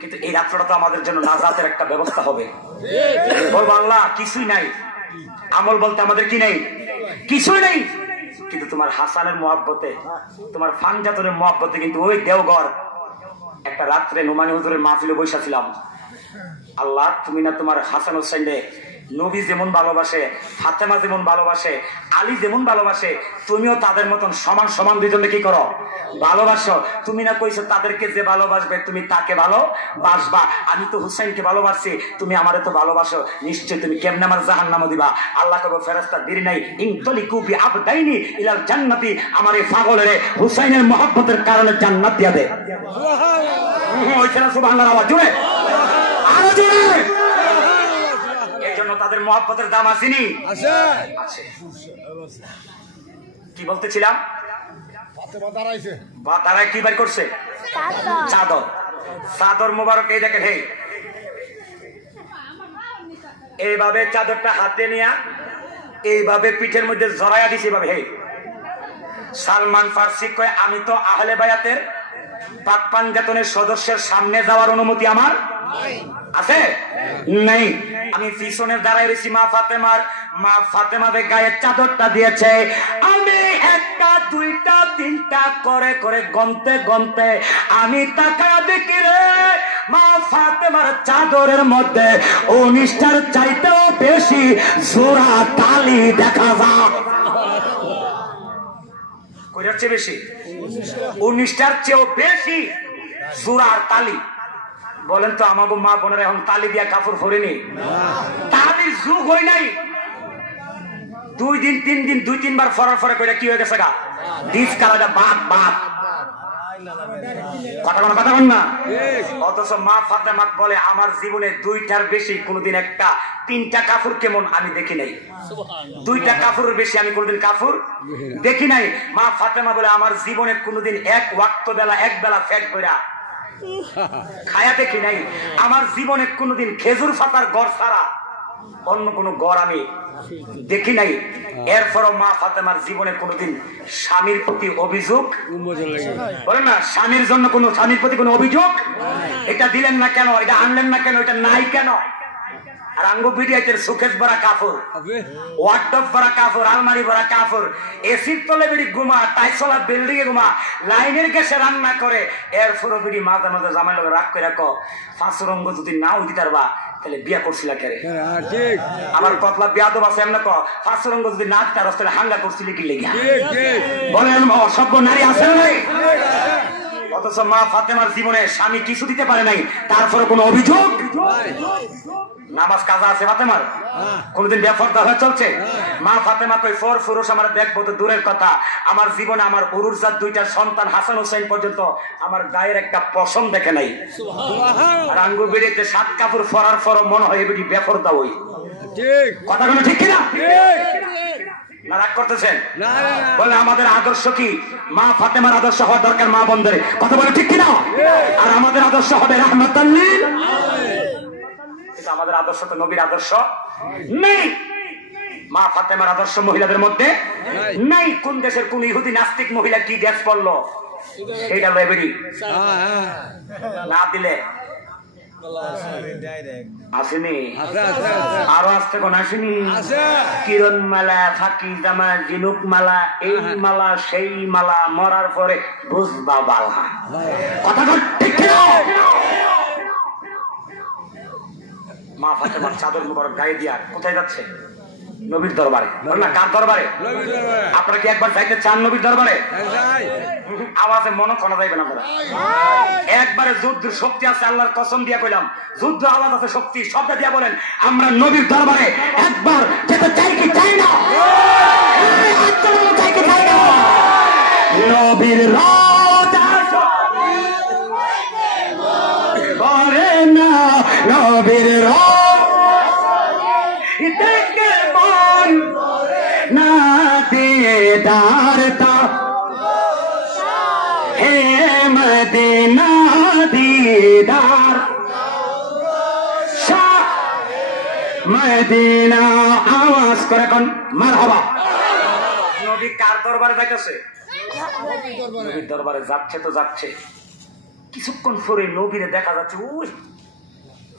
কিন্তু এই রাত্রটা তো আমাদের জন্য নাজাতের একটা ব্যবস্থা হবে। বলবো আল্লাহ কিছুই নাই, আমল বলতে আমাদের কি নেই? কিছুই নেই। কিন্তু তোমার হাসানের মহব্বতে, তোমার ফানজাতনের মহব্বতে কিন্তু ওই দেওঘর একটা রাত্রে নোমানি হুজুরের মাহফিলে বসেছিলাম। আল্লাহ তুমি না তোমার হাসান হোসেন নবী যেমন ভালোবাসে, ফাতেমা যেমন ভালোবাসে, আলী যেমন ভালোবাসে, তুমিও তাদের মতন সমান সমান দুইজনে কি করো? ভালোবাসো। তুমি না কইছো তাদেরকে যে ভালোবাসবে তুমি তাকে ভালোবাসবা। আমি তো হুসাইনকে ভালোবাসছি, তুমি আমারে তো ভালোবাসো, নিশ্চয় তুমি কেমনে আমার জাহান্নামে দিবা? আল্লাহ কবে ফেরেশতা দেরি নাই, ইনতলিকু বিআবদাইনি ইলাল জান্নাতি, আমার এই পাগলের হুসাইনের মহব্বতের কারণে জান্নাত দিয়া দে। সুবহানাল্লাহ। আওয়াজ জোরে, আরো জোরে। তাদের মহব্বতের দাম আসেনি? আছে। কি বলতেছিলাম? দাঁড়ায় কি বাই করছে? চাদর। চাদর মোবারক এই দেখেন, হেই এইভাবে চাদরটা হাতে নিয়ে এইভাবে পিঠের মধ্যে জড়াইয়া দিছে এইভাবে। হেই সালমান ফার্সি কয়, আমি তো আহলে বায়াতের পাক পাঞ্জাতনের সদস্যের সামনে যাওয়ার অনুমতি আমার আছে নেই। আমি পিছনের দাঁড়ায় রয়েছি। মা ফাতেমাদের গায়ে চাদরটা দিয়েছে। আমি একটা দুইটা তিনটা করে করে গন্তে গন্তে আমি তাকায়া দেখি রে, মা ফাতেমার চাদরের মধ্যে 19টার চাইতেও বেশি জোড়া তালি দেখা যায়। কয়টার চেয়ে বেশি? 19টার চেয়েও বেশি জোড়ার তালি। বলেন তো আমাকে মা বোনেরা এখন তালি দিয়া কাপড় ভরেনি? তালির যুগ হয় নাই। 2 দিন 3 দিন 2-3 বার ফরার ফরে কইরা কি হয়ে গেছে গা? ডিস কালাটা বাপ বাপ কথা বল না। অথচ মা ফাতেমা বলে, আমার জীবনে 2টার বেশি কোনোদিন একটা 3টা কাপড় কেমন আমি দেখি নাই। 2টা কাপড়ের বেশি আমি কোনোদিন কাপড় দেখি নাই। মা ফাতেমা বলে, আমার জীবনে কোনোদিন এক ওয়াক্ত বেলা এক বেলা ফ্যাট কইরা খায়া দেখি নাই। আমার জীবনে কোনোদিন খেজুর পাতার গড় ছাড়া অন্য কোনো গড় আমি দেখি নাই। এরপরও মা ফাতেমার জীবনে কোনোদিন স্বামীর প্রতি অভিযোগ বলেন না, স্বামীর জন্য কোনো স্বামীর প্রতি কোনো অভিযোগ, এটা দিলেন না কেন, এটা আনলেন না কেন, এটা নাই কেন। আর আঙ্গু বিডিয়াইতের সুকেশ ভরা কাপড়, ওয়ার্ডরোব ভরা কাপড়, আলমারি ভরা কাপড়, এসির তলে বিড়ি ঘুমা, টাইসলা বিল্ডিং এ ঘুমা, লাইনের গ্যাসে রান্না করে। এরপরও বিড়ি মাঝে মাঝে জামাই লোক রাগ করে রাখো, 5 রঙ্গ যদি নাও দিতে পারবা তাহলে বিয়া করছিল কে? আমার কতলা বিয়া তো আছে এমন 5 রঙ্গ যদি না দিতে পারো তাহলে হাঙ্গা করছিল কি লেগে? বলেন অসভ্য নারী আছে নাই? অথচ মা ফাতেমার জীবনে স্বামী কিছু দিতে পারে নাই, তারপরে কোনো অভিযোগ। নামাজ কাজা আছে ফাতেমার? কোনদিন বেফরদা হয়ে চলছে? মা ফাতেমা কই, ফর ফুরুষ আমার দেখবো তো দূরের কথা, আমার জীবনে আমার উরুরজাত 2টা সন্তান হাসান হোসেন পর্যন্ত আমার গায়ের একটা পশম দেখে নাই। আর আঙ্গু বেরিয়েছে 7 কাপড় ফরার পর মনে হয় এবিটি বেফরদা হই। কথা কোনো ঠিক কিনা? না রাগ করতেছেন? বলে আমাদের আদর্শ কি? মা ফাতেমার আদর্শ হওয়া দরকার মা বন্ধের। কথা বলে ঠিক কিনা? আর আমাদের আদর্শ হবে রাহমাতাল লিল। আমাদের আদর্শ তো নবীর আদর্শ নেই। মা ফাতেমার আদর্শ মহিলাদের মধ্যে নেই। কোন দেশের কোন ইহুদি নাস্তিক মহিলা কি ড্রেস পরলো সেইটা লেবেরি না দিলে আসেনি, আরো আসতে কোন আসেনি। কিরণ মালা, ফাঁকি জামা, জিনুক মালা, এই মালা সেই মালা, মরার পরে বুঝবা বালা। কথা ঠিক কিনা? মা ফাতেমার চাদর মুবারক গায়ে দিয়া কোথায় যাচ্ছে? নবীর দরবারে। না কার দরবারে? আপনারা কি একবার যাইতে চান নবীর দরবারে? আওয়াজে মনে করা যাইবে না। আপনারা একবারে যুদ্ধের শক্তি আছে, আল্লাহর কসম দিয়া কইলাম, যুদ্ধ আওয়াজ আছে, শক্তি শব্দ দিয়া বলেন, আমরা নবীর দরবারে একবার যেতে চাই কি চাই না? চাই কি চাই না? নবীর করে না, নবীর দেখে মন না দিদার তা হে মদিনা দিদার শাহ মদিনা। আওয়াজ করে কোন মারহাবা। নবী কার দরবারে যাইতেছে? নবীর দরবারে যাচ্ছে তো যাচ্ছে। কিছুক্ষণ পরে নবীরে দেখা যাচ্ছে, ওই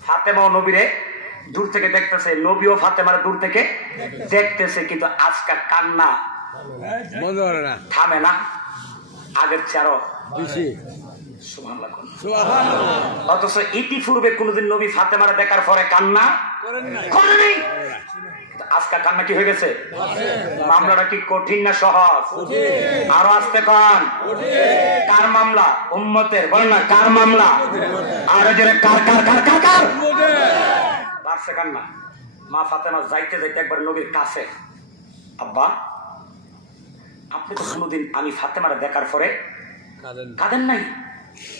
ফাতেমাও নবীরে দূর থেকে দেখতেছে, নবীও ফাতেমার দূর থেকে দেখতেছে, কিন্তু আজকাল কান্না থামে না, আগের চেয়ে আরো বেশি। অথচ ইতিপূর্বে কোনদিন নবী ফাতেমার দেখার পরে কান্না করেনি। আজকাল কান্না কি হয়ে গেছে? মামলাটা কি কঠিন না সহজ? আরো আসতে পান। কার মামলা? উম্মতের। বলেন না কার মামলা? আর জোরে কার কার কার কার কার বাড়ছে কান্না। মা ফাতেমা যাইতে যাইতে একবার নবীর কাছে, আব্বা আপনি তো কোনোদিন আমি ফাতেমার দেখার পরে কাঁদেন নাই,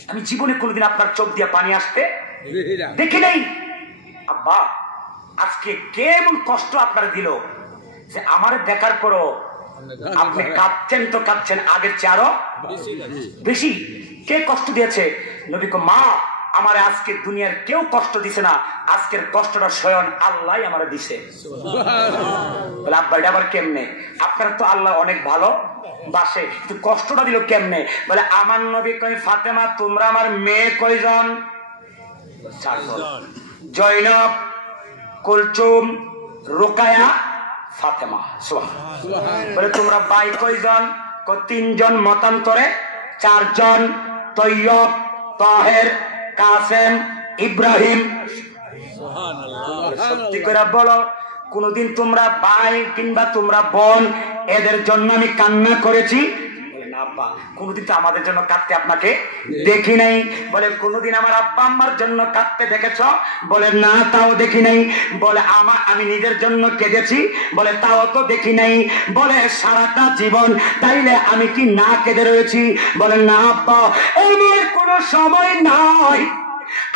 আমি জীবনে কোনোদিন আপনার চোখ দিয়ে পানি আসতে দেখি নাই। আব্বা আজকে কেমন কষ্ট আপনার দিল যে আমার দেখার পরও আপনি কাঁদছেন তো কাঁদছেন আগের চেয়ে আরো বেশি। কে কষ্ট দিয়েছে? নবী কো মা আমার আজকে দুনিয়ার কেউ কষ্ট দিছে না, আজকের কষ্টটা স্বয়ং আল্লাহ আমার দিছে। বলে আব্বা এটা আবার কেমনে? আপনারা তো আল্লাহ অনেক ভালো বাসে, কিন্তু কষ্টটা দিল কেমনে? বলে আমার নবী কই ফাতেমা তোমরা আমার মেয়ে কয়জন? জয়নব, কুলচুম, রুকায়া, ফাতেমা। বলে তোমরা ভাই কয়জন? তিনজন, মতান্তরে চারজন, তৈয়ব, তাহের, কাসেম, ইব্রাহিম। সত্যি করে বলো কোনদিন তোমরা ভাই কিংবা তোমরা বোন এদের জন্য আমি কান্না করেছি? আব্বা কোনদিন তো আমাদের জন্য কাঁদতে আপনাকে দেখি নাই। বলে কোনদিন আমার আব্বা আম্মার জন্য কাঁদতে দেখেছ? বলে না তাও দেখি নাই। বলে আমি নিজের জন্য কেঁদেছি? বলে তাও তো দেখি নাই। বলে সারাটা জীবন তাইলে আমি কি না কেঁদে রয়েছি? বলে না আব্বা এমন কোনো সময় নাই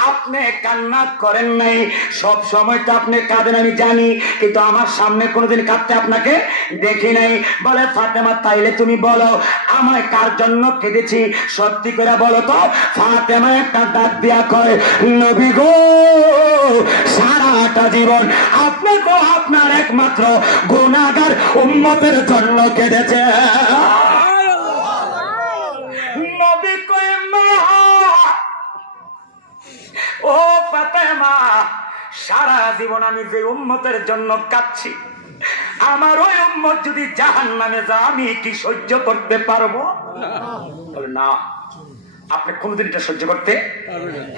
আপনি কান্না করেন নাই, সব সময় তো আপনি কাঁদেন আমি জানি, কিন্তু আমার সামনে কোনোদিন কাঁদতে আপনাকে দেখি নাই। বলে ফাতেমা তাইলে তুমি বলো আমায় কার জন্য কেঁদেছি? সত্যি করে বলো তো। ফাতেমা একটা ডাক দিয়া কয় নবী গো সারাটা জীবন আপনি তো আপনার একমাত্র গুনাহগার উম্মতের জন্য কেঁদেছে। নবী কয় মা ও ফাতেমা সারা জীবন আমি যে উম্মতের জন্য কাঁদছি, আমার ওই উম্মত যদি জাহান্নামে যায় আমি কি সহ্য করতে পারবো? বলে না আপনি কোনদিন এটা সহ্য করতে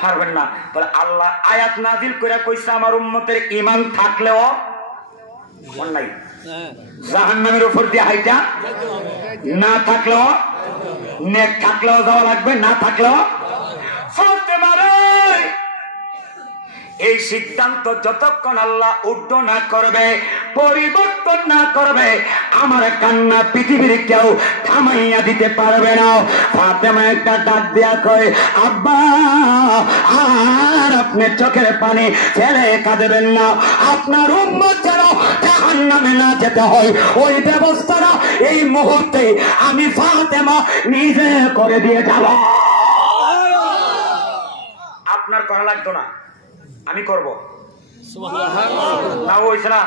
পারবেন না। বলে আল্লাহ আয়াত নাজিল করে কইছে আমার উম্মতের ঈমান থাকলেও নাই জাহান্নামের উপর দিয়ে হাইটা, না থাকলেও নেক থাকলেও যাওয়া লাগবে, না থাকলেও। ফাতেমা রে এই সিদ্ধান্ত যতক্ষণ আল্লাহ উদ্ধার না করবে, পরিবর্তন না করবে, আমার কান্না পৃথিবীর কেউ থামাইয়া দিতে পারবে না। ফাতেমা একটা ডাক দিয়া কয় আব্বা আর আপনি চোখের পানি ফেলে কাঁদবেন না, আপনার উম্মত যেন জাহান্নামে না যেতে হয় ওই ব্যবস্থাটা এই মুহূর্তে আমি ফাতেমা নিজে করে দিয়ে যাব। আপনার করা লাগতো না, আমি করবো। না হইছে না?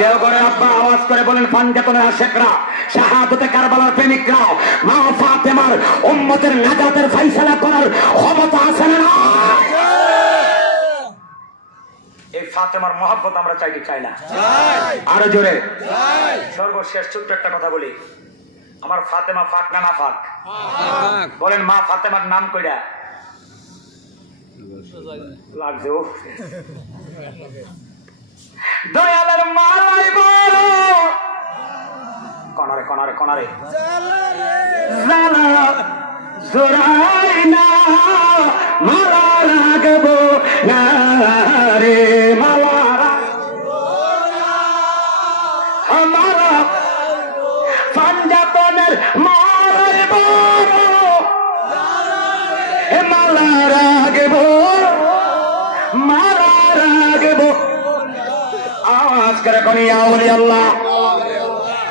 দেওঘরের আব্বা আওয়াজ করে বলেন পাঞ্জাতনের আশেকরা, শাহাদতে কারবালার প্রেমিকরা, মা ফাতেমার উম্মতের নাজাতের ফয়সালা করার ক্ষমতা আছে না? এই ফাতেমার মহব্বত আমরা চাই কি চাই না? আরো জোরে। সর্বশেষ ছোট্ট একটা কথা বলি, আমার ফাতেমা ফাক না না ফাক? বলেন মা ফাতেমার নাম কইরা লাগছে দয়ালের মালাই বড় কনারে কনারে কনারে জোরাই না মালা রাগবো না রে মালা মালা পাঞ্জাতনের মালাই বড় মালা রাগবো মালা রাগবো আওয়াজ করে কোনি আউলি আল্লাহ।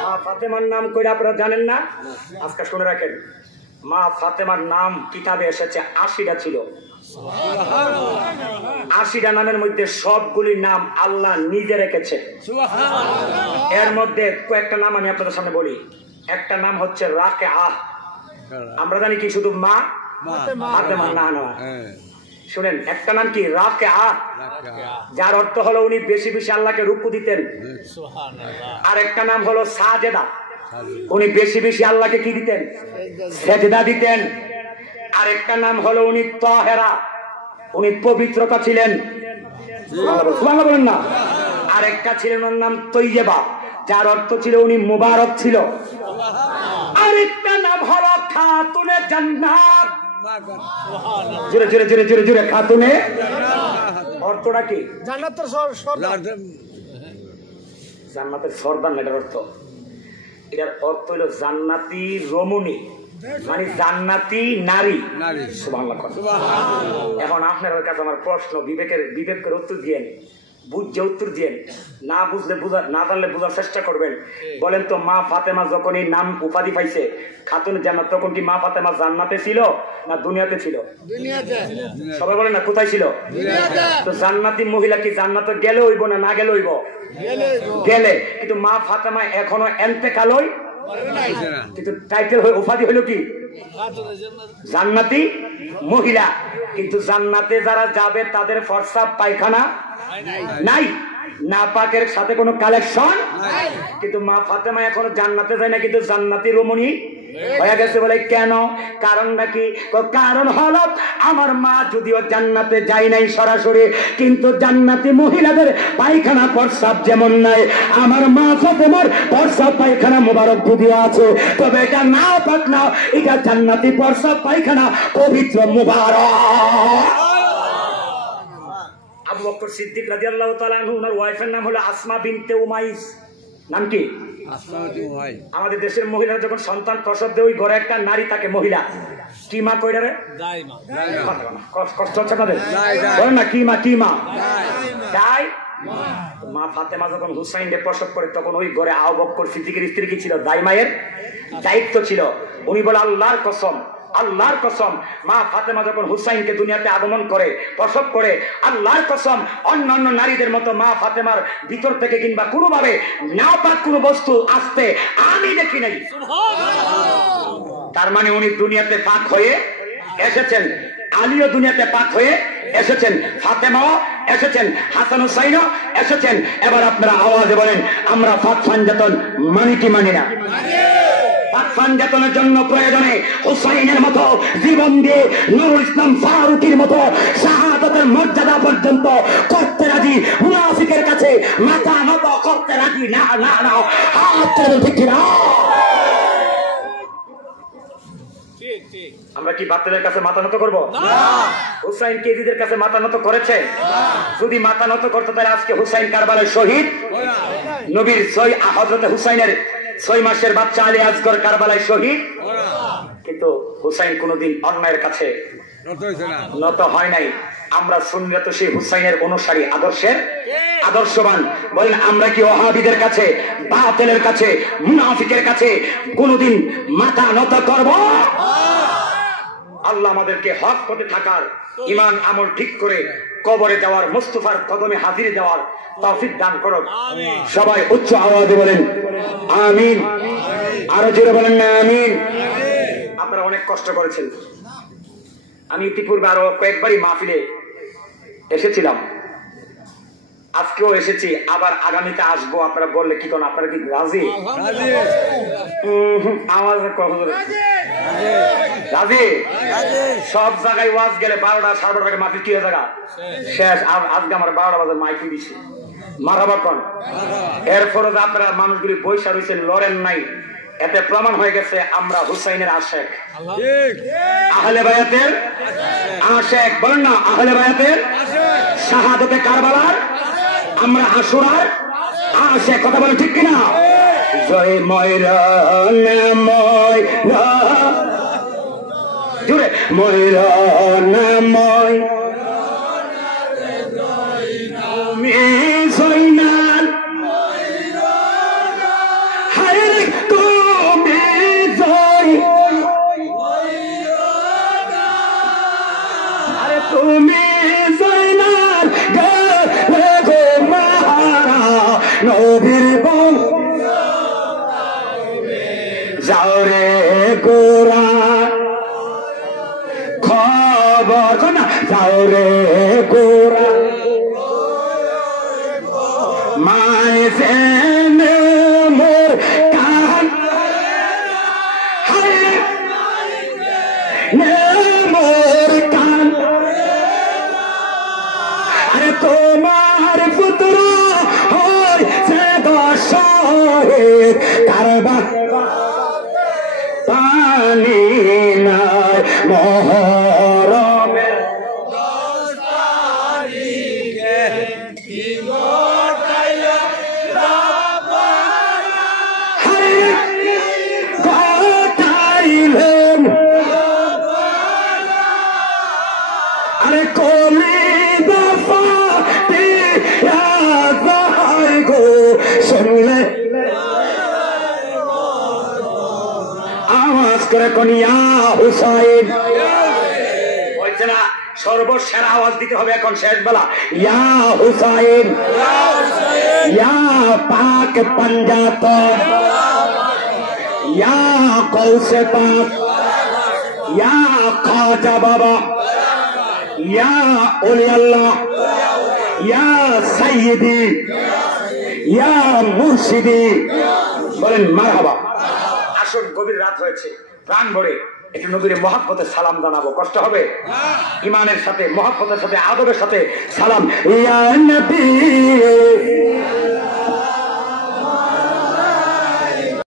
মা ফাতেমার নাম কইরা আপনারা জানেন না? আজকে শুনে রাখেন, মা ফাতেমার নাম কিতাবে এসেছে 80টা ছিল। 80টা নামের মধ্যে সবগুলি নাম আল্লাহ নিজে রেখেছে। এর মধ্যে কয়েকটা নাম আমি আপনাদের সামনে বলি। একটা নাম হচ্ছে রাকেআ। আমরা জানি কি শুধু মা ফাতেমা? না না, শুনেন একটা নাম কি রাকেআ, যার অর্থ হলো উনি বেশি বেশি আল্লাহকে রুকু দিতেন। আর একটা নাম হলো সাজেদা, উনি বেশি বেশি আল্লাহকে কি দিতেন? সেজদা দিতেন। আর একটা নাম হলো উনি তাহেরা, উনি পবিত্রতা ছিলেন। সুবহানাল্লাহ বলেন না? আর একটা ছিলেন ওর নাম তৈয়বা, যার অর্থ ছিল উনি মুবারক ছিল। আরেকটা নাম হলো খাতুনে জান্নাত। জোরে জোরে জোরে জোরে জোরে খাতুনে, অর্থটা কি? জান্নাতের সর্দার। জান্নাতের সর্দার না এটার অর্থ। এটার অর্থ হলো জান্নাতি রমণী, মানে জান্নাতি নারী। সুবহানাল্লাহ। এখন আপনার কাছে আমার প্রশ্ন, বিবেকের উত্তর দিয়েন। বুঝে উত্তর দিয়েন, না বুঝলে না জানলে বোঝার চেষ্টা করবেন। বলেন তো মা ফাতেমা যখন এই নাম উপাধি পাইছে খাতুন জান্নাত, তখন কি মা ফাতেমা জান্নাতে ছিল না দুনিয়াতে ছিল? সবাই বলেন না কোথায় ছিল? তো জান্নাতি মহিলা কি জান্নাতে গেলে হইব না না গেলে হইব? গেলে। কিন্তু মা ফাতেমা এখনো এন্তেকাল হই, কিন্তু টাইটেল হয়ে উপাধি হইল কি জান্নাতি মহিলা। কিন্তু জান্নাতে যারা যাবে তাদের ফরসাব পায়খানা নাই, নাপাকের সাথে কোনো কালেকশন। কিন্তু মা ফাতেমা এখনো জান্নাতে যায় না, কিন্তু জান্নাতি রমণী হয়ে গেছে। বলে কেন? কারণ নাকি, কারণ হলো আমার মা যদিও জান্নাতে যায় নাই সরাসরি, কিন্তু জান্নাতি মহিলাদের পায়খানা প্রস্রাব যেমন নাই, আমার মা ফাতেমার প্রস্রাব পায়খানা মোবারক যদিও আছে, তবে এটা না পাক না, এটা জান্নাতি প্রস্রাব পায়খানা পবিত্র মোবারক। আবু বকর সিদ্দিক রাদিয়াল্লাহু তাআলা আনহু, ওনার ওয়াইফের নাম হলো আসমা বিনতে উমাইস। নাম কি? আমাদের দেশের মহিলারা যখন সন্তান প্রসব দেয় ওই ঘরে একটা নারী থাকে, মহিলা। কি মা কইরা রে? কষ্ট হচ্ছে আপনাদের? বলেন না কি মা? কি মা? তাই মা ফাতেমা যখন হুসাইনকে প্রসব করে তখন ওই ঘরে আবু বকর সিদ্দিকের স্ত্রী কি ছিল? দাইমায়ের দায়িত্ব ছিল। উনি বলে আল্লাহর কসম, আল্লাহর কসম, মা ফাতেমা যখন হুসাইনকে দুনিয়াতে আগমন করে প্রসব করে, আল্লাহর কসম অন্যান্য নারীদের মতো মা ফাতেমার ভিতর থেকে কিংবা কোনোভাবে নাপাক কোনো বস্তু আসতে আমি দেখি নাই। তার মানে উনি দুনিয়াতে পাক হয়ে এসেছেন, আলীও দুনিয়াতে পাক হয়ে এসেছেন, ফাতেমাও এসেছেন, হাসান হুসাইনও এসেছেন। এবার আপনারা আওয়াজে বলেন আমরা পাক ফানজাতন মানি কি মানি না? পাকফানজাতনের জন্য প্রয়োজনে হুসাইনের মতো জীবন দিয়ে নুরুল ইসলাম ফারুকীর মতো শাহাদাতের মর্যাদা পর্যন্ত করতে রাজি, মুনাফিকের কাছে মাথা নত করতে রাজি না। না না, হাত ঠিক না। আমরা কি বাচ্চাদের কাছে মাথা নত করবো? হুসাইন কেজিদের কাছে মাথা নত করেছে? যদি মাথা নত করতো তাহলে আজকে হুসাইন কারবালার শহীদ, নবীর হযরত হুসাইনের 6 মাসের বাচ্চা আলী আসগর কারবালায় শহীদ। কিন্তু হুসাইন কোনদিন অন্যায়ের কাছে নত হয় নাই। আমরা সুন্নিয়ত সেই হুসাইনের অনুসারী, আদর্শের আদর্শবান। বলেন আমরা কি ওয়াহাবিদের কাছে, বাতিলের কাছে, মুনাফিকের কাছে কোনদিন মাথা নত করব? আল্লাহ আমাদেরকে হক পথে থাকার, ঈমান আমল ঠিক করে কবরে যাওয়ার, মুস্তাফার কদমে হাজির দেওয়ার তৌফিক দান করুন। সবাই উচ্চ আওয়াজে বলেন আমিন। আরো জোরে বলেন না আমিন। আপনারা অনেক কষ্ট করেছেন। আমি ইতিপূর্বে আরো কয়েকবারই মাহফিলে এসেছিলাম, আজকেও এসেছি, আবার আগামীতে আসবো। আপনারা বললে কি কোন, আপনারা কি রাজি? আওয়াজ রাজি? সব জায়গায় ওয়াজ গেলে 12টা 12:30 মাহফিল কি হয়ে জায়গা শেষ। আজকে আমার 12টা বাজে মাইকি দিছে মারাবা কোন। এরপরে আপনারা মানুষগুলি বৈশা রয়েছেন, লড়েন নাই, এতে প্রমাণ হয়ে গেছে আমরা হুসাইনের আশেক, আহলে বায়াতের আশেক। বলেন না আহলে বায়াতের, শাহাদতে কারবালার, আমরা আশুরার আশেক। কথা বলে ঠিক কিনা? জয় ময়রান ময়রা, জুড়ে ময়রান ময়, তুমি জয়নাল, হায় তুমি জয়, আরে তুমি জয়নাল গো মাহারা নবীর বল, যাও রে গোরা খবর না, যাও রে গোরা মায় জেন মোর কান, হায় মোর কান, আরে তোমার পুত্র হয়েছে দশহের কারবা, পানি নাই মহরমের 10 তারিখে কি গোটাইলা রাবানা, গোটাইলেন আরে কলি দফা শুনলে আওয়াজ করে কোন ইয়া হুসাইন বলছে না সর্বশেষ আওয়াজ দিতে হবে এখন শেষ বেলা ইয়া হুসাইন ইয়া পাক পাঞ্জাত ইয়া কৌসে পাক ইয়া খাজা বাবা ইয়া ওলি আল্লাহ ইয়া সাইয়্যিদি ইয়া মুর্শিদি বলেন মারহাবা। আসুন গভীর রাত হয়েছে প্রাণ ভরে একটু নবীর মহব্বতে সালাম জানাবো। কষ্ট হবে? ইমানের সাথে মহব্বতের সাথে আদবের সাথে সালাম। ইয়া নবী